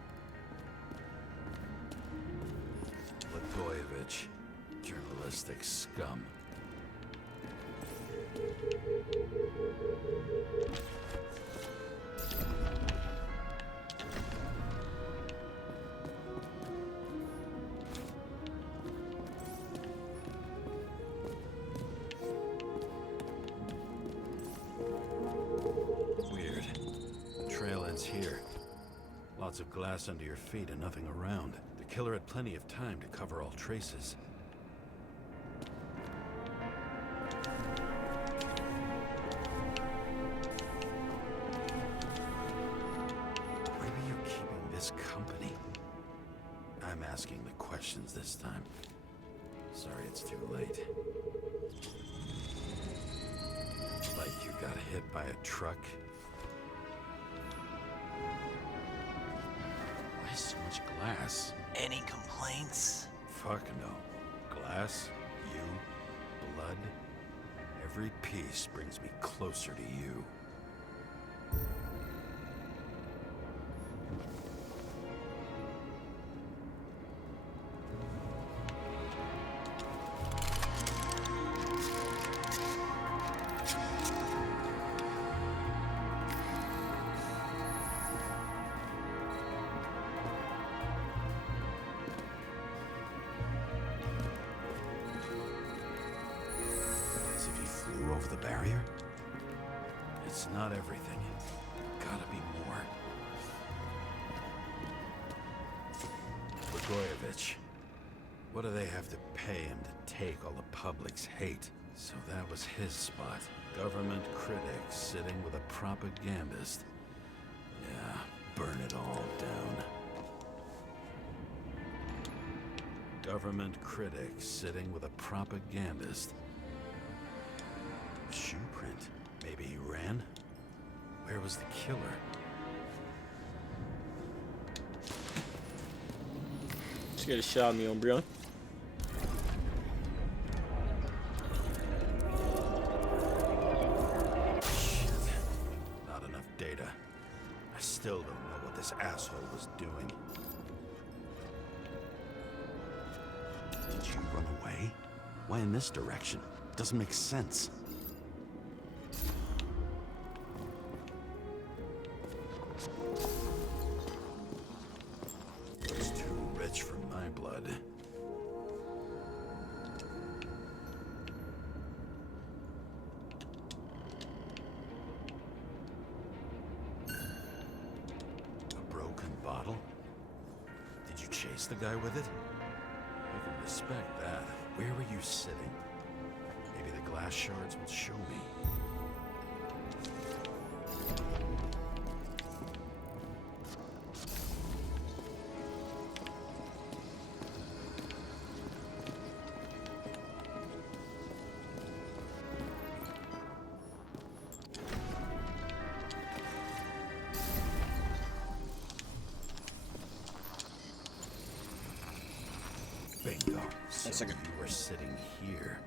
Blagojevich, journalistic scum. Weird. The trail ends here. Lots of glass under your feet and nothing around. The killer had plenty of time to cover all traces. Why were you keeping this company? I'm asking the questions this time. Sorry it's too late. Like you got hit by a truck? Why so much glass? Any complaints? Fuck no. Glass, you, blood. Every piece brings me closer to you. As if he flew over the barrier? It's not everything. Gotta be more. Blagojevich. What do they have to pay him to take all the public's hate? So that was his spot. Government critic sitting with a propagandist. Yeah, burn it all down. Government critic sitting with a propagandist. Shoe print. Maybe he ran? Where was the killer? Let's get a shot on the Umbreon. Not enough data. I still don't know what this asshole was doing. Did you run away? Why in this direction? Doesn't make sense. It's too rich for my blood. A broken bottle? Did you chase the guy with it? I can respect that. Where were you sitting? Maybe the glass shards will show me. Bingo. So you were sitting here.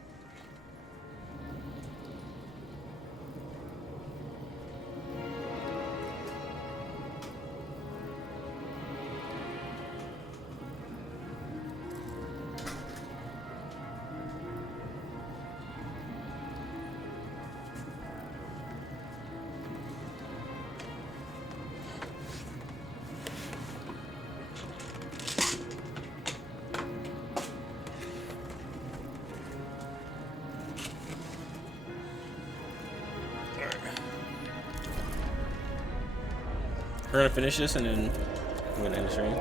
We're gonna finish this and then I'm gonna end the stream. You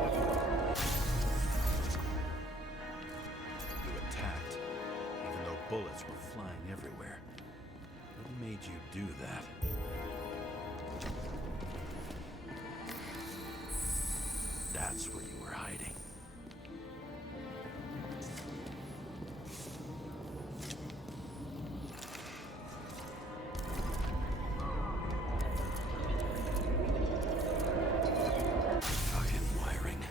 attacked, even though bullets were flying everywhere. What made you do that? That's where you were hiding. Fucking wiring.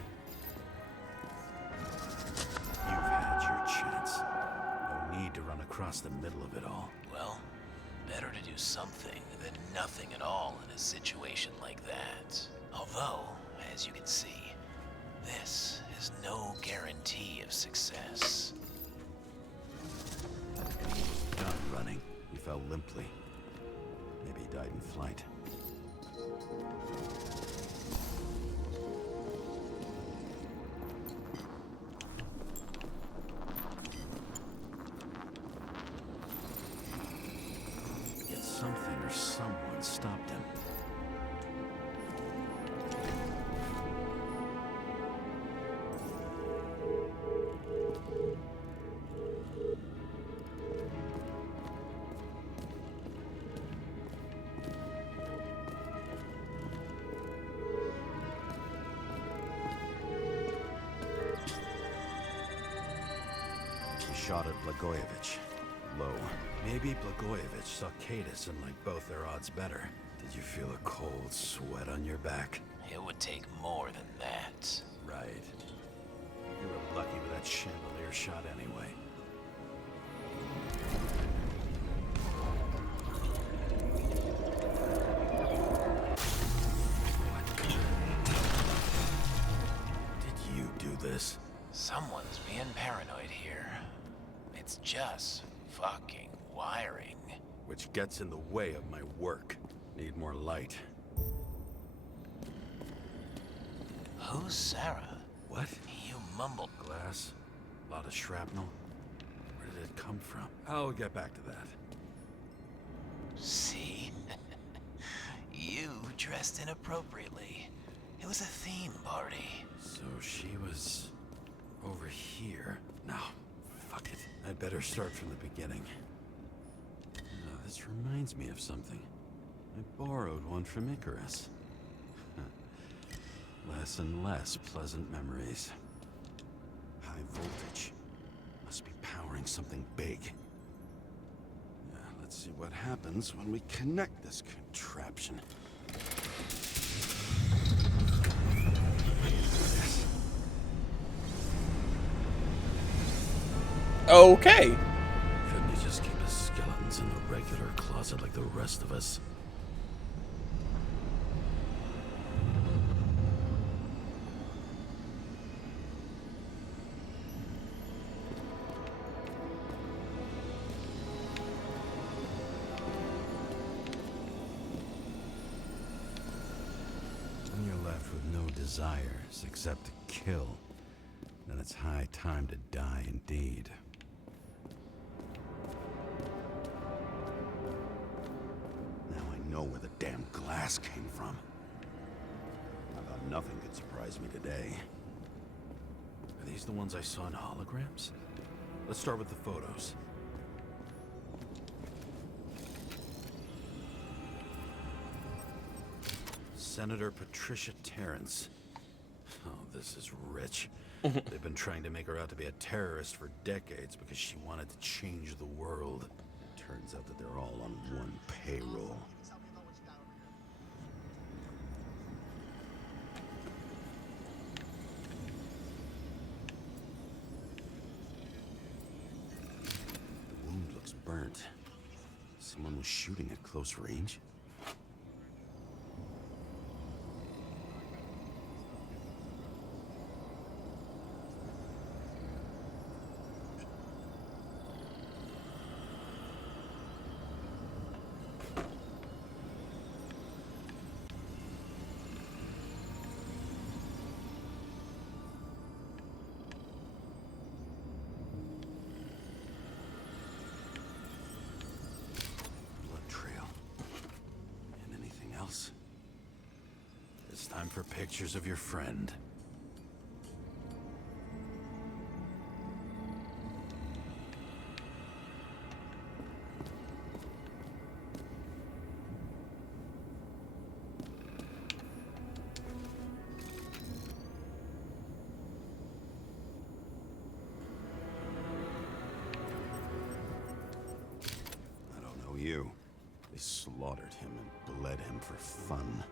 You've had your chance. No need to run across the middle of it all. Well, better to do something than nothing at all in a situation like that. Although, as you can see, this is no guarantee of success. Done running. He fell limply. Maybe he died in flight. Yet something or someone stopped him. He shot at Blagojevich. Low. Maybe Blagojevich saw Cadis and liked both their odds better. Did you feel a cold sweat on your back? It would take more than that. Right. You were lucky with that chandelier shot anyway. Did you do this? Someone's being paranoid here. It's just fucking wiring. Which gets in the way of my work. Need more light. Who's Sarah? What? You mumbled. Glass? A lot of shrapnel? Where did it come from? I'll get back to that. See? You dressed inappropriately. It was a theme party. So she was over here. No, fuck it. I'd better start from the beginning. This reminds me of something. I borrowed one from Icarus. Less and less pleasant memories. High voltage. planning something big. Let's see what happens when we connect this contraption. Okay. Couldn't you just keep his skeletons in the regular closet like the rest of us? When you're left with no desires except to kill, then it's high time to die indeed. Now I know where the damn glass came from. I thought nothing could surprise me today. Are these the ones I saw in holograms? Let's start with the photos. Senator Patricia Terrence. Oh, this is rich. They've been trying to make her out to be a terrorist for decades because she wanted to change the world. Turns out that they're all on one payroll. The wound looks burnt. Someone was shooting at close range. It's time for pictures of your friend. I don't know you. They slaughtered him and bled him for fun.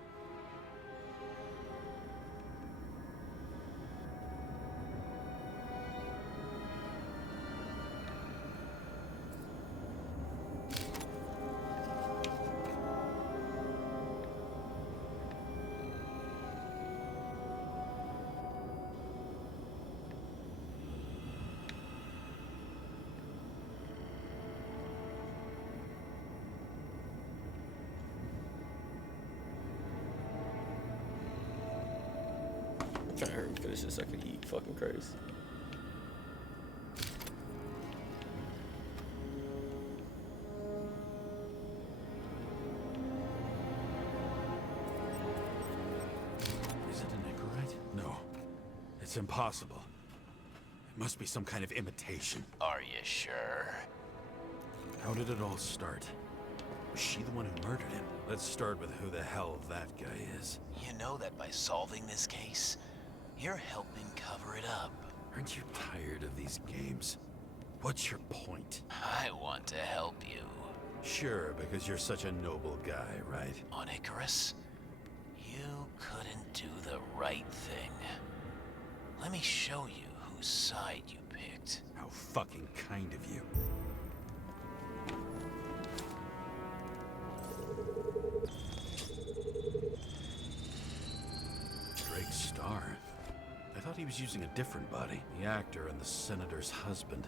I'm trying to hurry finish this so I can eat fucking crazy. Is it an Icarite? No. It's impossible. It must be some kind of imitation. Are you sure? How did it all start? Was she the one who murdered him? Let's start with who the hell that guy is. You know that by solving this case, you're helping cover it up. Aren't you tired of these games? What's your point? I want to help you. Sure, because you're such a noble guy, right? On Icarus, you couldn't do the right thing. Let me show you whose side you picked. How fucking kind of you. Drake Starr. I thought he was using a different body. The actor and the senator's husband.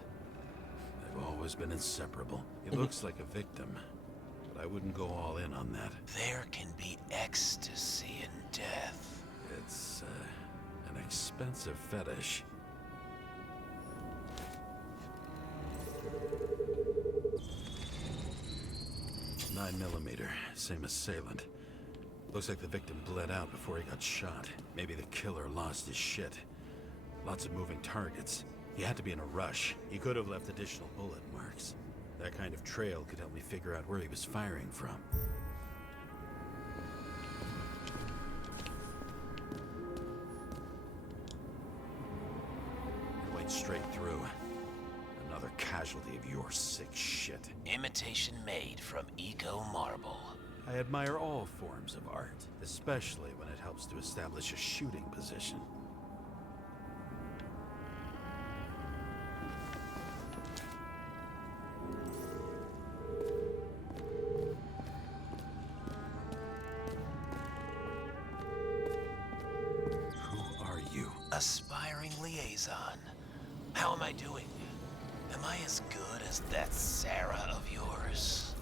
They've always been inseparable. He looks like a victim, but I wouldn't go all in on that. There can be ecstasy in death. It's, an expensive fetish. .9mm, same assailant. Looks like the victim bled out before he got shot. Maybe the killer lost his shit. Lots of moving targets. He had to be in a rush. He could have left additional bullet marks. That kind of trail could help me figure out where he was firing from. It went straight through. another casualty of your sick shit. Imitation made from eco marble. I admire all forms of art, especially when it helps to establish a shooting position. Who are you? Aspiring liaison. How am I doing? Am I as good as that Sarah of yours?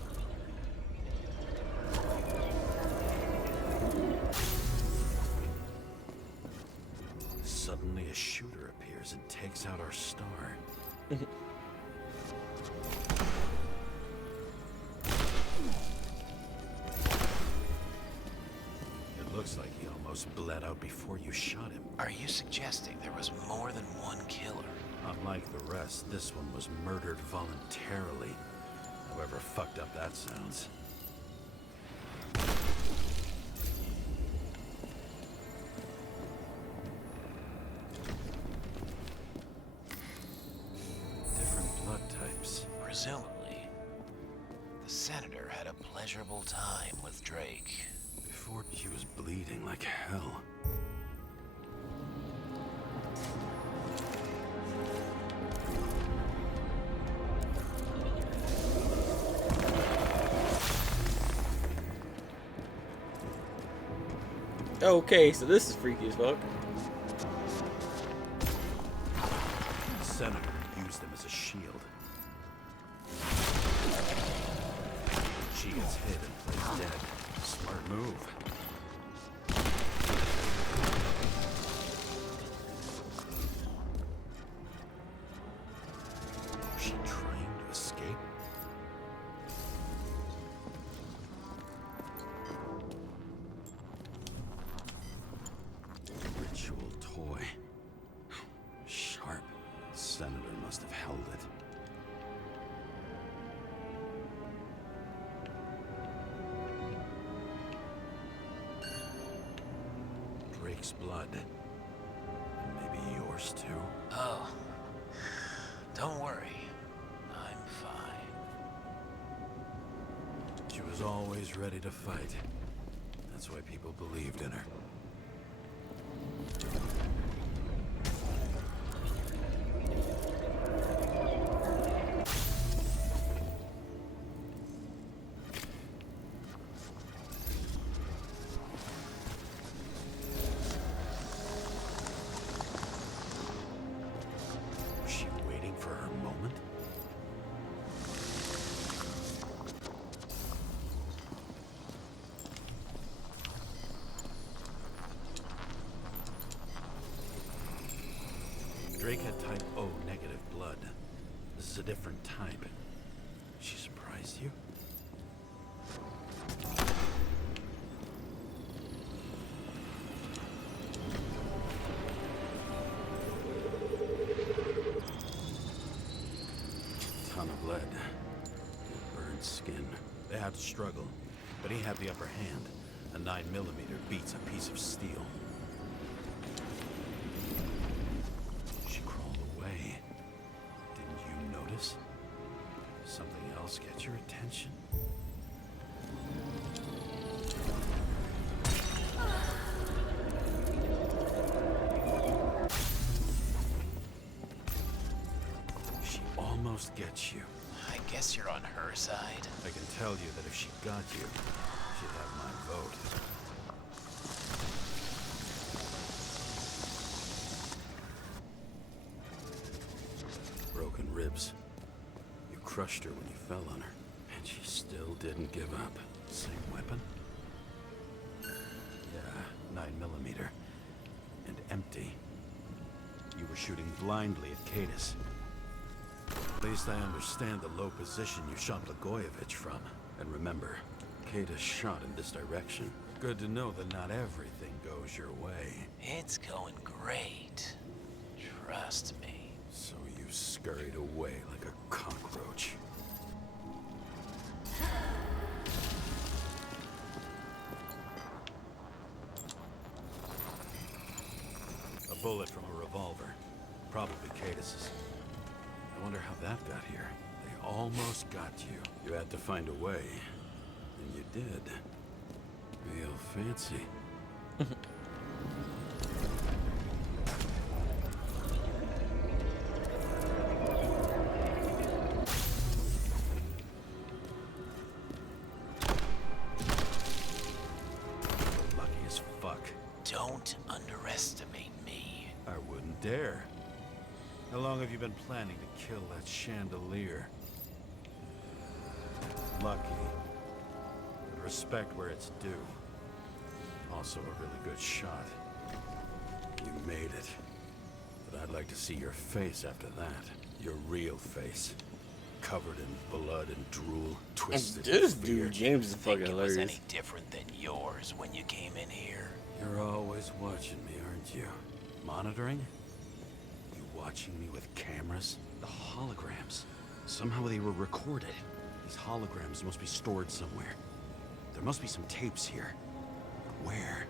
Suddenly a shooter appears and takes out our star. It looks like he almost bled out before you shot him. Are you suggesting there was more than one killer? Unlike the rest, this one was murdered voluntarily. However fucked up that sounds. Different blood types. Presumably, the senator had a pleasurable time with Drake. Before he was bleeding like hell. Okay, so this is freaky as fuck. The senator used him as a shield. She gets hit and plays dead. Smart move. Was she trying to escape? Ritual toy. Sharp. Senator must have held it. Drake's blood. And maybe yours too. Oh, don't worry. I'm fine. She was always ready to fight. That's why people believed in her. Was she waiting for her moment? Drake had type O negative blood. This is a different type. She surprised you? Ton of lead. Burned skin. They had to struggle, but he had the upper hand. A 9mm beats a piece of steel. She crawled away. Didn't you notice? Something else get your attention? She almost gets you. I guess you're on her side. I can tell you that if she got you, she'd have my vote. Broken ribs. You crushed her when you fell on her, and she still didn't give up. Same weapon? Yeah, 9mm. And empty. You were shooting blindly at Cadis. At least I understand the low position you shot Blagojevich from. And remember, Cadis shot in this direction. Good to know that not everything goes your way. It's going great. Trust me. So you scurried away like a cockroach. A bullet from a revolver. Probably Cadis's. I wonder how that got here. They almost got you. You had to find a way. And you did. Real fancy. Lucky as fuck. Don't underestimate me. I wouldn't dare. How long have you been planning to kill that chandelier? Lucky. But respect where it's due. Also a really good shot. You made it. But I'd like to see your face after that. Your real face. Covered in blood and drool, twisted. This in fear. dude, James, is fucking Think it was hilarious. any different than yours when you came in here? You're always watching me, aren't you? Monitoring? You watching me with cameras? The holograms. Somehow they were recorded. These holograms must be stored somewhere. There must be some tapes here. Where?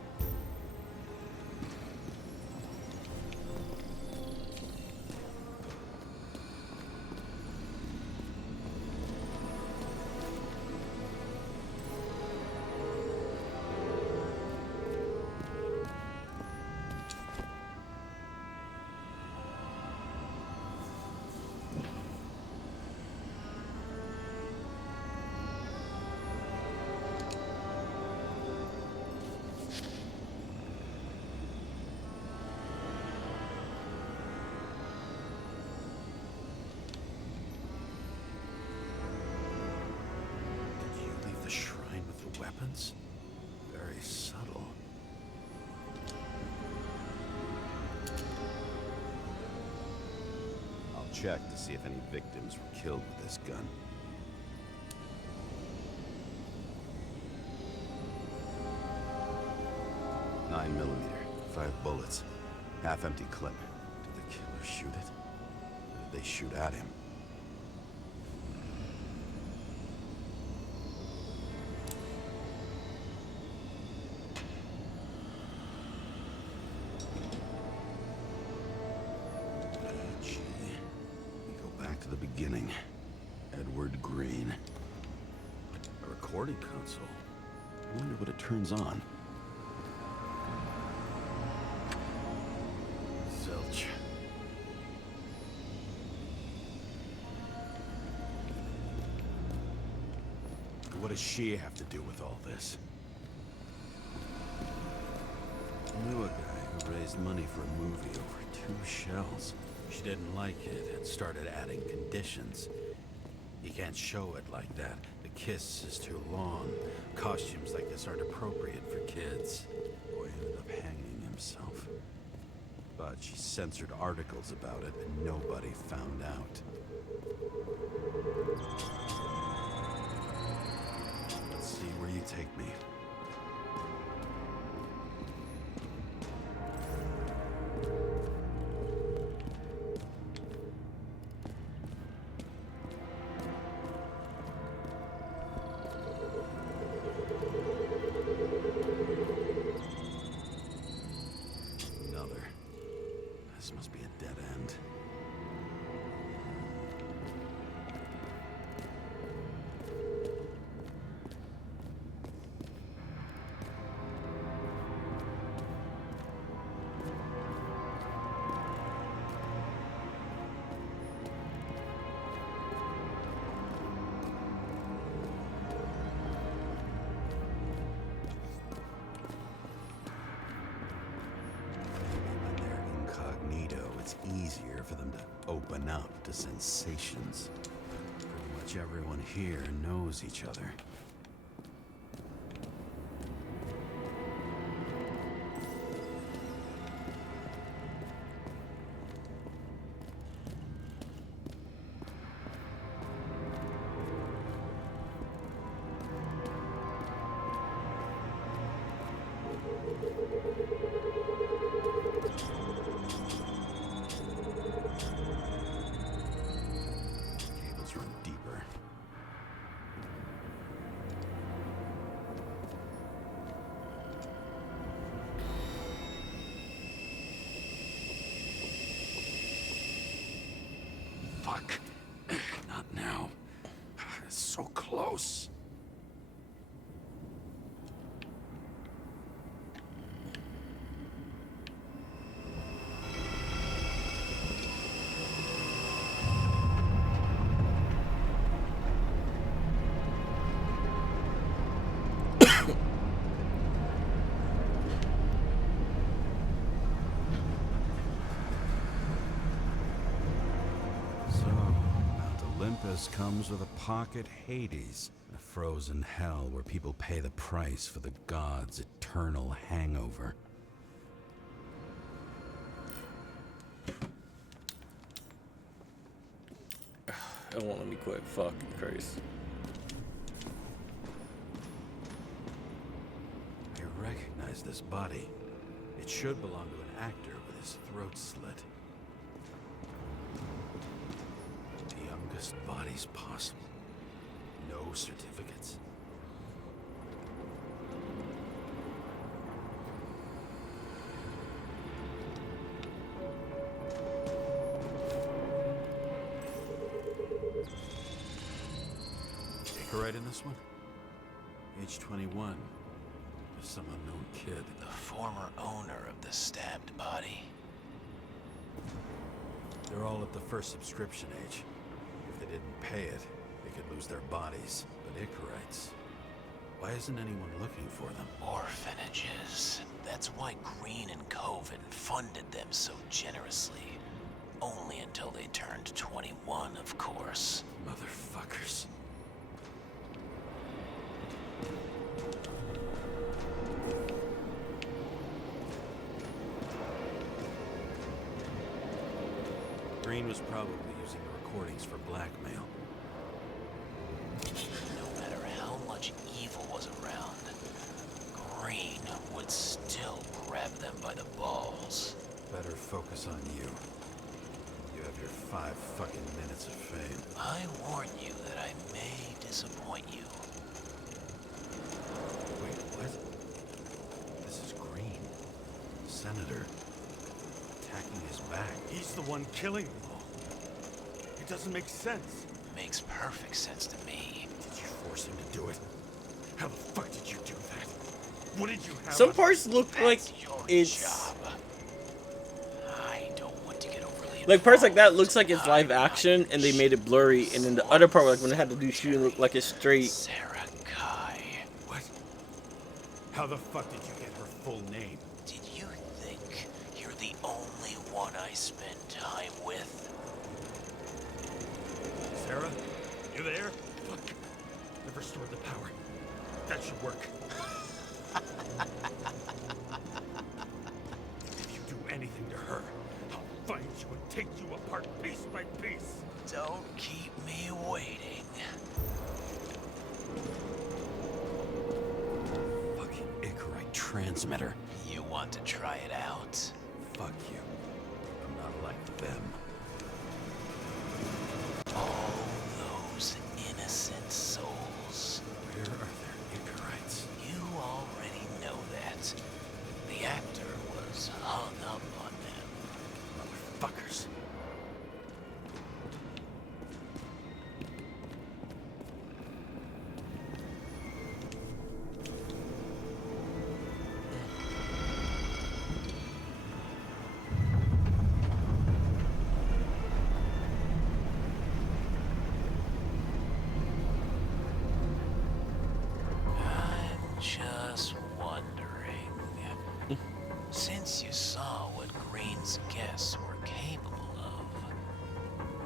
Did you leave the shrine with the weapons? Very subtle. I'll check to see if any victims were killed with this gun. Nine millimeter, 5 bullets, half-empty clip. Did the killer shoot it? Or did they shoot at him? Gee, we go back to the beginning. Edward Green. A recording console. I wonder what it turns on. Zilch. What does she have to do with all this? I knew a guy who raised money for a movie over 2 shells. She didn't like it and started adding conditions. You can't show it like that. The kiss is too long. Costumes like this aren't appropriate for kids. Boy ended up hanging himself. But she censored articles about it and nobody found out. Let's see where you take me. Another. This must be a dead end. When they're incognito, it's easier for them to open up to sensations. Pretty much everyone here knows each other. Cables run deeper. Fuck. now. It's so close. Olympus comes with a pocket Hades, a frozen hell where people pay the price for the gods' eternal hangover. It won't let me quit. Fucking Christ. I recognize this body. It should belong to an actor with his throat slit. The youngest bodies possible. No certificates. Right in this one? Age 21. Some unknown kid. The former owner of the stabbed body. They're all at the first subscription age. If they didn't pay it, they could lose their bodies. But Icarites, why isn't anyone looking for them? Orphanages. That's why Green and Coven funded them so generously. Only until they turned 21, of course. Motherfuckers. Green was probably using the recordings for blackmail. No matter how much evil was around, Green would still grab them by the balls. Better focus on you. You have your 5 fucking minutes of fame. I warn you that I may disappoint you. Wait, what? This is Green. Senator. Attacking his back. He's the one killing them all. It doesn't make sense. Makes perfect sense to me. Did you force him to do it? How the fuck did you do that? What did you have? Some parts look like it's job. I don't want to get overly like parts like that looks like it's live action and they made it blurry, and then the other part, like when they had to do shooting, looked like it's straight. Sarah Kai. What? How the fuck did you get her full name? Did you think you're the only one I spend time with? Sarah? You there? Fuck. I've restored the power. That should work. If you do anything to her, I'll find you and take you apart piece by piece. Don't keep me waiting. Fucking Icarite transmitter. You want to try it out? Fuck you. I'm not like them. All those innocent souls. Where are their Icarites? You already know that. The actor was hung up on them. Motherfuckers. Just wondering, since you saw what Green's guests were capable of,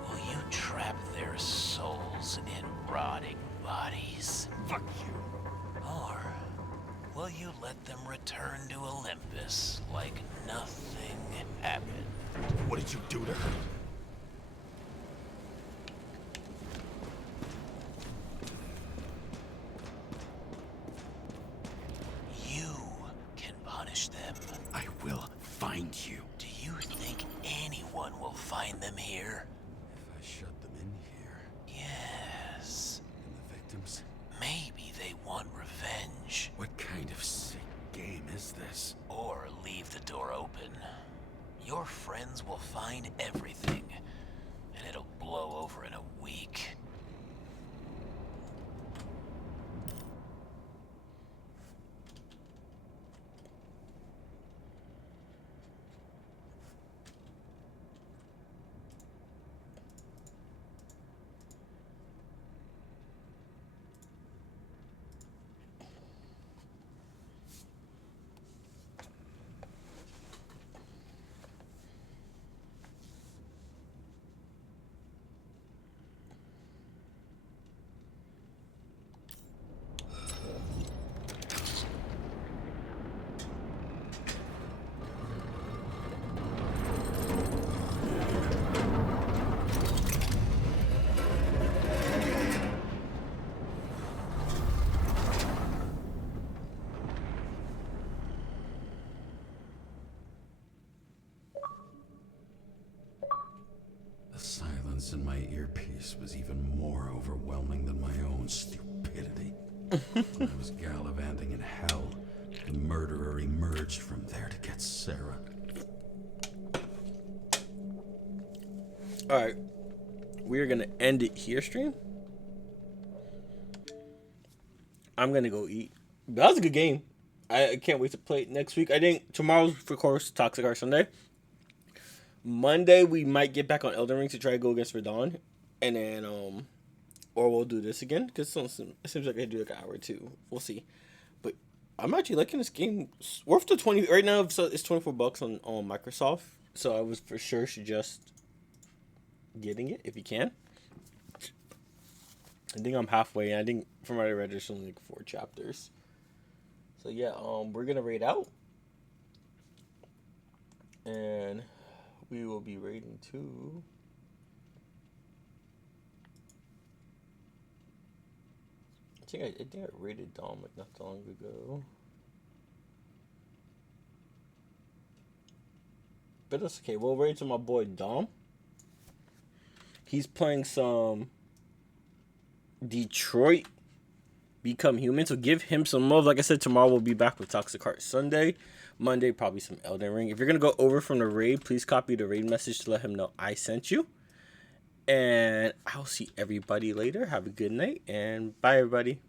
will you trap their souls in rotting bodies? Fuck you. Or will you let them return to Olympus like nothing happened? What did you do to her? You can punish them. I will find you. Do you think anyone will find them here? If I shut them in here. Yes. And the victims? Maybe they want revenge. What kind of sick game is this? Or leave the door open. Your friends will find everything, and it'll blow over in a week. earpiece was even more overwhelming than my own stupidity. When I was gallivanting in hell, the murderer emerged from there to get Sarah. Alright. We're going to end it here, stream. I'm going to go eat. That was a good game. I can't wait to play it next week. I think tomorrow's, of course, Toxic Heart Sunday. Monday, we might get back on Elden Ring to try to go against Verdun. And then, or we'll do this again. Because it seems like I do like an hour or two. We'll see. But I'm actually liking this game. It's worth the 20. Right now, it's $24 on Microsoft. So I was for sure suggest getting it if you can. I think I'm halfway. I think from what I read, there's only like 4 chapters. So yeah, we're gonna raid out, and we will be raiding too. I think I raided Dom like not that long ago. But that's okay. We'll raid to my boy Dom. He's playing some Detroit Become Human, so give him some love. Like I said, tomorrow we'll be back with Toxic Heart Sunday. Monday, probably some Elden Ring. If you're going to go over from the raid, please copy the raid message to let him know I sent you. And I'll see everybody later. Have a good night, and bye, everybody.